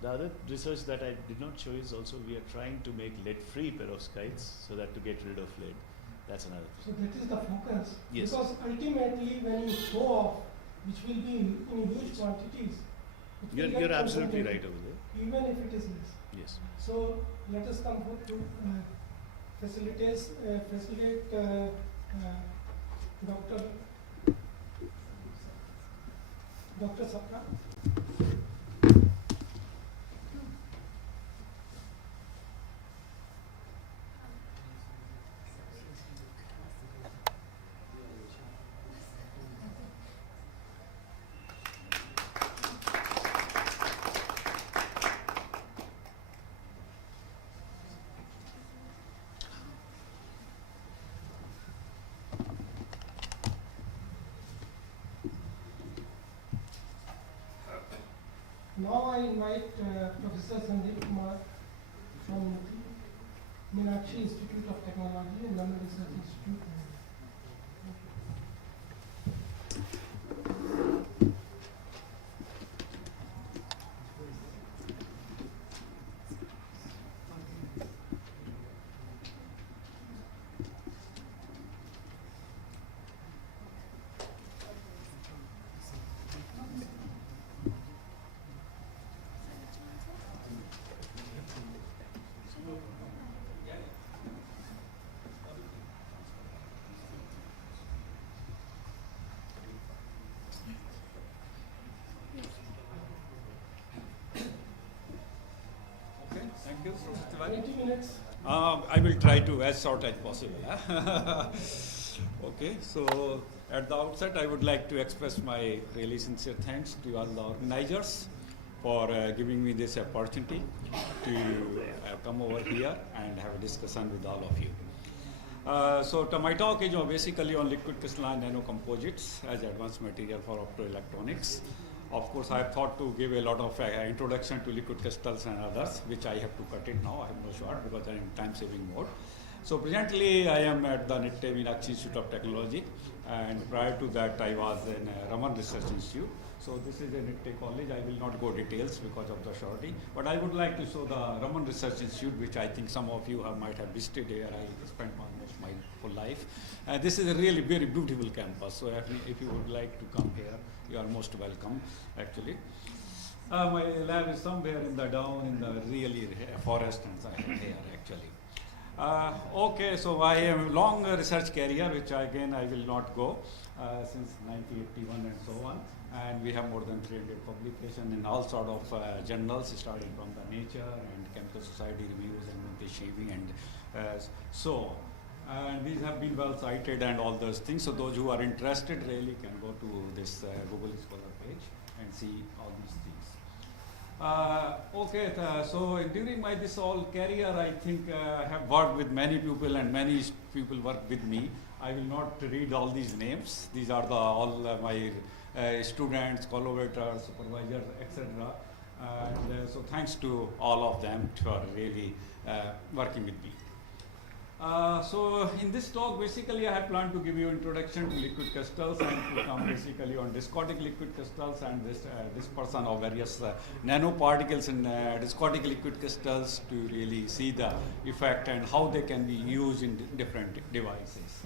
The other research that I did not show is also we are trying to make lead-free perovskites so that to get rid of lead. That's another thing. So that is the focus. Yes. Because ultimately when you show off, which will be in huge quantities, You're absolutely right over there. even if it is less. Yes. So let us come to facilitate Dr. Sapra. Now I invite Professor Sandeep Kumar from Meenakshi Institute of Technology and London Research Institute. 20 minutes. I will try to as short as possible. Okay, so at the outset, I would like to express my really sincere thanks to all the organizers for giving me this opportunity to come over here and have a discussion with all of you. So my talk is basically on liquid crystalline nanocomposites as advanced material for optoelectronics. Of course, I have thought to give a lot of introduction to liquid crystals and others, which I have to cut it now. I have no short because I am in time-saving mode. So presently, I am at the NITTE Meenakshi Institute of Technology, and prior to that, I was in Raman Research Institute. So this is a NITTE college. I will not go details because of the shortage, but I would like to show the Raman Research Institute, which I think some of you might have visited here. I spent almost my whole life. This is a really very beautiful campus. So if you would like to come here, you are most welcome, actually. My lab is somewhere in the down in the really forest and here, actually. Okay, so I have a long research career, which again I will not go since 1981 and so on. And we have more than 300 publications in all sort of journals, starting from the Nature and Chemical Society reviews and Montefiore and so on. And these have been well cited and all those things. So those who are interested really can go to this Google Scholar page and see all these things. Okay, so during my this whole career, I think I have worked with many people and many people work with me. I will not read all these names. These are all my students, collaborators, supervisors, etc. And so thanks to all of them for really working with me. So in this talk, basically I have planned to give you introduction to liquid crystals and to come basically on discotic liquid crystals and dispersion of various nanoparticles in discotic liquid crystals to really see the effect and how they can be used in different devices.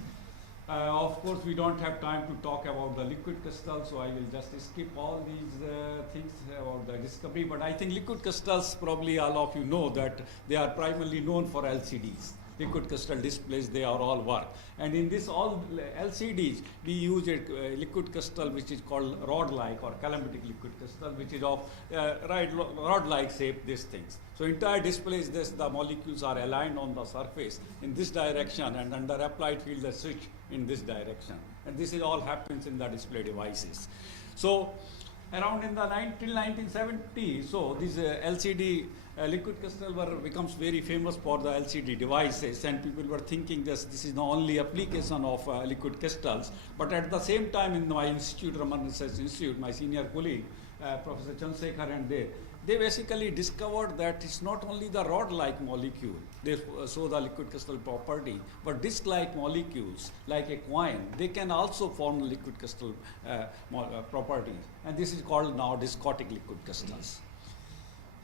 Of course, we don't have time to talk about the liquid crystals, so I will just skip all these things about the discovery. But I think liquid crystals, probably all of you know that they are primarily known for LCDs. Liquid crystal displays, they are all work. And in this all LCDs, we use a liquid crystal which is called rod-like or calamity liquid crystal, which is of rod-like shape, these things. So entire displays this, the molecules are aligned on the surface in this direction, and under applied field they switch in this direction. And this is all happens in the display devices. So around in the 1970, so these LCD liquid crystal becomes very famous for the LCD devices, and people were thinking this is the only application of liquid crystals. But at the same time, in my institute, Raman Research Institute, my senior colleague, Professor Chandrasekhar, and they basically discovered that it's not only the rod-like molecule, they show the liquid crystal property, but disc-like molecules, like a coin, they can also form liquid crystal properties. And this is called now discotic liquid crystals.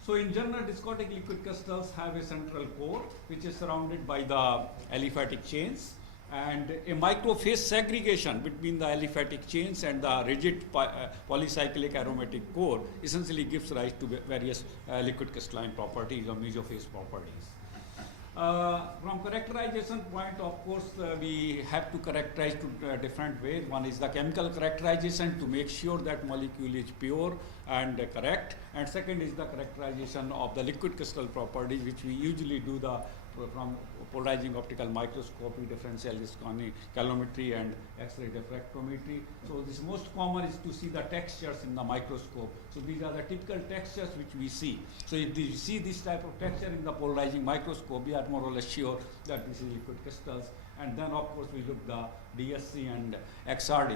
So in general, discotic liquid crystals have a central core, which is surrounded by the aliphatic chains, and a microphase segregation between the aliphatic chains and the rigid polycyclic aromatic core essentially gives rise to various liquid crystalline properties or mesophase properties. From characterization point, of course, we have to characterize to different ways. One is the chemical characterization to make sure that molecule is pure and correct, and second is the characterization of the liquid crystal properties, which we usually do from polarizing optical microscopy, differential calorimetry, and X-ray diffractometry. So this most common is to see the textures in the microscope. So these are the typical textures which we see. So if we see this type of texture in the polarizing microscope, we are more or less sure that this is liquid crystals. And then of course we look the DSC and XRD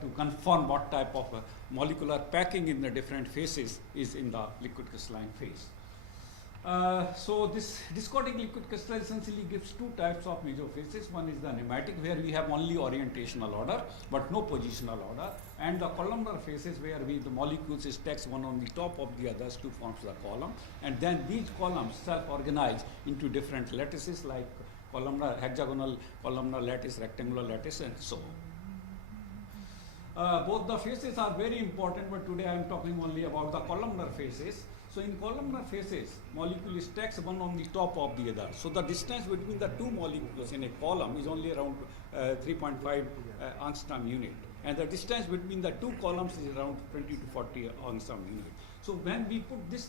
to confirm what type of molecular packing in the different phases is in the liquid crystalline phase. So this discotic liquid crystal essentially gives two types of mesophases. One is the nematic, where we have only orientational order but no positional order, and the columnar phases where the molecules stacks one on the top of the others to form the column, and then these columns self-organize into different lattices like columnar, hexagonal columnar lattice, rectangular lattice, and so on. Both the phases are very important, but today I am talking only about the columnar phases. So in columnar phases, molecule stacks one on the top of the other. So the distance between the two molecules in a column is only around 3.5 angstrom unit. And the distance between the two columns is around 20 to 40 angstrom unit. So when we put this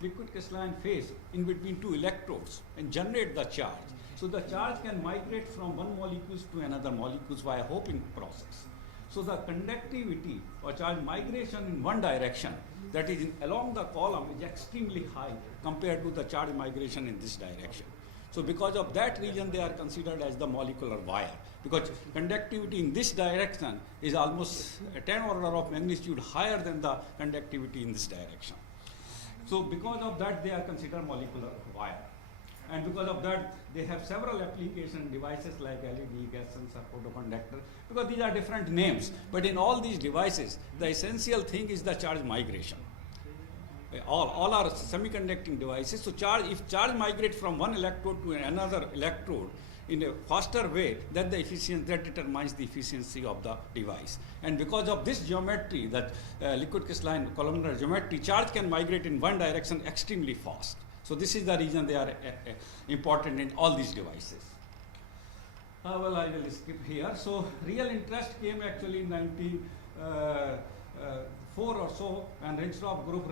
liquid crystalline phase in between two electrodes and generate the charge, so the charge can migrate from one molecule to another molecule via hopping process. So the conductivity or charge migration in one direction, that is along the column, is extremely high compared to the charge migration in this direction. So because of that reason, they are considered as the molecular wire, because conductivity in this direction is almost 10 order of magnitude higher than the conductivity in this direction. So because of that, they are considered molecular wire. And because of that, they have several application devices like LED, gas sensor, photoconductor, because these are different names. But in all these devices, the essential thing is the charge migration. All are semiconducting devices. So if charge migrates from one electrode to another electrode in a faster way, then the efficiency that determines the efficiency of the device. And because of this geometry, that liquid crystalline columnar geometry, charge can migrate in one direction extremely fast. So this is the reason they are important in all these devices. Well, I will skip here. So real interest came actually in 1904 or so, and Ringstorff group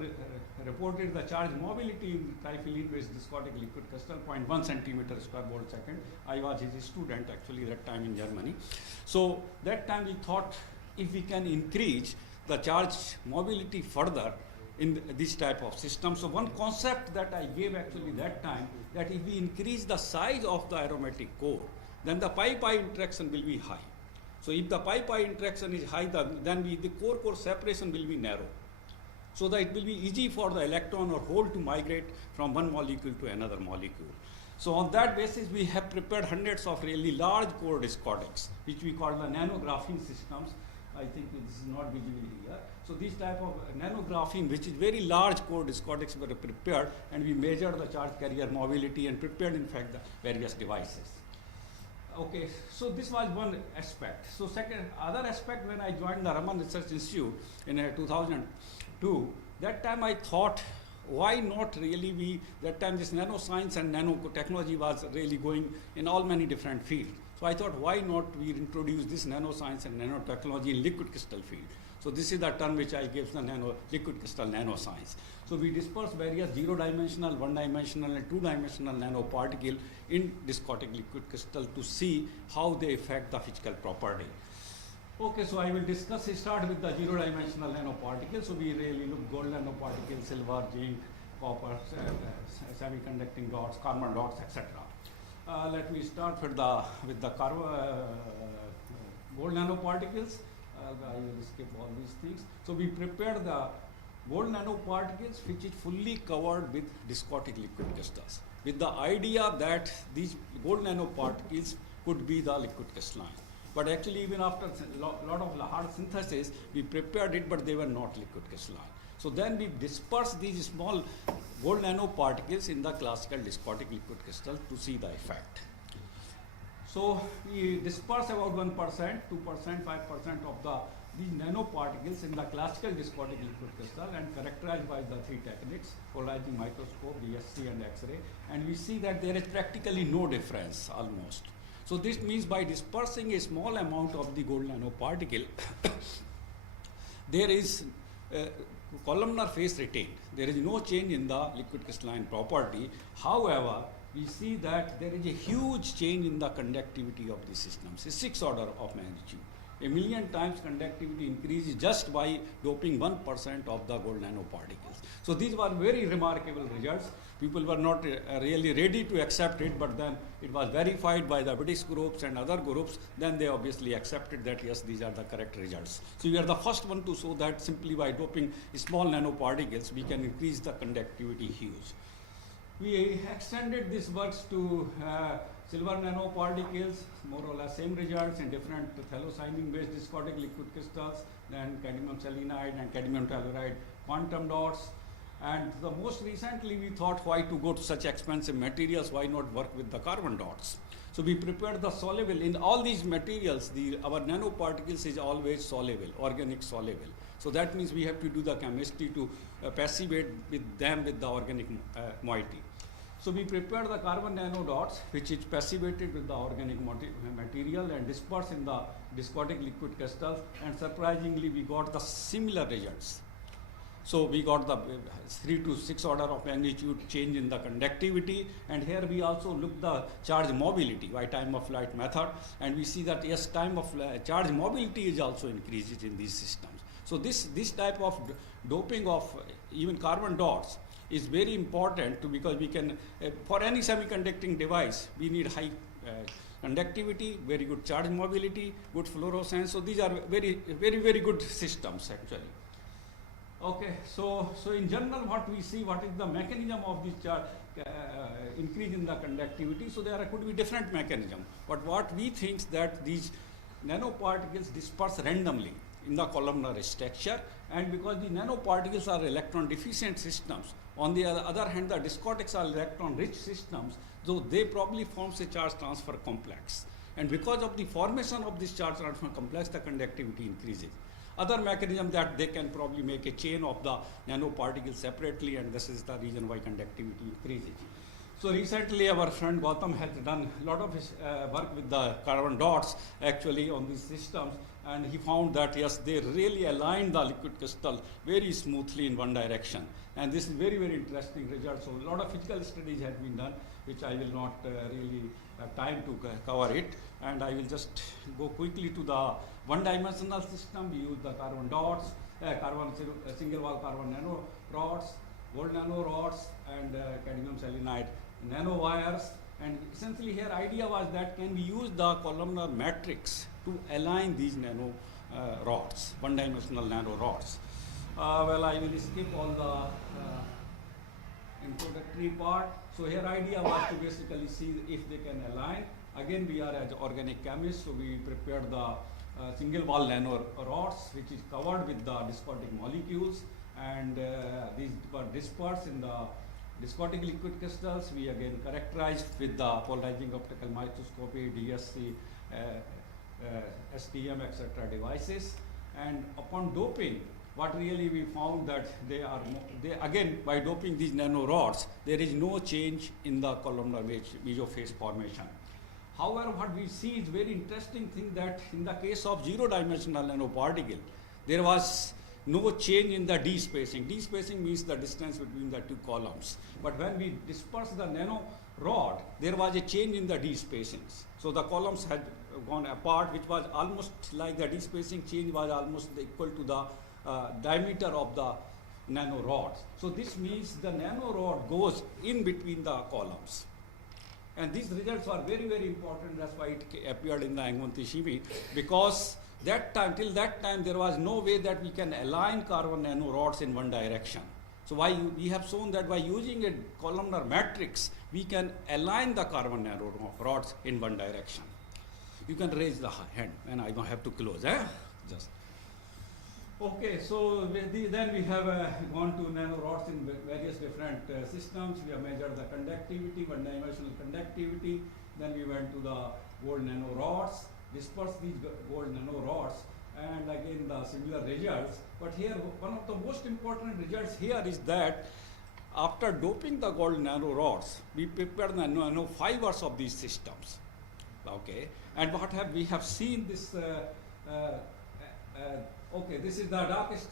reported the charge mobility in triphenylene-based discotic liquid crystal, 0.1 centimeter square volt second. I was his student actually that time in Germany. So that time we thought if we can increase the charge mobility further in this type of system. So one concept that I gave actually that time, that if we increase the size of the aromatic core, then the pi-pi interaction will be high. So if the pi-pi interaction is high, then the core-core separation will be narrow. So that it will be easy for the electron or hole to migrate from one molecule to another molecule. So on that basis, we have prepared hundreds of really large core discotics, which we call the nanographene systems. I think this is not visible here. So this type of nanographene, which is very large core discotics, were prepared, and we measured the charge carrier mobility and prepared in fact the various devices. Okay, so this was one aspect. So other aspect, when I joined the Raman Research Institute in 2002, that time I thought, why not really that time this nanoscience and nanotechnology was really going in all many different fields. So I thought, why not we introduce this nanoscience and nanotechnology in liquid crystal field. So this is the term which I gave the liquid crystal nanoscience. So we disperse various zero-dimensional, one-dimensional and two-dimensional nanoparticle in discotic liquid crystal to see how they affect the physical property. Okay, so I will start with the zero-dimensional nanoparticles. So we really look gold nanoparticles, silver, zinc, copper, semiconducting dots, carbon dots, etc. Let me start with the gold nanoparticles. I will skip all these things. So we prepared the gold nanoparticles, which is fully covered with discotic liquid crystals, with the idea that these gold nanoparticles could be the liquid crystalline. But actually, even after a lot of hard synthesis, we prepared it, but they were not liquid crystalline. So then we dispersed these small gold nanoparticles in the classical discotic liquid crystal to see the effect. So we disperse about 1%, 2%, 5% of these nanoparticles in the classical discotic liquid crystal and characterized by the three techniques, polarizing microscope, DSC and X-ray, and we see that there is practically no difference almost. So this means by dispersing a small amount of the gold nanoparticle, there is columnar phase retained. There is no change in the liquid crystalline property. However, we see that there is a huge change in the conductivity of the systems. It's 6 order of magnitude. 1,000,000 times conductivity increases just by doping 1% of the gold nanoparticles. So these were very remarkable results. People were not really ready to accept it, but then it was verified by the British groups and other groups. Then they obviously accepted that yes, these are the correct results. So we are the first one to show that simply by doping small nanoparticles, we can increase the conductivity huge. We extended this works to silver nanoparticles, more or less same results in different phthalocyanine-based discotic liquid crystals, then cadmium selenide and cadmium telluride quantum dots. And the most recently we thought, why to go to such expensive materials, why not work with the carbon dots? So we prepared the soluble. In all these materials, our nanoparticles is always soluble, organic soluble. So that means we have to do the chemistry to passivate with them with the organic moiety. So we prepared the carbon nanodots, which is passivated with the organic material and dispersed in the discotic liquid crystals, and surprisingly we got the similar results. So we got the 3 to 6 order of magnitude change in the conductivity, and here we also look the charge mobility by time of flight method, and we see that yes, time of charge mobility is also increases in these systems. So this type of doping of even carbon dots is very important because we can, for any semiconducting device, we need high conductivity, very good charge mobility, good fluorescence. So these are very good systems actually. Okay, so in general, what we see, what is the mechanism of this charge increase in the conductivity? So there could be different mechanism, but what we think that these nanoparticles disperse randomly in the columnar structure, and because the nanoparticles are electron deficient systems, on the other hand, the discotics are electron rich systems, so they probably forms a charge transfer complex, and because of the formation of this charge transfer complex, the conductivity increases. Other mechanism that they can probably make a chain of the nanoparticles separately, and this is the reason why conductivity increases. So recently our friend Gautam has done a lot of his work with the carbon dots actually on these systems, and he found that yes, they really align the liquid crystal very smoothly in one direction, and this is very interesting result. So a lot of physical studies have been done, which I will not really have time to cover it, and I will just go quickly to the one-dimensional system. We use the carbon dots, single wall carbon nanorods, gold nanorods, and cadmium selenide nanowires. And essentially here idea was that can we use the columnar matrix to align these rods, one-dimensional nanorods. Well, I will skip all the introductory part. So here idea was to basically see if they can align. Again, we are as organic chemists, so we prepared the single wall nanorods, which is covered with the discotic molecules, and these were dispersed in the discotic liquid crystals. We again characterized with the polarizing optical microscopy, DSC, STM, etc. devices. And upon doping, what really we found that they again, by doping these nanorods, there is no change in the columnar mesophase formation. However, what we see is very interesting thing that in the case of zero-dimensional nanoparticle, there was no change in the d-spacing. D-spacing means the distance between the two columns. But when we dispersed the nanorod, there was a change in the d-spacings. So the columns had gone apart, which was almost like the d-spacing change was almost equal to the diameter of the nanorods. So this means the nanorod goes in between the columns. And these results are very important. That's why it appeared in the Angwantishimi, because till that time, there was no way that we can align carbon nanorods in one direction. So we have shown that by using a columnar matrix, we can align the carbon nanorods in one direction. You can raise the hand, and I don't have to close. Just. Okay, so then we have gone to nanorods in various different systems. We have measured the conductivity, one-dimensional conductivity. Then we went to the gold nanorods, dispersed these gold nanorods, and again the similar results. But here, one of the most important results here is that after doping the gold nanorods, we prepared the nanofibers of these systems. Okay, and what we have seen this. Okay, this is the darkest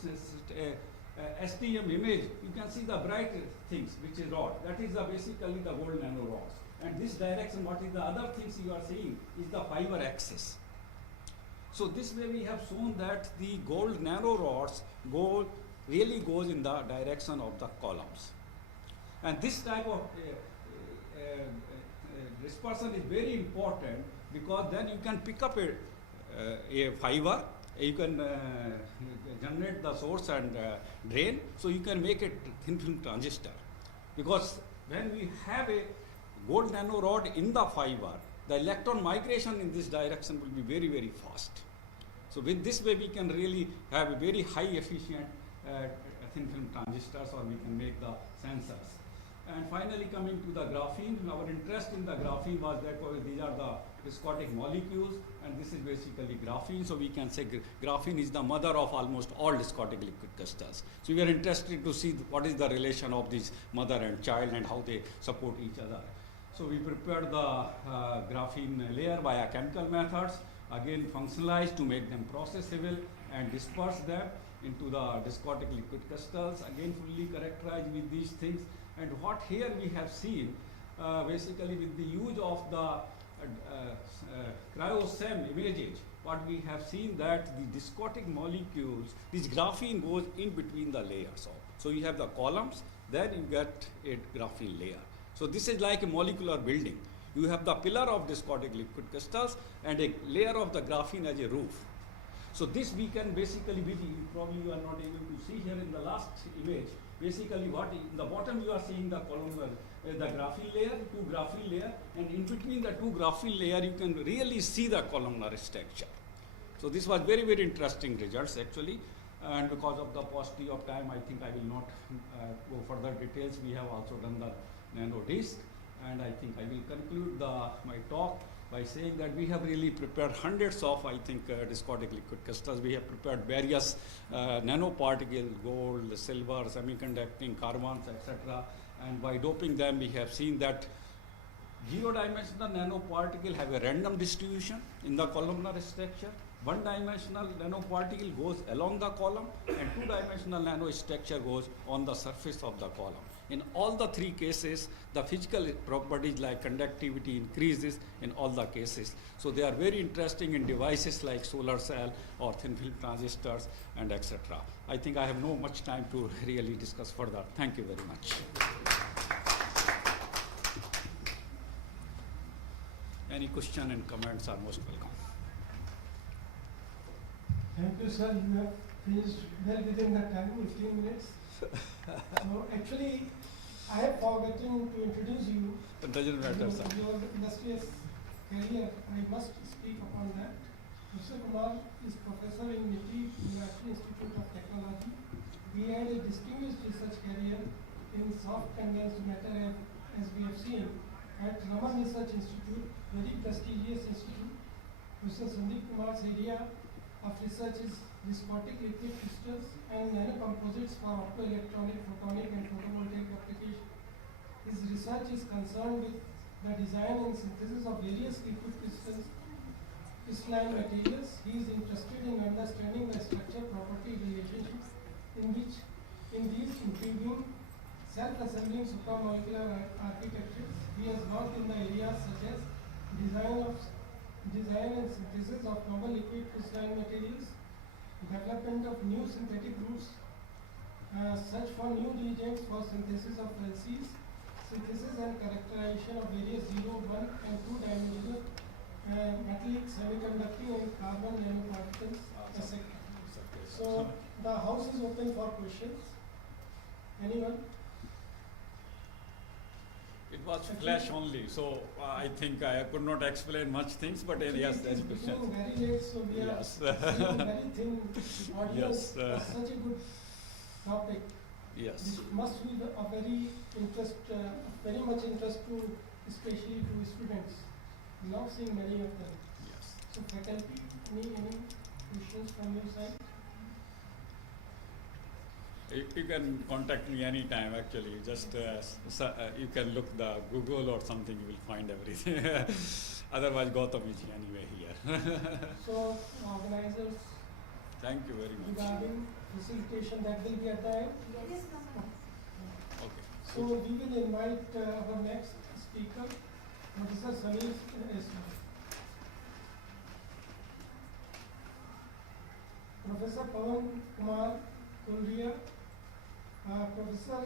STM image. You can see the bright things, which is rod. That is basically the gold nanorods. And this direction, what is the other things you are seeing, is the fiber axis. So this way we have shown that the gold nanorods really goes in the direction of the columns. And this type of dispersion is very important, because then you can pick up a fiber. You can generate the source and drain, so you can make a thin film transistor. Because when we have a gold nanorod in the fiber, the electron migration in this direction will be very fast. So with this way, we can really have a very high efficient thin film transistors, or we can make the sensors. And finally, coming to the graphene, our interest in the graphene was that these are the viscotic molecules, and this is basically graphene. So we can say graphene is the mother of almost all viscotic liquid crystals. So we are interested to see what is the relation of this mother and child and how they support each other. So we prepared the graphene layer via chemical methods, again functionalized to make them processable, and disperse them into the discotic liquid crystals, again fully characterized with these things. And what here we have seen, basically with the use of the cryo-SEM imaging, what we have seen that the discotic molecules, this graphene goes in between the layers of. So you have the columns, then you get a graphene layer. So this is like a molecular building. You have the pillar of discotic liquid crystals and a layer of the graphene as a roof. So this we can basically, probably you are not able to see here in the last image, basically what in the bottom you are seeing the columnar, the graphene layer, two graphene layer, and in between the two graphene layer you can really see the columnar structure. So this was very, very interesting results actually, and because of the paucity of time, I think I will not go further details. We have also done the nano disc, and I think I will conclude my talk by saying that we have really prepared hundreds of, I think, discotic liquid crystals. We have prepared various nanoparticles, gold, silver, semiconducting, carbons, etc. And by doping them, we have seen that zero-dimensional nanoparticle have a random distribution in the columnar structure. One-dimensional nanoparticle goes along the column, and two-dimensional nanostructure goes on the surface of the column. In all the three cases, the physical properties like conductivity increases in all the cases. So they are very interesting in devices like solar cell or thin film transistors and etc. I think I have no much time to really discuss further. Thank you very much. Any question and comments are most welcome. Thank you, sir. You have finished well within the time, 15 minutes. So actually, I have forgotten to introduce you. It doesn't matter, sir. Your illustrious career, I must speak upon that. Mr. Kumar is professor in MITI, University Institute of Technology. He had a distinguished research career in soft condensed matter, as we have seen, at Raman Research Institute, very prestigious institute. Mr. Sandeep Kumar's area of research is viscotic liquid crystals and nanocomposites for optoelectronic, photonic and photovoltaic application. His research is concerned with the design and synthesis of various liquid crystals, crystalline materials. He is interested in understanding the structure-property relationships in these intriguing self-assembling supramolecular architectures. He has worked in the areas such as design and synthesis of novel liquid crystalline materials, development of new synthetic routes, search for new reagents for synthesis of LCs, synthesis and characterization of various 0, 1 and 2 dimensional metallic, semiconducting and carbon nanoparticles, etc. So the house is open for questions. Anyone? It was flash only, so I think I could not explain much things, but yes, there's a question. Very late, so we are seeing very thin audience. Yes. Such a good topic. Yes. It must be a very much interest to, especially to students. Not seeing many of them. Yes. So faculty, any questions from your side? You can contact me anytime actually, just you can look the Google or something, you will find everything. Otherwise Gautam is anyway here. So organizers, thank you very much. regarding facilitation, that will be at the end? Yes, Okay. So we will invite our next speaker, Professor Samir Eswar. Professor Pawan Kumar Kulria. Professor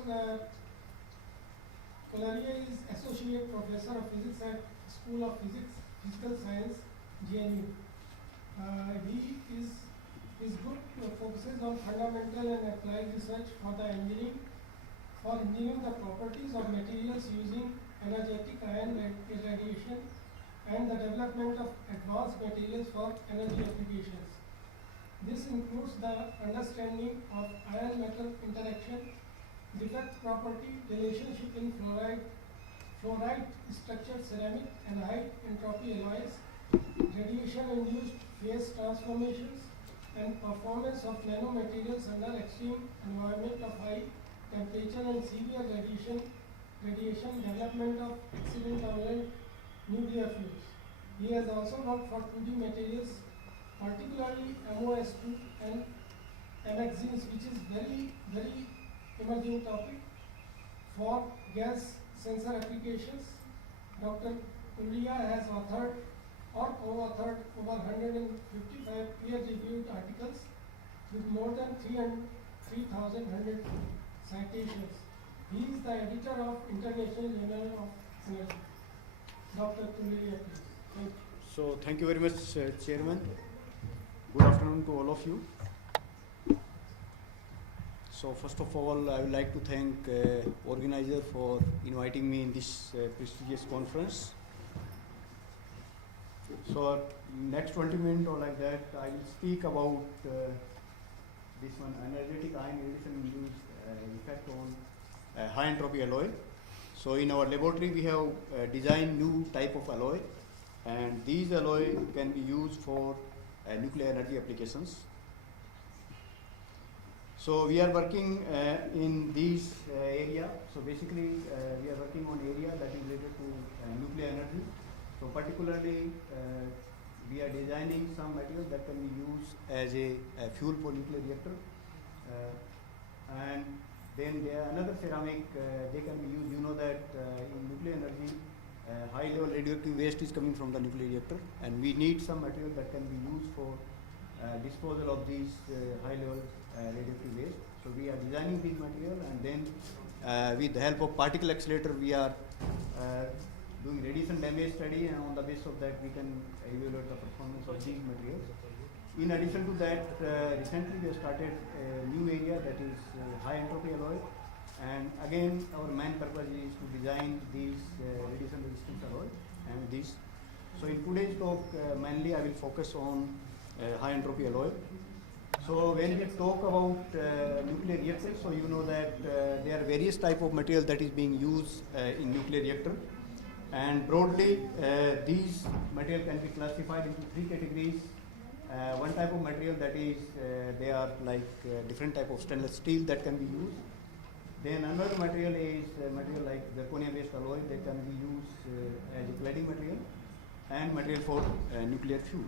Kolaria is Associate Professor of Physics at School of Physical Science, GNU. His group focuses on fundamental and applied research for engineering the properties of materials using energetic ion irradiation and the development of advanced materials for energy applications. This includes the understanding of ion-metal interaction, defect property, relationship in fluoride-structured ceramic and high entropy alloys, radiation-induced phase transformations, and performance of nanomaterials under extreme environment of high temperature and severe radiation, development of accident-tolerant nuclear fuels. He has also worked for 2D materials particularly MOS2 and MXGs, which is very emerging topic for gas sensor applications. Dr. Kulia has authored or co-authored over 155 peer-reviewed articles with more than 3,100 citations. He is the editor of International Journal of Energy. Dr. Kulia, please. Thank you. So thank you very much, Chairman. Good afternoon to all of you. So first of all, I would like to thank organizer for inviting me in this prestigious conference. So next 20 minutes or like that, I will speak about this one, energetic ion radiation induced effect on high entropy alloy. So in our laboratory, we have designed new type of alloy, and these alloy can be used for nuclear energy applications. So we are working in this area. So basically, we are working on area that is related to nuclear energy. So particularly, we are designing some material that can be used as a fuel for nuclear reactor, and then there are another ceramic. They can be used. You know that in nuclear energy, high-level radioactive waste is coming from the nuclear reactor, and we need some material that can be used for disposal of these high-level radioactive waste. So we are designing these material, and then with the help of particle accelerator, we are doing radiation damage study, and on the basis of that, we can evaluate the performance of these materials. In addition to that, recently we have started a new area that is high entropy alloy, and again our main purpose is to design these radiation resistance alloy and these. So in today's talk, mainly I will focus on high entropy alloy. So when we talk about nuclear reactors, so you know that there are various type of material that is being used in nuclear reactor, and broadly these material can be classified into three categories. One type of material that is they are like different type of stainless steel that can be used. Then another material is material like zirconia based alloy that can be used as a cladding material, and material for nuclear fuel.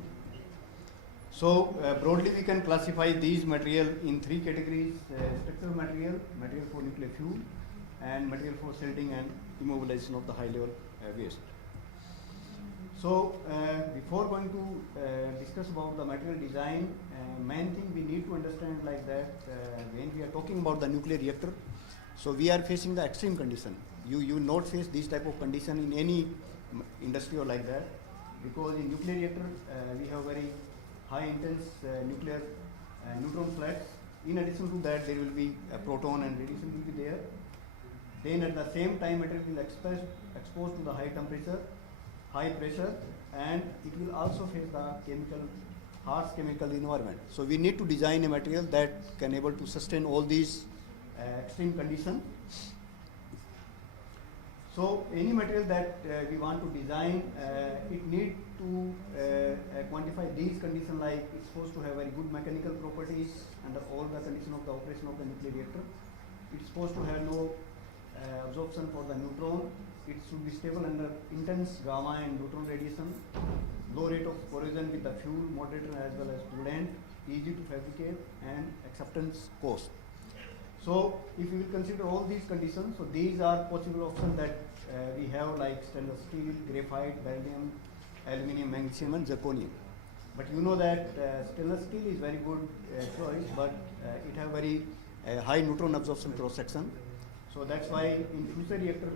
So broadly we can classify these material in three categories: structural material, material for nuclear fuel, and material for shielding and immobilization of the high level waste. So before going to discuss about the material design, main thing we need to understand like that when we are talking about the nuclear reactor, so we are facing the extreme condition. You not face this type of condition in any industry or like that, because in nuclear reactor we have very high intense nuclear neutron flux. In addition to that, there will be a proton and radiation will be there. Then at the same time, material will exposed to the high temperature, high pressure, and it will also face the harsh chemical environment. So we need to design a material that can able to sustain all these extreme conditions. So any material that we want to design, it need to quantify these conditions, like it's supposed to have very good mechanical properties under all the conditions of the operation of the nuclear reactor. It's supposed to have no absorption for the neutron. It should be stable under intense gamma and neutron radiation, low rate of corrosion with the fuel, moderator as well as coolant, easy to fabricate, and acceptance cost. So if you will consider all these conditions, so these are possible options that we have, like stainless steel, graphite, beryllium, aluminum, magnesium, and zirconium. But you know that stainless steel is very good choice, but it have very high neutron absorption cross section. So that's why in future reactor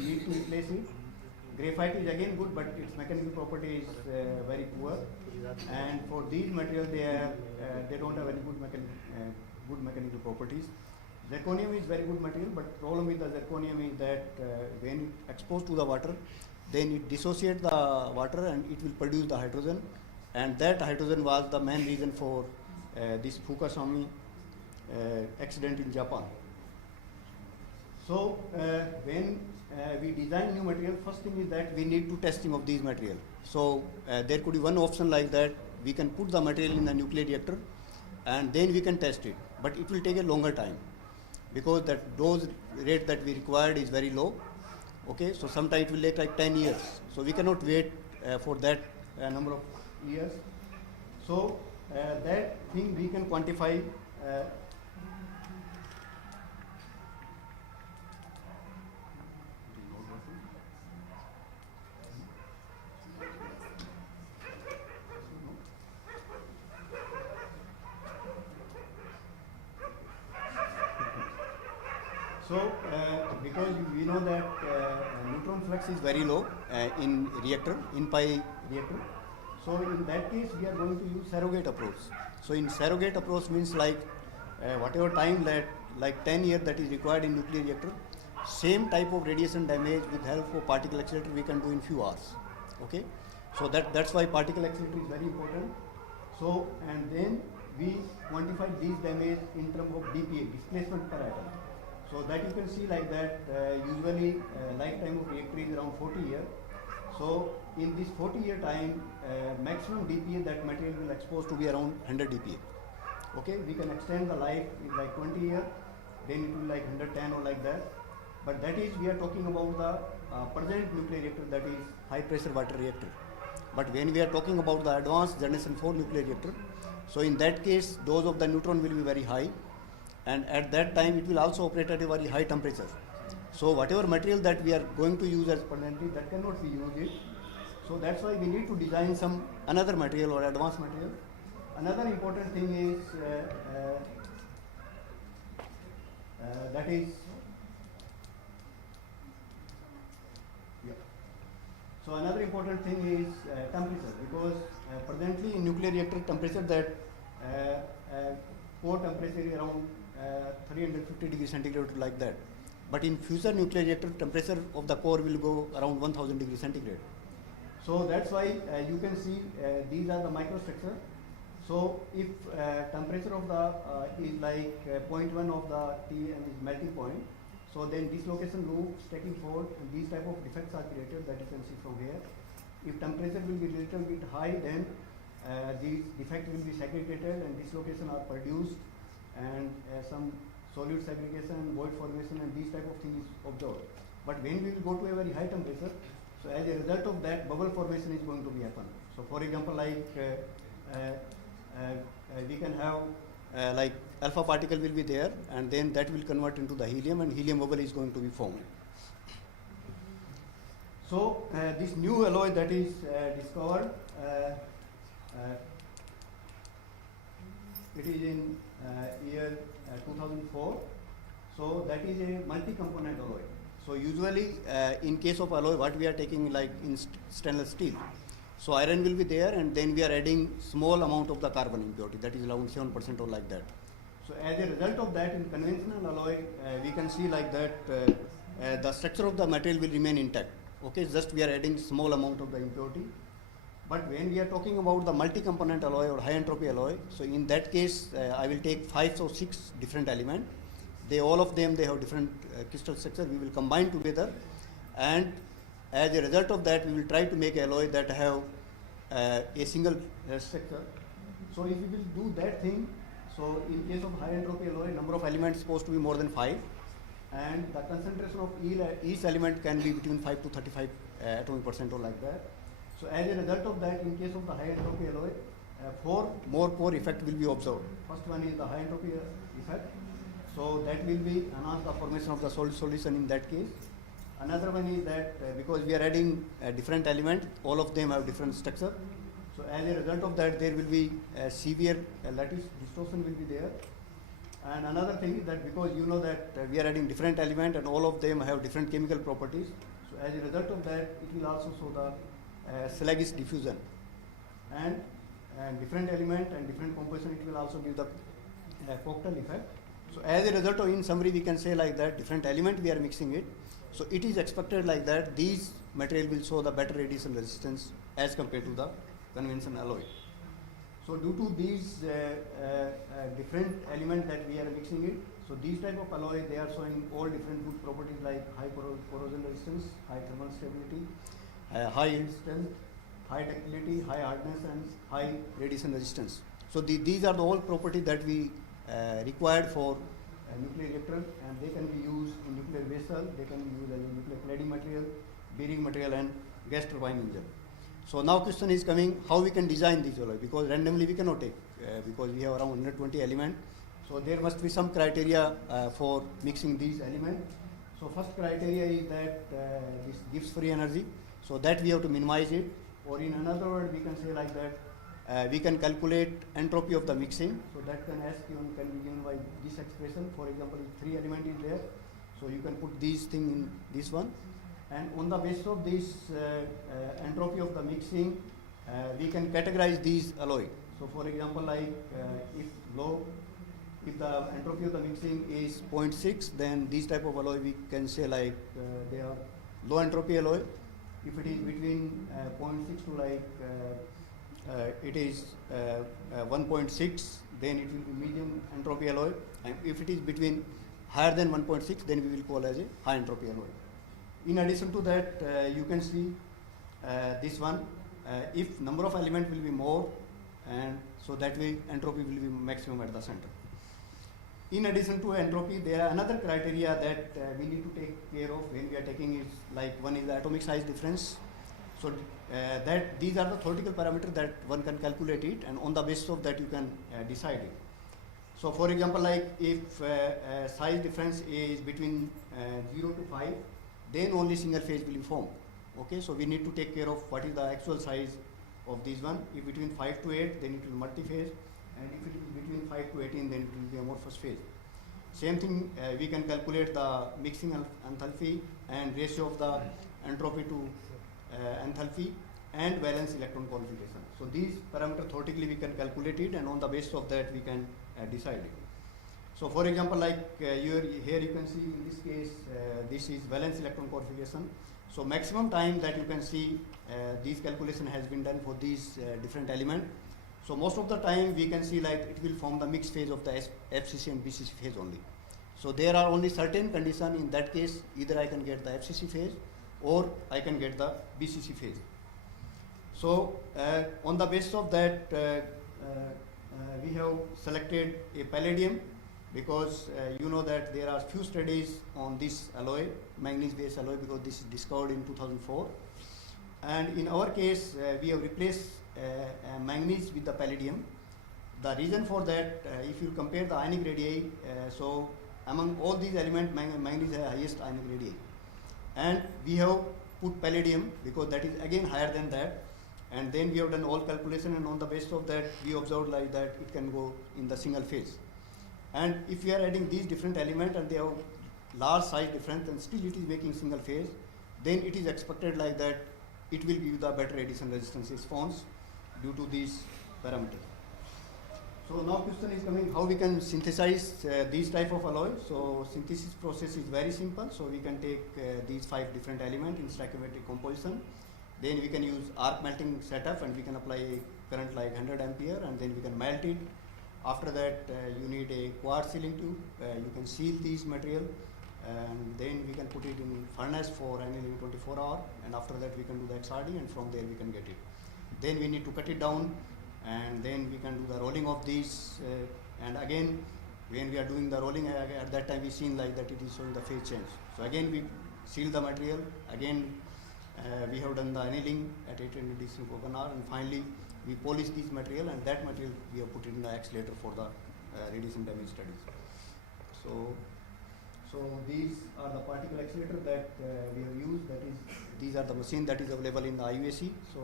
we need to replace it. Graphite is again good, but its mechanical property is very poor. And for these materials, they don't have any good mechanical properties. Zirconium is very good material, but problem with the zirconium is that when it exposed to the water, then it dissociates the water and it will produce the hydrogen. And that hydrogen was the main reason for this Fukushima accident in Japan. So when we design new material, first thing is that we need to testing of these material. So there could be one option like that, we can put the material in the nuclear reactor and then we can test it. But it will take a longer time because that dose rate that we required is very low. Okay, so sometimes it will take like 10 years. So we cannot wait for that number of years. So that thing we can quantify. So, because we know that neutron flux is very low in reactor, in pi reactor. So in that case, we are going to use surrogate approach. So in surrogate approach means like whatever time that like 10 years that is required in nuclear reactor, same type of radiation damage with help of particle accelerator we can do in few hours. Okay, so that's why particle accelerator is very important. So and then we quantify these damage in terms of DPA, displacement per atom. So that you can see like that usually lifetime of reactor is around 40 years. So in this 40-year time, maximum DPA that material will expose to be around 100 DPA. Okay, we can extend the life in like 20 years, then it will like 110 or like that. But that is we are talking about the present nuclear reactor, that is high pressure water reactor. But when we are talking about the advanced generation 4 nuclear reactor, so in that case dose of the neutron will be very high, and at that time it will also operate at a very high temperature. So whatever material that we are going to use as permanently, that cannot be used. So that's why we need to design some another material or advanced material. Another important thing is that is So another important thing is temperature, because presently in nuclear reactor temperature that core temperature is around 350 degrees centigrade like that. But in future nuclear reactor temperature of the core will go around 1000 degrees centigrade. So that's why you can see these are the microstructure. So if temperature of the is like 0.1 of the T and is melting point, so then dislocation loop, stacking fault, and these type of defects are created that you can see from here. If temperature will be little bit high, then these defects will be segregated and dislocation are produced, and some solute segregation, void formation, and these type of things is observed. But when we will go to a very high temperature, so as a result of that, bubble formation is going to be happen. So for example, like we can have like alpha particle will be there, and then that will convert into the helium, and helium bubble is going to be formed. So this new alloy that is discovered, it is in year 2004. So that is a multi-component alloy. So usually in case of alloy, what we are taking like in stainless steel, so iron will be there, and then we are adding small amount of the carbon impurity, that is around 7% or like that. So as a result of that, in conventional alloy, we can see like that the structure of the material will remain intact. Okay, just we are adding small amount of the impurity. But when we are talking about the multi-component alloy or high entropy alloy, so in that case, I will take 5 or 6 different elements. All of them have different crystal structure. We will combine together, and as a result of that, we will try to make alloy that have a single structure. So if we will do that thing, so in case of high entropy alloy, number of elements is supposed to be more than 5, and the concentration of each element can be between 5 to 35 atomic percent or like that. So as a result of that, in case of the high entropy alloy, 4 more core effect will be observed. First one is the high entropy effect. So that will be enhance the formation of the solid solution in that case. Another one is that because we are adding different element, all of them have different structure. So as a result of that, there will be severe lattice distortion will be there. And another thing is that because you know that we are adding different element and all of them have different chemical properties. So as a result of that, it will also show the sluggish diffusion. And different element and different composition, it will also give the cocktail effect. So as a result of, in summary, we can say like that different element we are mixing it. So it is expected like that these material will show the better radiation resistance as compared to the conventional alloy. So due to these different element that we are mixing it, so these type of alloy, they are showing all different good properties like high corrosion resistance, high thermal stability, high yield strength, high ductility, high hardness, and high radiation resistance. So these are the all properties that we required for nuclear reactor, and they can be used in nuclear vessel, they can be used as a nuclear cladding material, bearing material, and gas turbine engine. So now question is coming, how we can design this alloy, because randomly we cannot take, because we have around 120 elements. So there must be some criteria for mixing these elements. So first criteria is that this gives free energy, so that we have to minimize it, or in another word we can say like that, we can calculate entropy of the mixing, so that can be given by this expression. For example, if 3 element is there, so you can put these thing in this one, and on the basis of this entropy of the mixing, we can categorize these alloy. So for example, like if the entropy of the mixing is 0.6, then these type of alloy we can say like they are low entropy alloy. If it is between 0.6 to like it is 1.6, then it will be medium entropy alloy. And if it is between higher than 1.6, then we will call as a high entropy alloy. In addition to that, you can see this one. If number of elements will be more, and so that way entropy will be maximum at the center. In addition to entropy, there are another criteria that we need to take care of when we are taking is like one is the atomic size difference. So that these are the theoretical parameters that one can calculate it, and on the basis of that you can decide it. So for example, like if size difference is between 0 to 5, then only single phase will be formed. Okay, so we need to take care of what is the actual size of this one. If between 5 to 8, then it will multi-phase, and if it is between 5 to 18, then it will be amorphous phase. Same thing, we can calculate the mixing enthalpy and ratio of the entropy to enthalpy and valence electron qualification. So these parameters theoretically we can calculate it, and on the basis of that we can decide it. So for example, like here you can see in this case, this is valence electron qualification. So maximum time that you can see these calculation has been done for these different elements. So most of the time we can see like it will form the mixed phase of the FCC and BCC phase only. So there are only certain conditions. In that case, either I can get the FCC phase or I can get the BCC phase. So on the basis of that, we have selected a palladium, because you know that there are few studies on this alloy, manganese based alloy, because this is discovered in 2004. And in our case, we have replaced manganese with the palladium. The reason for that, if you compare the ionic radii, so among all these elements, manganese has the highest ionic radii. And we have put palladium because that is again higher than that. And then we have done all calculation, and on the basis of that, we observed like that it can go in the single phase. And if we are adding these different elements and they have large size difference and still it is making single phase, then it is expected like that it will give the better addition resistance response due to these parameters. So now question is coming, how we can synthesize these type of alloys. So synthesis process is very simple. So we can take these 5 different elements in stoichiometric composition. Then we can use arc melting setup, and we can apply a current like 100 ampere, and then we can melt it. After that, you need a quartz sealing tube. You can seal these material, and then we can put it in furnace for annealing 24 hours, and after that we can do the XRD, and from there we can get it. Then we need to cut it down, and then we can do the rolling of these, and again when we are doing the rolling, at that time we seen like that it is showing the phase change. So again we seal the material, again we have done the annealing at 800 degrees for 1 hour, and finally we polish this material, and that material we have put it in the accelerator for the radiation damage studies. So these are the particle accelerator that we have used. That is, these are the machine that is available in the IUAC. So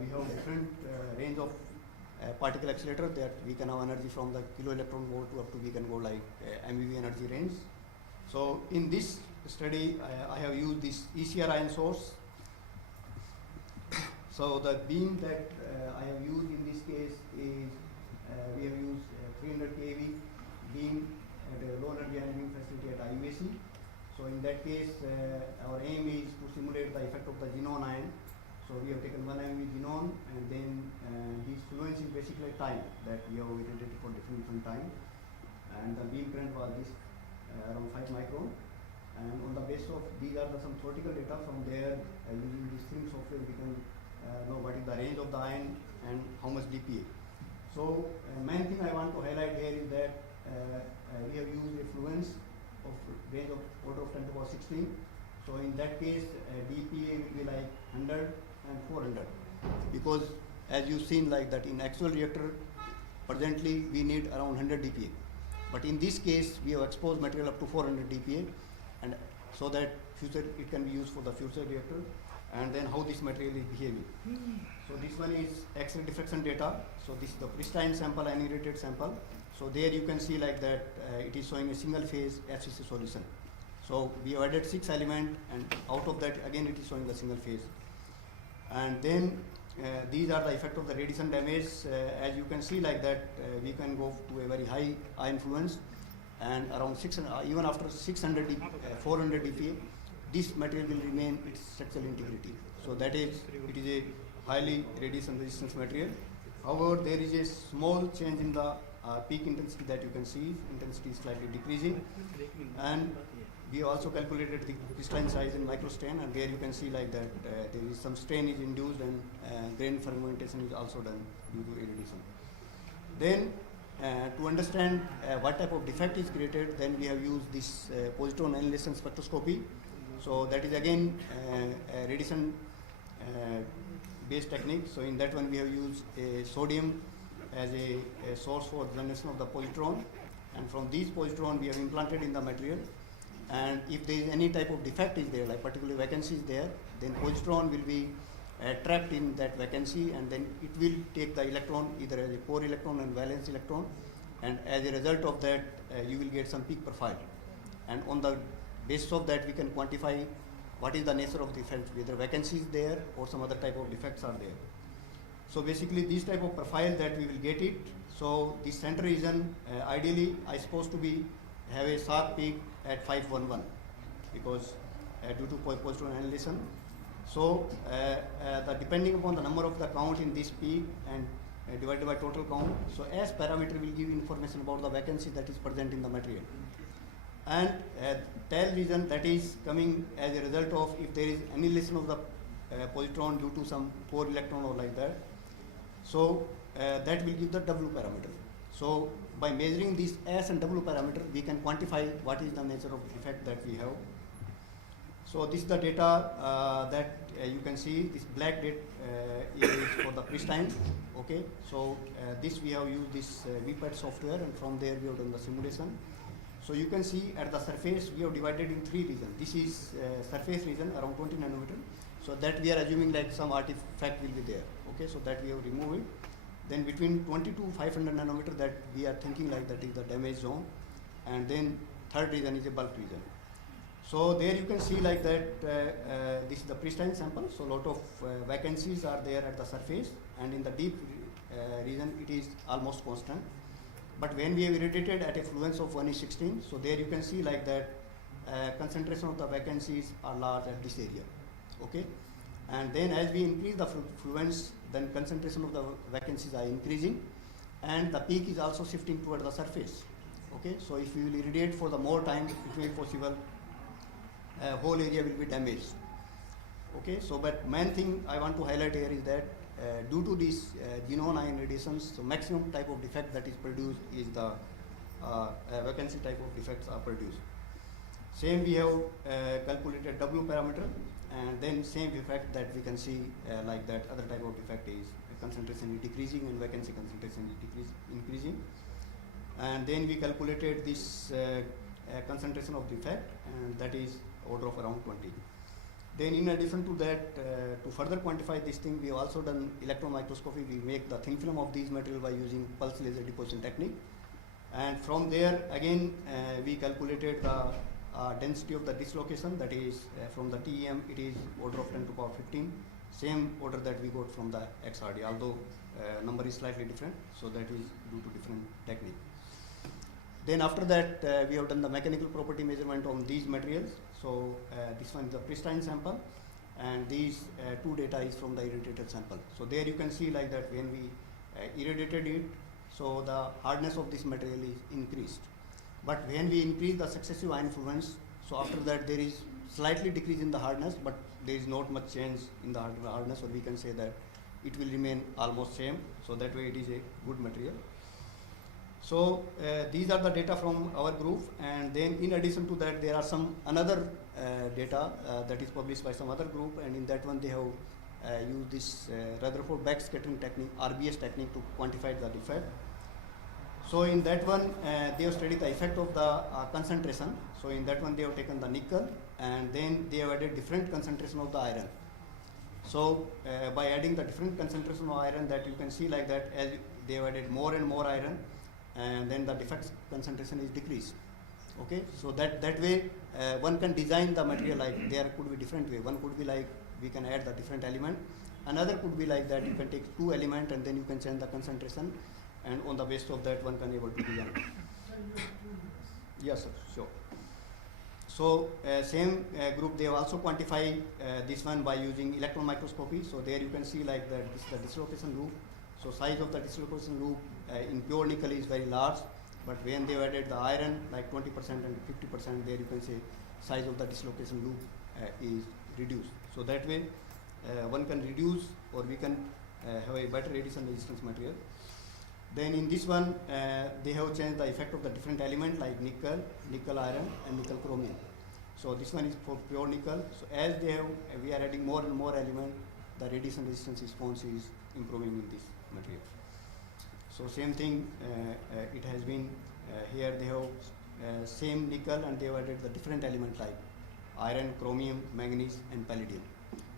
we have different range of particle accelerator that we can have energy from the kilo electron volt to up to we can go like MeV energy range. So in this study, I have used this ECR ion source. So the beam that I have used in this case is we have used 300 kV beam at a low energy ion facility at IUAC. So in that case, our aim is to simulate the effect of the xenon ion. So we have taken 1 MeV xenon, and then this fluence is basically time that we have iterated for different time. And the beam current was this around 5 micron. And on the basis of these are some theoretical data from there, using this thing software we can know what is the range of the ion and how much dPa. So main thing I want to highlight here is that we have used a fluence of range of order of 10 to the power 16. So in that case, dPa will be like 100 and 400, because as you've seen like that in actual reactor, presently we need around 100 dPa. But in this case, we have exposed material up to 400 dPa, and so that future it can be used for the future reactor, and then how this material is behaving. So this one is X-ray diffraction data. So this is the pristine sample, annihilated sample. So there you can see like that it is showing a single phase FCC solution. So we have added 6 elements, and out of that again it is showing the single phase. And then these are the effect of the radiation damage. As you can see like that, we can go to a very high influence, and around 600, even after 600 400 dPa, this material will remain its structural integrity. So that is, it is a highly radiation resistance material. However, there is a small change in the peak intensity that you can see. Intensity is slightly decreasing, and we also calculated the crystalline size in microstrain, and there you can see like that there is some strain is induced, and grain fermentation is also done due to irradiation. Then to understand what type of defect is created, then we have used this positron annihilation spectroscopy. So that is again a radiation based technique. So in that one we have used a sodium as a source for generation of the positron, and from these positron we have implanted in the material. And if there is any type of defect is there, like particularly vacancy is there, then positron will be trapped in that vacancy, and then it will take the electron either as a core electron and valence electron, and as a result of that you will get some peak profile. And on the basis of that we can quantify what is the nature of the defect, whether vacancy is there or some other type of defects are there. So basically this type of profile that we will get it. So the center region ideally I supposed to be have a sharp peak at 511, because due to positron annihilation. So the depending upon the number of the count in this peak and divided by total count, so S parameter will give information about the vacancy that is present in the material. And tail region, that is coming as a result of if there is annihilation of the positron due to some core electron or like that. So that will give the W parameter. So by measuring these S and W parameter, we can quantify what is the nature of defect that we have. So this is the data that you can see. This black date is for the pristine. Okay, so this we have used this VPAT software, and from there we have done the simulation. So you can see at the surface we have divided in 3 regions. This is surface region around 20 nanometer. So that we are assuming like some artifact will be there. Okay, so that we have removed it. Then between 20 to 500 nanometer, that we are thinking like that is the damage zone, and then third region is a bulk region. So there you can see like that this is the pristine sample. So lot of vacancies are there at the surface, and in the deep region it is almost constant. But when we have irradiated at a fluence of 1:16, so there you can see like that concentration of the vacancies are large at this area. Okay, and then as we increase the fluence, then concentration of the vacancies are increasing, and the peak is also shifting toward the surface. Okay, so if we will irradiate for the more time, it may be possible whole area will be damaged. Okay, so but main thing I want to highlight here is that due to these xenon ion radiations, so maximum type of defect that is produced is the vacancy type of defects are produced. Same we have calculated W parameter, and then same effect that we can see like that other type of defect is concentration is decreasing and vacancy concentration is increasing. And then we calculated this concentration of defect, and that is order of around 20. Then in addition to that, to further quantify this thing, we have also done electron microscopy. We make the thin film of these material by using pulse laser deposition technique. And from there again we calculated the density of the dislocation, that is from the TEM it is order of 10 to the power 15. Same order that we got from the XRD, although number is slightly different, so that is due to different technique. Then after that we have done the mechanical property measurement on these materials. So this one is the pristine sample, and these two data is from the irradiated sample. So there you can see like that when we irradiated it, so the hardness of this material is increased. But when we increase the successive ion fluence, so after that there is slightly decrease in the hardness, but there is not much change in the hardness, or we can say that it will remain almost same. So that way it is a good material. So these are the data from our group, and then in addition to that there are some another data that is published by some other group, and in that one they have use this Rutherford backscattering technique, RBS technique, to quantify the defect. So in that one, they have studied the effect of the concentration. So in that one, they have taken the nickel, and then they have added different concentration of the iron. So by adding the different concentration of iron, that you can see like that, as they have added more and more iron, and then the defect concentration is decreased. Okay, so that way one can design the material like there could be different way. One could be like we can add the different element. Another could be like that you can take two element and then you can change the concentration, and on the basis of that one can able to design. Yes, sir, sure. So same group, they have also quantify this one by using electron microscopy. So there you can see like that this is the dislocation loop. So size of the dislocation loop in pure nickel is very large, but when they added the iron like 20% and 50%, there you can say size of the dislocation loop is reduced. So that way one can reduce, or we can have a better radiation resistance material. Then in this one, they have changed the effect of the different element like nickel, nickel iron, and nickel chromium. So this one is for pure nickel. So as they have, we are adding more and more element, the radiation resistance response is improving in this material. So same thing, it has been here. They have same nickel, and they have added the different element like iron, chromium, manganese, and palladium.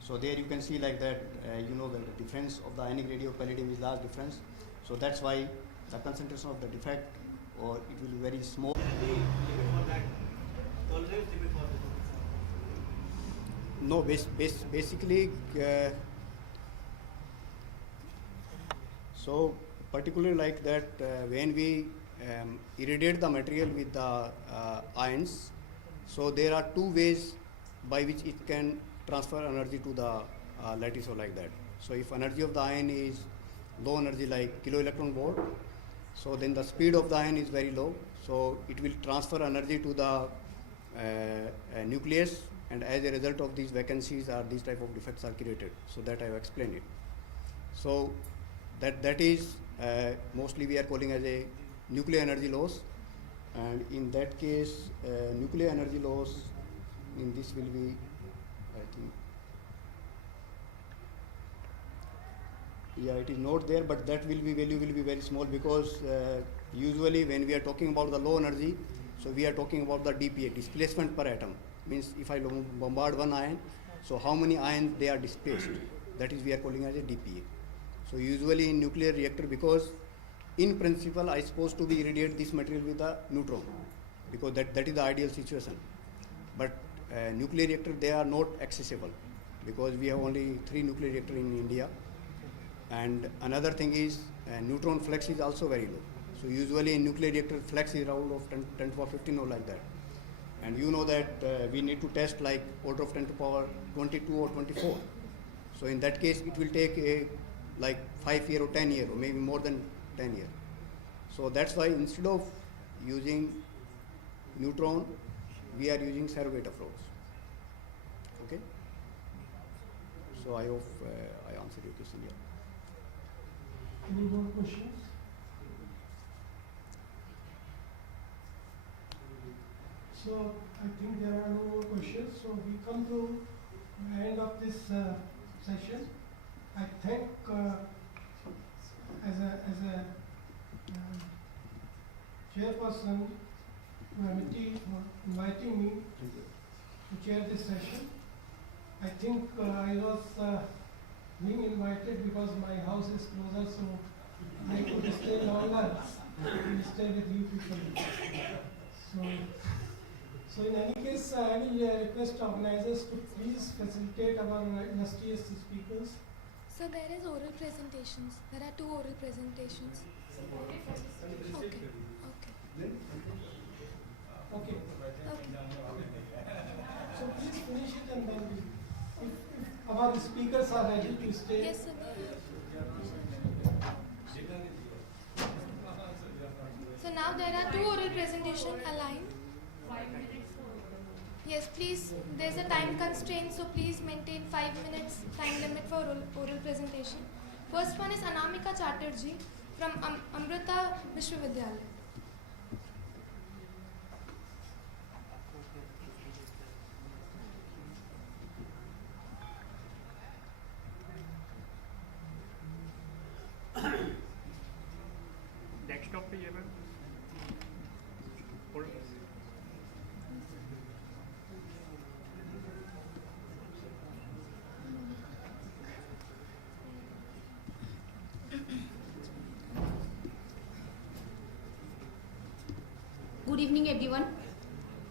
So there you can see like that, you know that the difference of the ionic radii of palladium is large difference. So that's why the concentration of the defect, or it will be very small. No, basically, so particularly like that, when we irradiate the material with the ions, so there are two ways by which it can transfer energy to the lattice or like that. So if energy of the ion is low energy like kilo electron volt, so then the speed of the ion is very low, so it will transfer energy to the nucleus, and as a result of these vacancies or these type of defects are created. So that I have explained it. So that is mostly we are calling as a nuclear energy loss, and in that case nuclear energy loss in this will be, I think, yeah, it is not there, but that will be value will be very small, because usually when we are talking about the low energy, so we are talking about the DPA, displacement per atom. Means if I bombard one ion, so how many ions they are displaced, that is we are calling as a DPA. So usually in nuclear reactor, because in principle I supposed to be irradiate this material with a neutron, because that is the ideal situation. But nuclear reactor, they are not accessible, because we have only 3 nuclear reactors in India. And another thing is neutron flux is also very low. So usually in nuclear reactor flux is around of 10 to the power 15 or like that. And you know that we need to test like order of 10 to the power 22 or 24. So in that case it will take a like 5 year or 10 year or maybe more than 10 year. So that's why instead of using neutron, we are using surrogate approach. Okay. So I hope I answered your question. Yeah. Any more questions? So I think there are no more questions. So we come to the end of this session. I thank as a chairperson, Amity, for inviting me to chair this session. I think I was being invited because my house is closer, so I could stay longer and stay with you people. So in any case, I will request organizers to please facilitate our illustrious speakers. So there is oral presentations. There are 2 oral presentations. Okay. Okay. So please finish it, and then if our speakers are ready to stay. Yes, sir. So now there are 2 oral presentations aligned. 5 minutes. Yes, please. There's a time constraint, so please maintain 5 minutes time limit for oral presentation. First one is Anamika Chatterjee from Amrita Vishwavidyalaya. copy here. Hold. Good evening, everyone.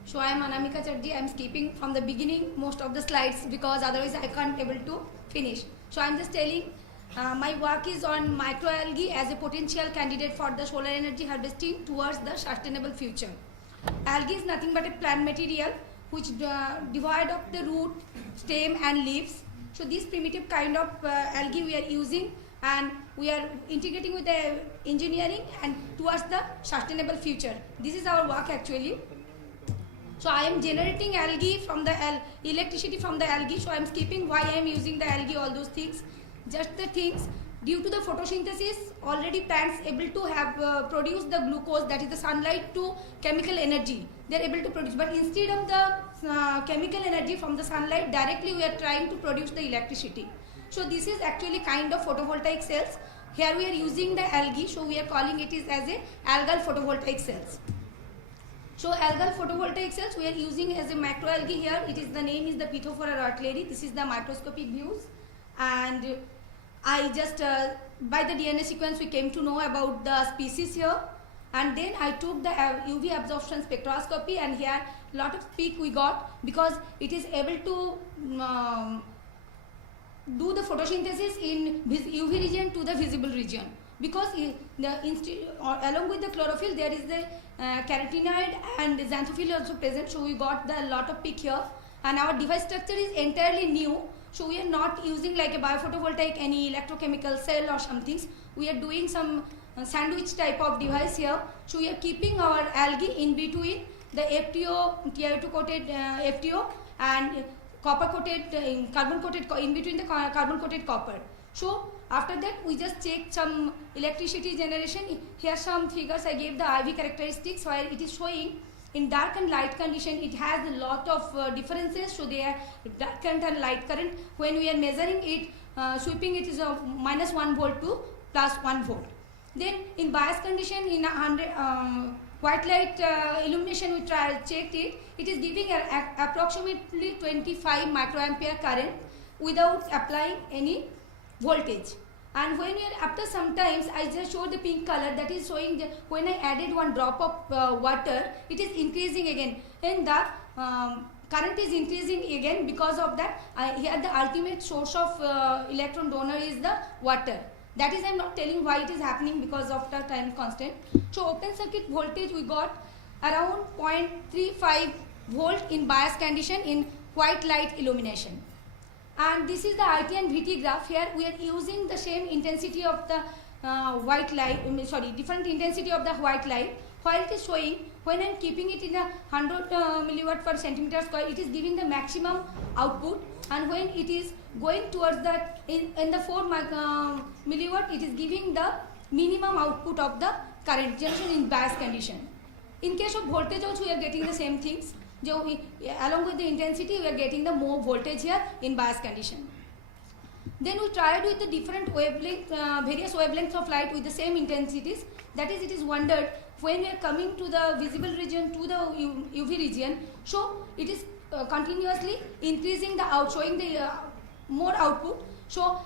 So I am Anamika Chatterjee. I am skipping from the beginning most of the slides because otherwise I can't able to finish. So I am just telling my work is on microalgae as a potential candidate for the solar energy harvesting towards the sustainable future. Algae is nothing but a plant material which devoid of the root, stem and leaves. So this primitive kind of algae we are using and we are integrating with the engineering and towards the sustainable future. This is our work actually. So I am generating algae from the electricity from the algae. So I am skipping why I am using the algae, all those things. Just the things due to the photosynthesis, already plants able to have produce the glucose, that is the sunlight, to chemical energy. They are able to produce, but instead of the chemical energy from the sunlight, directly we are trying to produce the electricity. So this is actually kind of photovoltaic cells. Here we are using the algae, so we are calling it is as a algal photovoltaic cells. So algal photovoltaic cells we are using as a macroalgae here. It is the name is the Pithophora artillery. This is the microscopic views, and I just by the DNA sequence we came to know about the species here, and then I took the UV absorption spectroscopy, and here lot of peak we got because it is able to do the photosynthesis in UV region to the visible region, because along with the chlorophyll there is the carotenoid and xanthophyll also present, so we got the lot of peak here, and our device structure is entirely new. So we are not using like a biophotovoltaic any electrochemical cell or some things. We are doing some sandwich type of device here. So we are keeping our algae in between the FTO, TiO2 coated FTO and copper coated, carbon coated, in between the carbon coated copper. So after that we just check some electricity generation. Here some figures I gave the IV characteristics where it is showing in dark and light condition it has a lot of differences. So they are dark current and light current. When we are measuring it, sweeping it is a -1 volt to +1 volt. Then in bias condition in 100 white light illumination we checked it. It is giving approximately 25 microampere current without applying any voltage. And when you are, after sometimes I just showed the pink color, that is showing the, when I added one drop of water, it is increasing again, and the current is increasing again. Because of that, here the ultimate source of electron donor is the water. That is, I am not telling why it is happening because of the time constant. So open circuit voltage we got around 0.35 volt in bias condition in white light illumination. And this is the IT and VT graph. Here we are using the same intensity of the white light, different intensity of the white light, while it is showing when I am keeping it in a 100 milliwatt per centimeter square, it is giving the maximum output, and when it is going towards that in the 4 milliwatt, it is giving the minimum output of the current generation in bias condition. In case of voltage also we are getting the same things. Along with the intensity we are getting the more voltage here in bias condition. Then we tried with the different wavelength, various wavelengths of light with the same intensities. That is, it is wondered when we are coming to the visible region to the UV region, so it is continuously increasing the showing the more output. So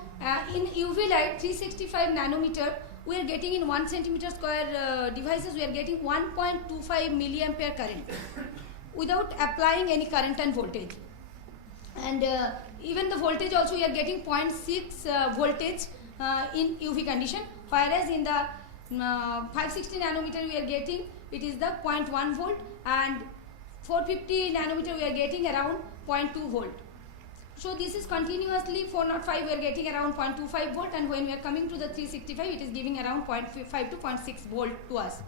in UV light 365 nanometer we are getting in 1 centimeter square devices we are getting 1.25 milliampere current without applying any current and voltage. And even the voltage also we are getting 0.6 voltage in UV condition, whereas in the 560 nanometer we are getting it is the 0.1 volt, and 450 nanometer we are getting around 0.2 volt. So this is continuously 405 we are getting around 0.25 volt, and when we are coming to the 365 it is giving around 0.5 to 0.6 volt to us.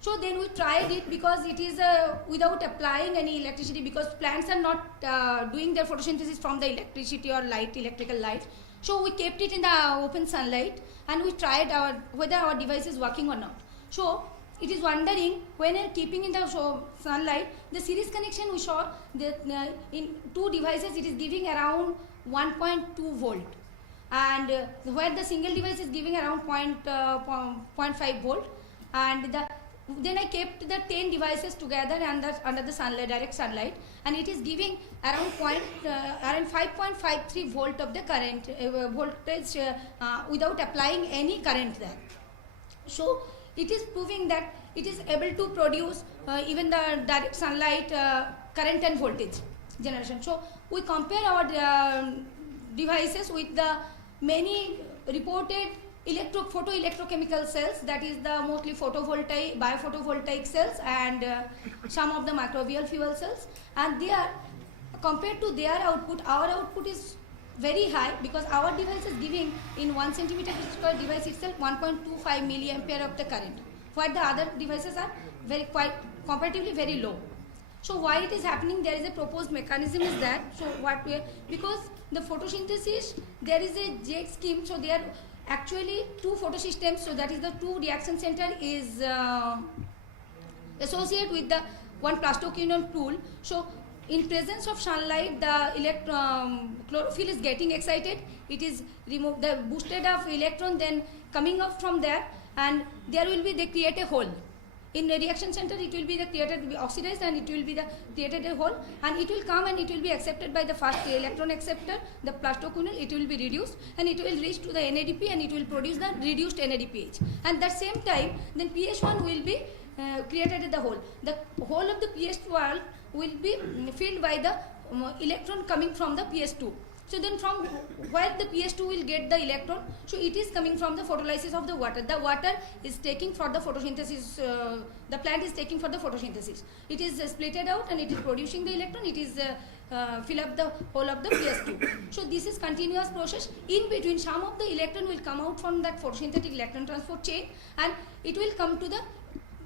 So then we tried it because it is without applying any electricity, because plants are not doing their photosynthesis from the electricity or light, electrical light. So we kept it in the open sunlight and we tried whether our device is working or not. So it is wondering when we are keeping in the sunlight, the series connection we saw that in two devices it is giving around 1.2 volt, and where the single device is giving around 0.5 volt. and then I kept the 10 devices together under the sunlight, direct sunlight, and it is giving around 5.53 volt of the current voltage without applying any current there. So it is proving that it is able to produce even the direct sunlight current and voltage generation. So we compare our devices with the many reported photoelectrochemical cells, that is the mostly photovoltaic, biophotovoltaic cells, and some of the microbial fuel cells, and they are compared to their output, our output is very high, because our device is giving in 1 centimeter square device itself 1.25 milliampere of the current, while the other devices are quite comparatively very low. So why it is happening? There is a proposed mechanism is that, so what we are, because the photosynthesis, there is a jet scheme, so there are actually two photosystems, so that is the two reaction center is associated with the one plastoquinone pool. So in presence of sunlight, the chlorophyll is getting excited, it is removed, the boosted of electron then coming up from there, and there will be, they create a hole. In the reaction center, it will be the created, will be oxidized, and it will be the created a hole, and it will come and it will be accepted by the first electron acceptor, the plastoquinone, it will be reduced, and it will reach to the NADP, and it will produce the reduced NADPH. And at the same time, then pH1 will be created at the hole. The whole of the pH12 will be filled by the electron coming from the pH2. So then from where the pH2 will get the electron, so it is coming from the photolysis of the water. The water is taking for the photosynthesis, the plant is taking for the photosynthesis. It is splitted out and it is producing the electron, it is fill up the whole of the pH2. So this is continuous process. In between, some of the electron will come out from that photosynthetic electron transport chain, and it will come to the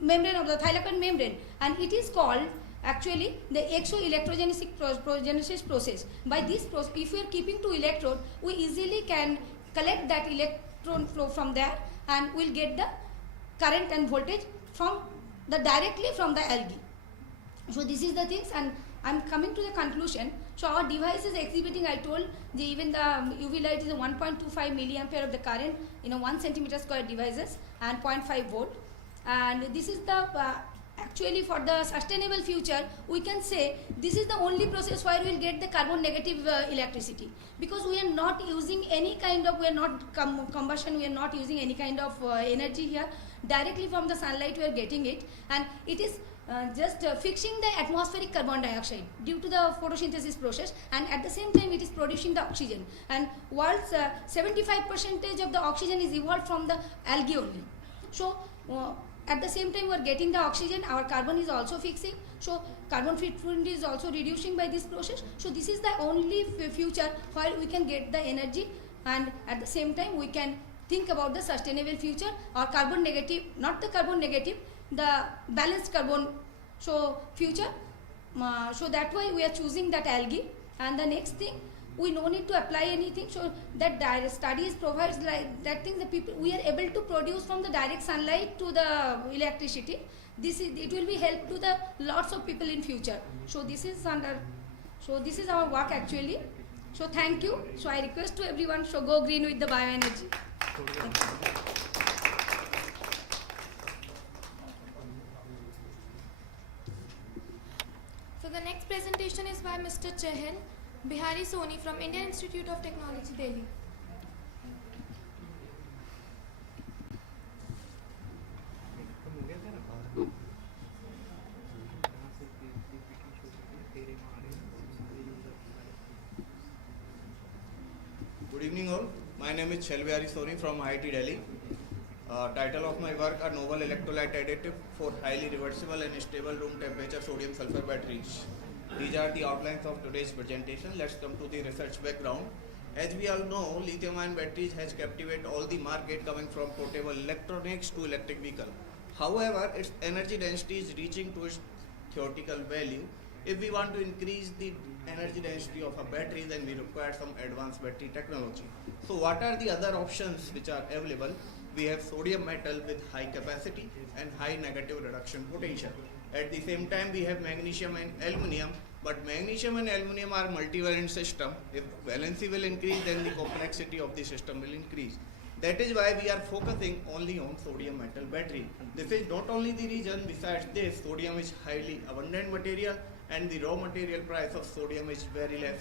membrane of the thylakoid membrane, and it is called actually the exoelectrogenesis process. By this process, if we are keeping two electrode, we easily can collect that electron flow from there, and we'll get the current and voltage from the directly from the algae. So this is the things, and I'm coming to the conclusion. So our device is exhibiting, I told, even the UV light is a 1.25 milliampere of the current in a 1 centimeter square devices and 0.5 volt, and this is the actually for the sustainable future, we can say this is the only process where we will get the carbon negative electricity, because we are not using any kind of, we are not combustion, we are not using any kind of energy here. Directly from the sunlight we are getting it, and it is just fixing the atmospheric carbon dioxide due to the photosynthesis process, and at the same time it is producing the oxygen, and world's 75% of the oxygen is evolved from the algae only. So at the same time we are getting the oxygen, our carbon is also fixing, so carbon footprint is also reducing by this process. So this is the only future where we can get the energy, and at the same time we can think about the sustainable future, or carbon negative, not the carbon negative, the balanced carbon future. So that why we are choosing that algae. And the next thing, we no need to apply anything, so that studies provides like that thing, the people, we are able to produce from the direct sunlight to the electricity. This is, it will be help to the lots of people in future. So this is this is our work actually. So thank you. So I request to everyone, so go green with the bioenergy. So the next presentation is by Mr. Chahal Bihari Soni from Indian Institute of Technology, Delhi. Good evening all. My name is Chahal Bihari Soni from IIT Delhi. Title of my work are novel electrolyte additive for highly reversible and stable room temperature sodium sulfur batteries. These are the outlines of today's presentation. Let's come to the research background. As we all know, lithium-ion batteries has captivated all the market coming from portable electronics to electric vehicle. However, its energy density is reaching to its theoretical value. If we want to increase the energy density of a battery, then we require some advanced battery technology. So what are the other options which are available? We have sodium metal with high capacity and high negative reduction potential. At the same time, we have magnesium and aluminium, but magnesium and aluminium are multivalent system. If valency will increase, then the complexity of the system will increase. That is why we are focusing only on sodium metal battery. This is not only the reason, besides this, sodium is highly abundant material and the raw material price of sodium is very less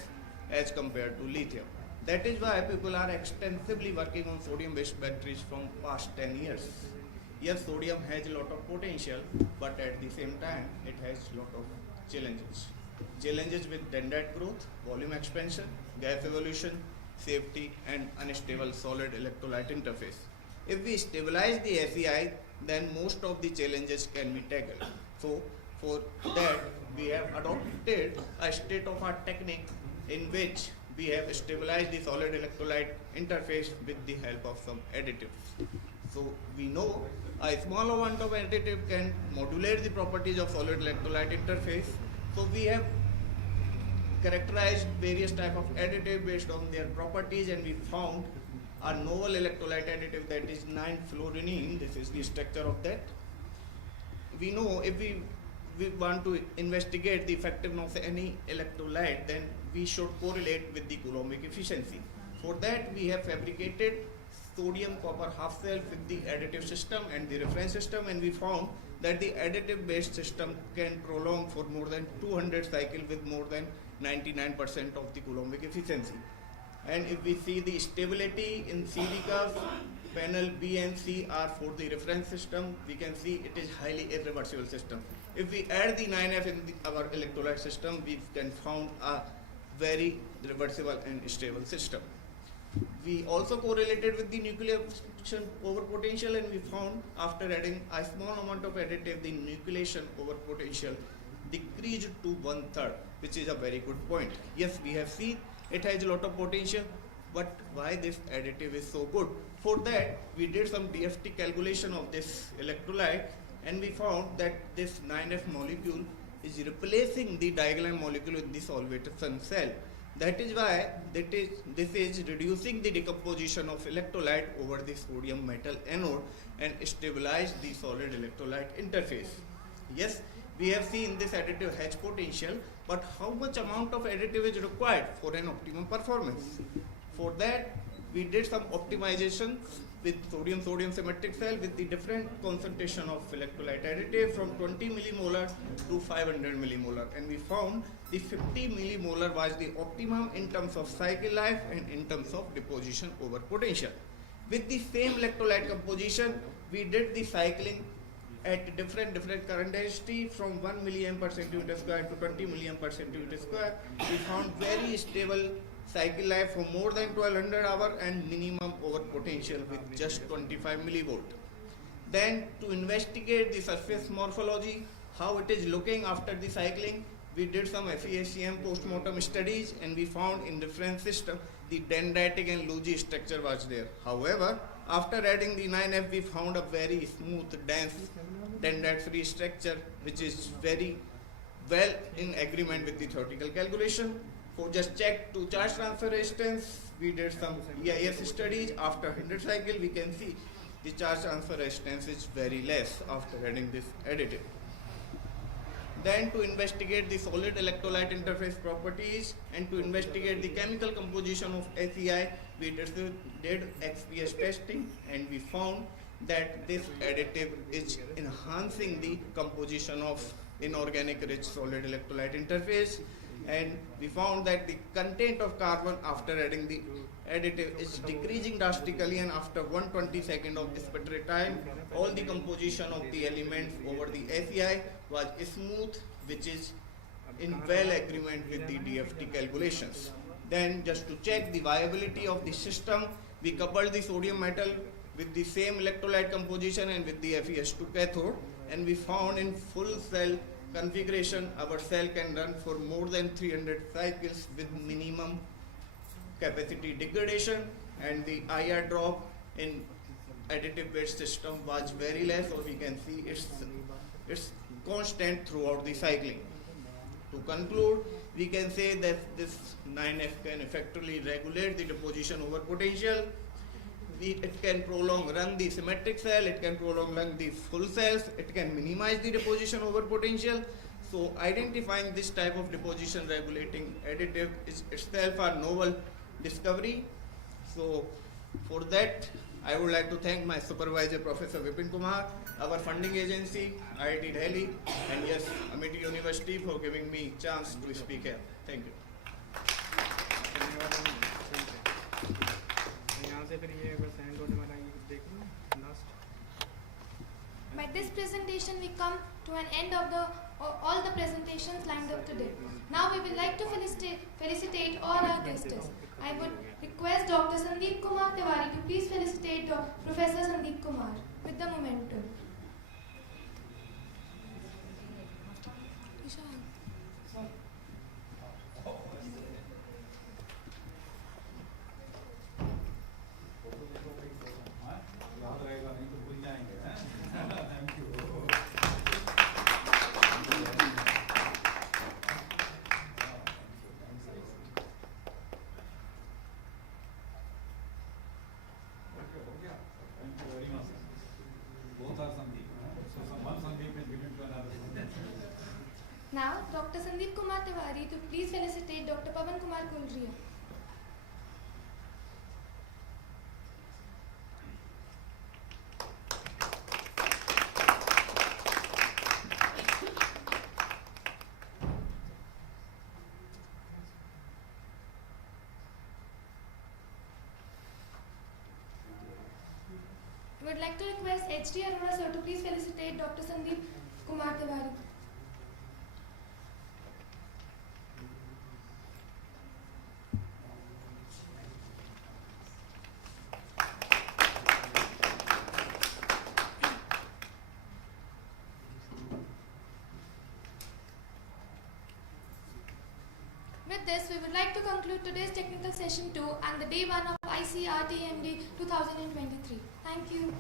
as compared to lithium. That is why people are extensively working on sodium based batteries from past 10 years. Yes, sodium has a lot of potential, but at the same time, it has a lot of challenges. Challenges with dendrite growth, volume expansion, gas evolution, safety, and unstable solid electrolyte interface. If we stabilize the SEI, then most of the challenges can be tackled. So, for that, we have adopted a state-of-art technique in which we have stabilized the solid electrolyte interface with the help of some additives. So, we know a small amount of additive can modulate the properties of solid electrolyte interface. So, we have characterized various type of additive based on their properties, and we found a novel electrolyte additive that is 9-fluorinene. This is the structure of that. We know if we want to investigate the effectiveness of any electrolyte, then we should correlate with the Coulombic efficiency. For that, we have fabricated sodium copper half cell with the additive system and the reference system, and we found that the additive based system can prolong for more than 200 cycles with more than 99% of the Coulombic efficiency. And if we see the stability in CD curves, panel B and C are for the reference system, we can see it is highly irreversible system. If we add the 9F in our electrolyte system, we can found a very reversible and stable system. We also correlated with the nucleation over potential, and we found after adding a small amount of additive, the nucleation over potential decreased to 1/3, which is a very good point. Yes, we have seen it has a lot of potential, but why this additive is so good? For that, we did some DFT calculation of this electrolyte, and we found that this 9F molecule is replacing the diagonal molecule in the solvation cell. That is why this is reducing the decomposition of electrolyte over the sodium metal anode and stabilize the solid electrolyte interface. Yes, we have seen this additive has potential, but how much amount of additive is required for an optimum performance? For that, we did some optimization with sodium symmetric cell with the different concentration of electrolyte additive from 20 millimolar to 500 millimolar, and we found the 50 millimolar was the optimum in terms of cycle life and in terms of deposition over potential. With the same electrolyte composition, we did the cycling at different current density from 1 milliamp per centimeter square to 20 milliamp per centimeter square. We found very stable cycle life for more than 1200 hours and minimum over potential with just 25 millivolt. Then to investigate the surface morphology, how it is looking after the cycling, we did some FESCM postmortem studies, and we found in reference system the dendritic and Lucci structure was there. However, after adding the 9F, we found a very smooth, dense, dendrite-free structure, which is very well in agreement with the theoretical calculation. For just check to charge transfer resistance, we did some EIS studies. After 100 cycle, we can see the charge transfer resistance is very less after adding this additive. Then to investigate the solid electrolyte interface properties and to investigate the chemical composition of SEI, we did XPS testing, and we found that this additive is enhancing the composition of inorganic rich solid electrolyte interface, and we found that the content of carbon after adding the additive is decreasing drastically, and after 120 seconds of respiratory time, all the composition of the elements over the SEI was smooth, which is in well agreement with the DFT calculations. Then just to check the viability of the system, we coupled the sodium metal with the same electrolyte composition and with the FeS2 cathode, and we found in full cell configuration our cell can run for more than 300 cycles with minimum capacity degradation, and the IR drop in additive based system was very less, or we can see it's constant throughout the cycling. To conclude, we can say that this 9F can effectively regulate the deposition over potential. It can run the symmetric cell, it can run the full cells, it can minimize the deposition over potential. So identifying this type of deposition regulating additive is itself a novel discovery. So for that, I would like to thank my supervisor, Professor Vipin Kumar, our funding agency, IIT Delhi, and yes, Amity University for giving me chance to speak here. Thank you. By this presentation, we come to an end of all the presentations lined up today. Now we would like to felicitate all our guests. I would request Dr. Sandeep Kumar Tiwari to please felicitate Professor Sandeep Kumar with the momentum. Now, Dr. Sandeep Kumar Tiwari to please felicitate Dr. Pavan Kumar Kulriya. We would like to request H.D. Arora sir to please felicitate Dr. Sandeep Kumar Tiwari. With this, we would like to conclude today's technical session 2 and the day 1 of ICRTMD 2023. Thank you.